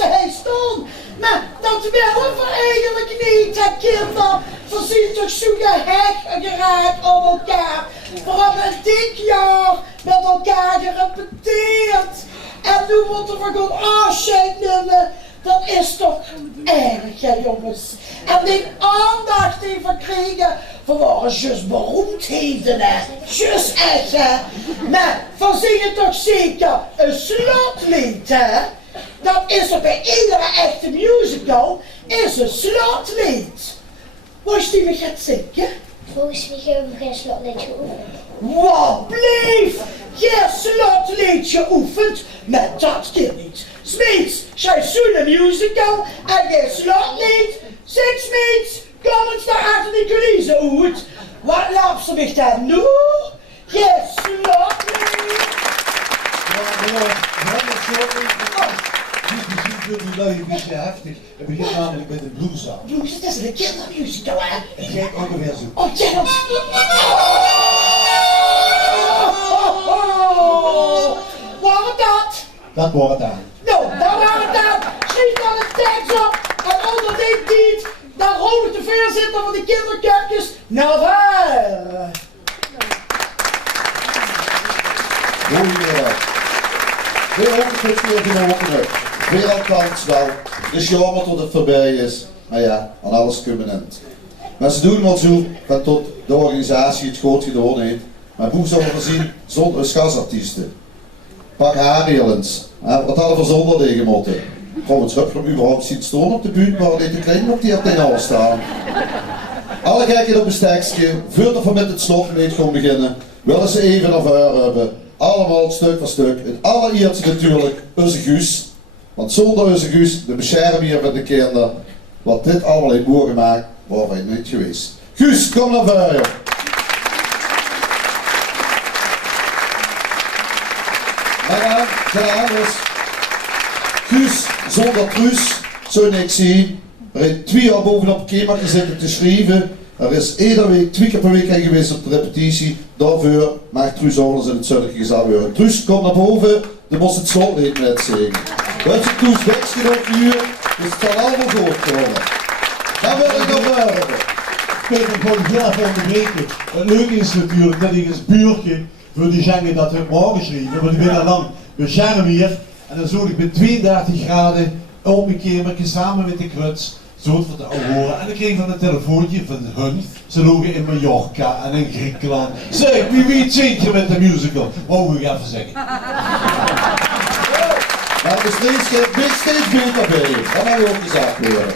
ze heen staan. Maar dat willen we eigenlijk niet, hè, kinderen. We zien toch zo gehecht en geraakt op elkaar. We hebben een dik jaar met elkaar gerepeteerd. En nu moeten we gewoon afscheid nemen. Dat is toch erg, hè, jongens. En die aandacht die we kregen, we waren juist beroemdheden, hè. Juist echt, hè. Maar we zingen toch zeker een slotlied, hè. Dat is er bij iedere echte musical, is een slotlied. Was die me gaat zingen? Volgens mij hebben we geen slotlied geoefend. Wat bleef je slotlied geoefend? Maar dat kan niet. Smeets, jij zo'n musical en je slotlied. Zeg Smeets, kom eens daar achter die coulissen uit. Wat laat ze mich daar nu? Je slotlied. Die lui een beetje heftig. Het begint namelijk met een blueszaal. Blues, het is een kindermusical, hè? Ik kijk ongeveer zo. Oh, jij dan. Waar dat? Dat wordt het aan. Nou, daar waren het aan. Schrijf dan een tekst op. En onder dit lied, daar hoort de voorzitter van de kinderkerkjes naar waar. Goedemiddag. Veel ongeveer genomen. Veel althans wel. Het is jammer tot het voorbij is. Maar ja, aan alles kunnen we niet. Maar ze doen wel zo dat tot de organisatie het groot gedaan heeft. Maar hoe zullen we zien zonder schasartiesten? Pak Harrielens. Wat hadden we zonder tegen moeten? Gewoon het schip van überhaupt zien staan op de buurt, maar niet te klein op die op de alles staan. Alle kijken op een stekstje, voordat we met het slotlied gaan beginnen, willen ze even naar voren hebben. Allemaal stuk voor stuk. Het allereerste natuurlijk onze Guus. Want zonder onze Guus, de beschermer van de kinderen, wat dit allemaal heeft mogen waren wij niet geweest. Guus, kom naar voren. Maar gedaan is, Guus zonder Truus zou niks zien. Er heeft 2 jaar bovenop het kamer gezeten te schrijven. Er is iedere week, 2 keer per week geweest op de repetitie. Daarvoor maakt Truus alles in het zuidelijke gezag weer. Truus, kom naar boven, dan moest het slotlied net zingen. Dat is het Truus weggedaan hier, dus het zal allemaal goed komen. Dan wil ik nog hebben. Ik wil gewoon heel even onderbreken. Het leuke is natuurlijk dat ik als buurtje voor die zingen dat we morgen schrijven, want ik ben al lang bescherm hier. En dan zou ik met 32 graden op mijn kamertje samen met de kruts zo voor te horen. En dan kreeg ik van een telefoontje van hun. Ze logen in Mallorca en in Griekenland. Zeg, wie weet zeker met de musical? Wou ik even zeggen. Maar er is steeds beter bij je. Dat mag je ook gezegd worden.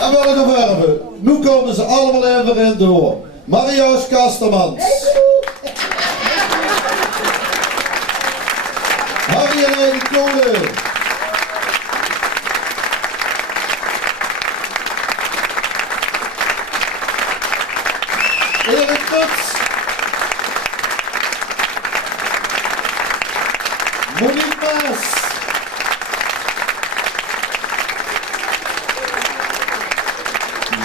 En wil ik nog hebben. Nu komen ze allemaal even in door. Marius Kastermans. Harry Kolen. Erik Nuts. Monique Maas.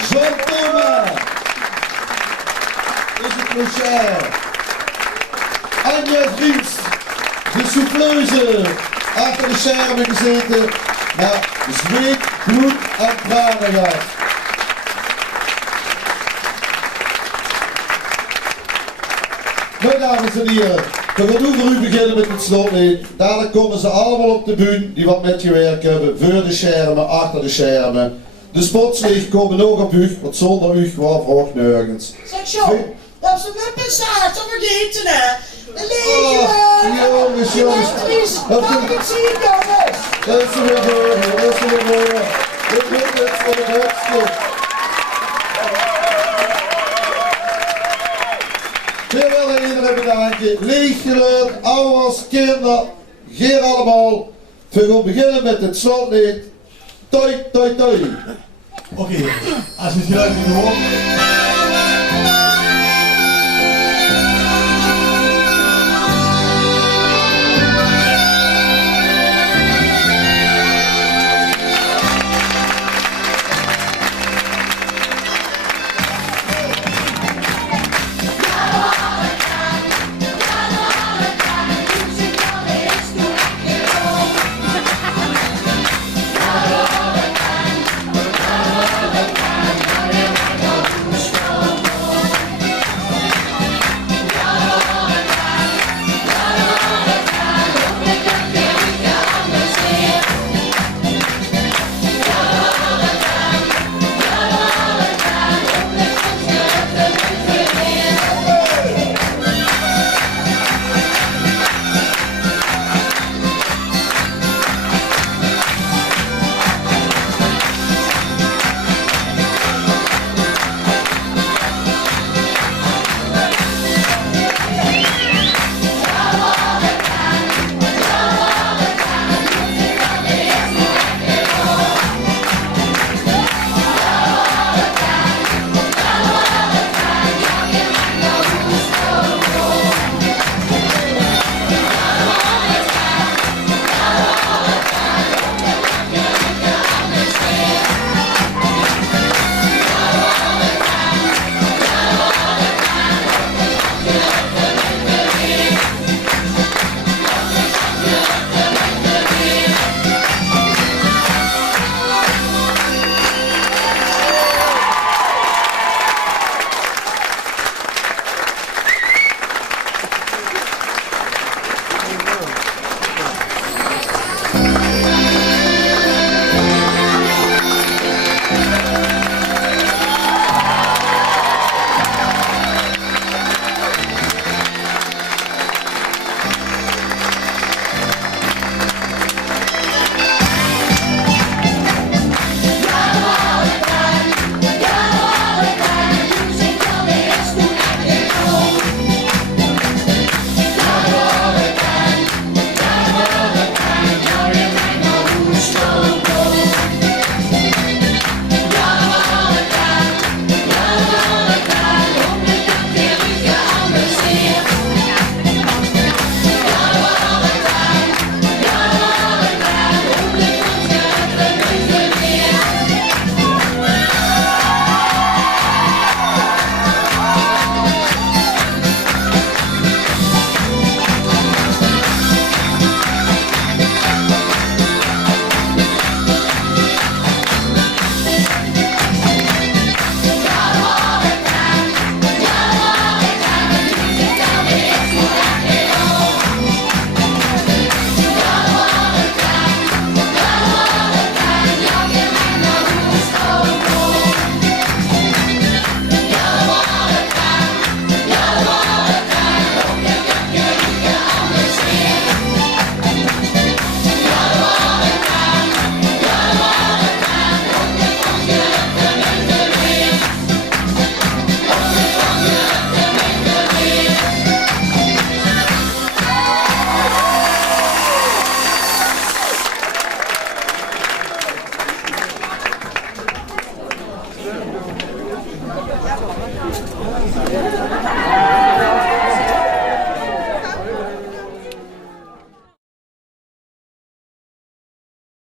Jean Thomas. Is het Michel. Anja Vries. De souffleuse. Achter de schermen gezeten. Maar zweet, bloed en tranen gehad. Mijn dames en heren, we gaan nu voor u beginnen met het slotlied. Dadelijk komen ze allemaal op de bühne die wat met je werk hebben, voor de schermen, achter de schermen. De spotslicht komen ook op u, want zonder u gewoon vroeg nergens. Zeg zo, dat is een webpensage, dat vergeten hè. Een leger, jongens. Dat kan ik zien jongens. Dat is er weer voor, dat is er weer voor. Dit wordt het voor de hoogste. We willen iedereen bedanken. Leeggeluid, ouders, kinderen, geer allemaal. We gaan beginnen met het slotlied. Toi, toi, toi. Oké, als je het geluid niet hoort.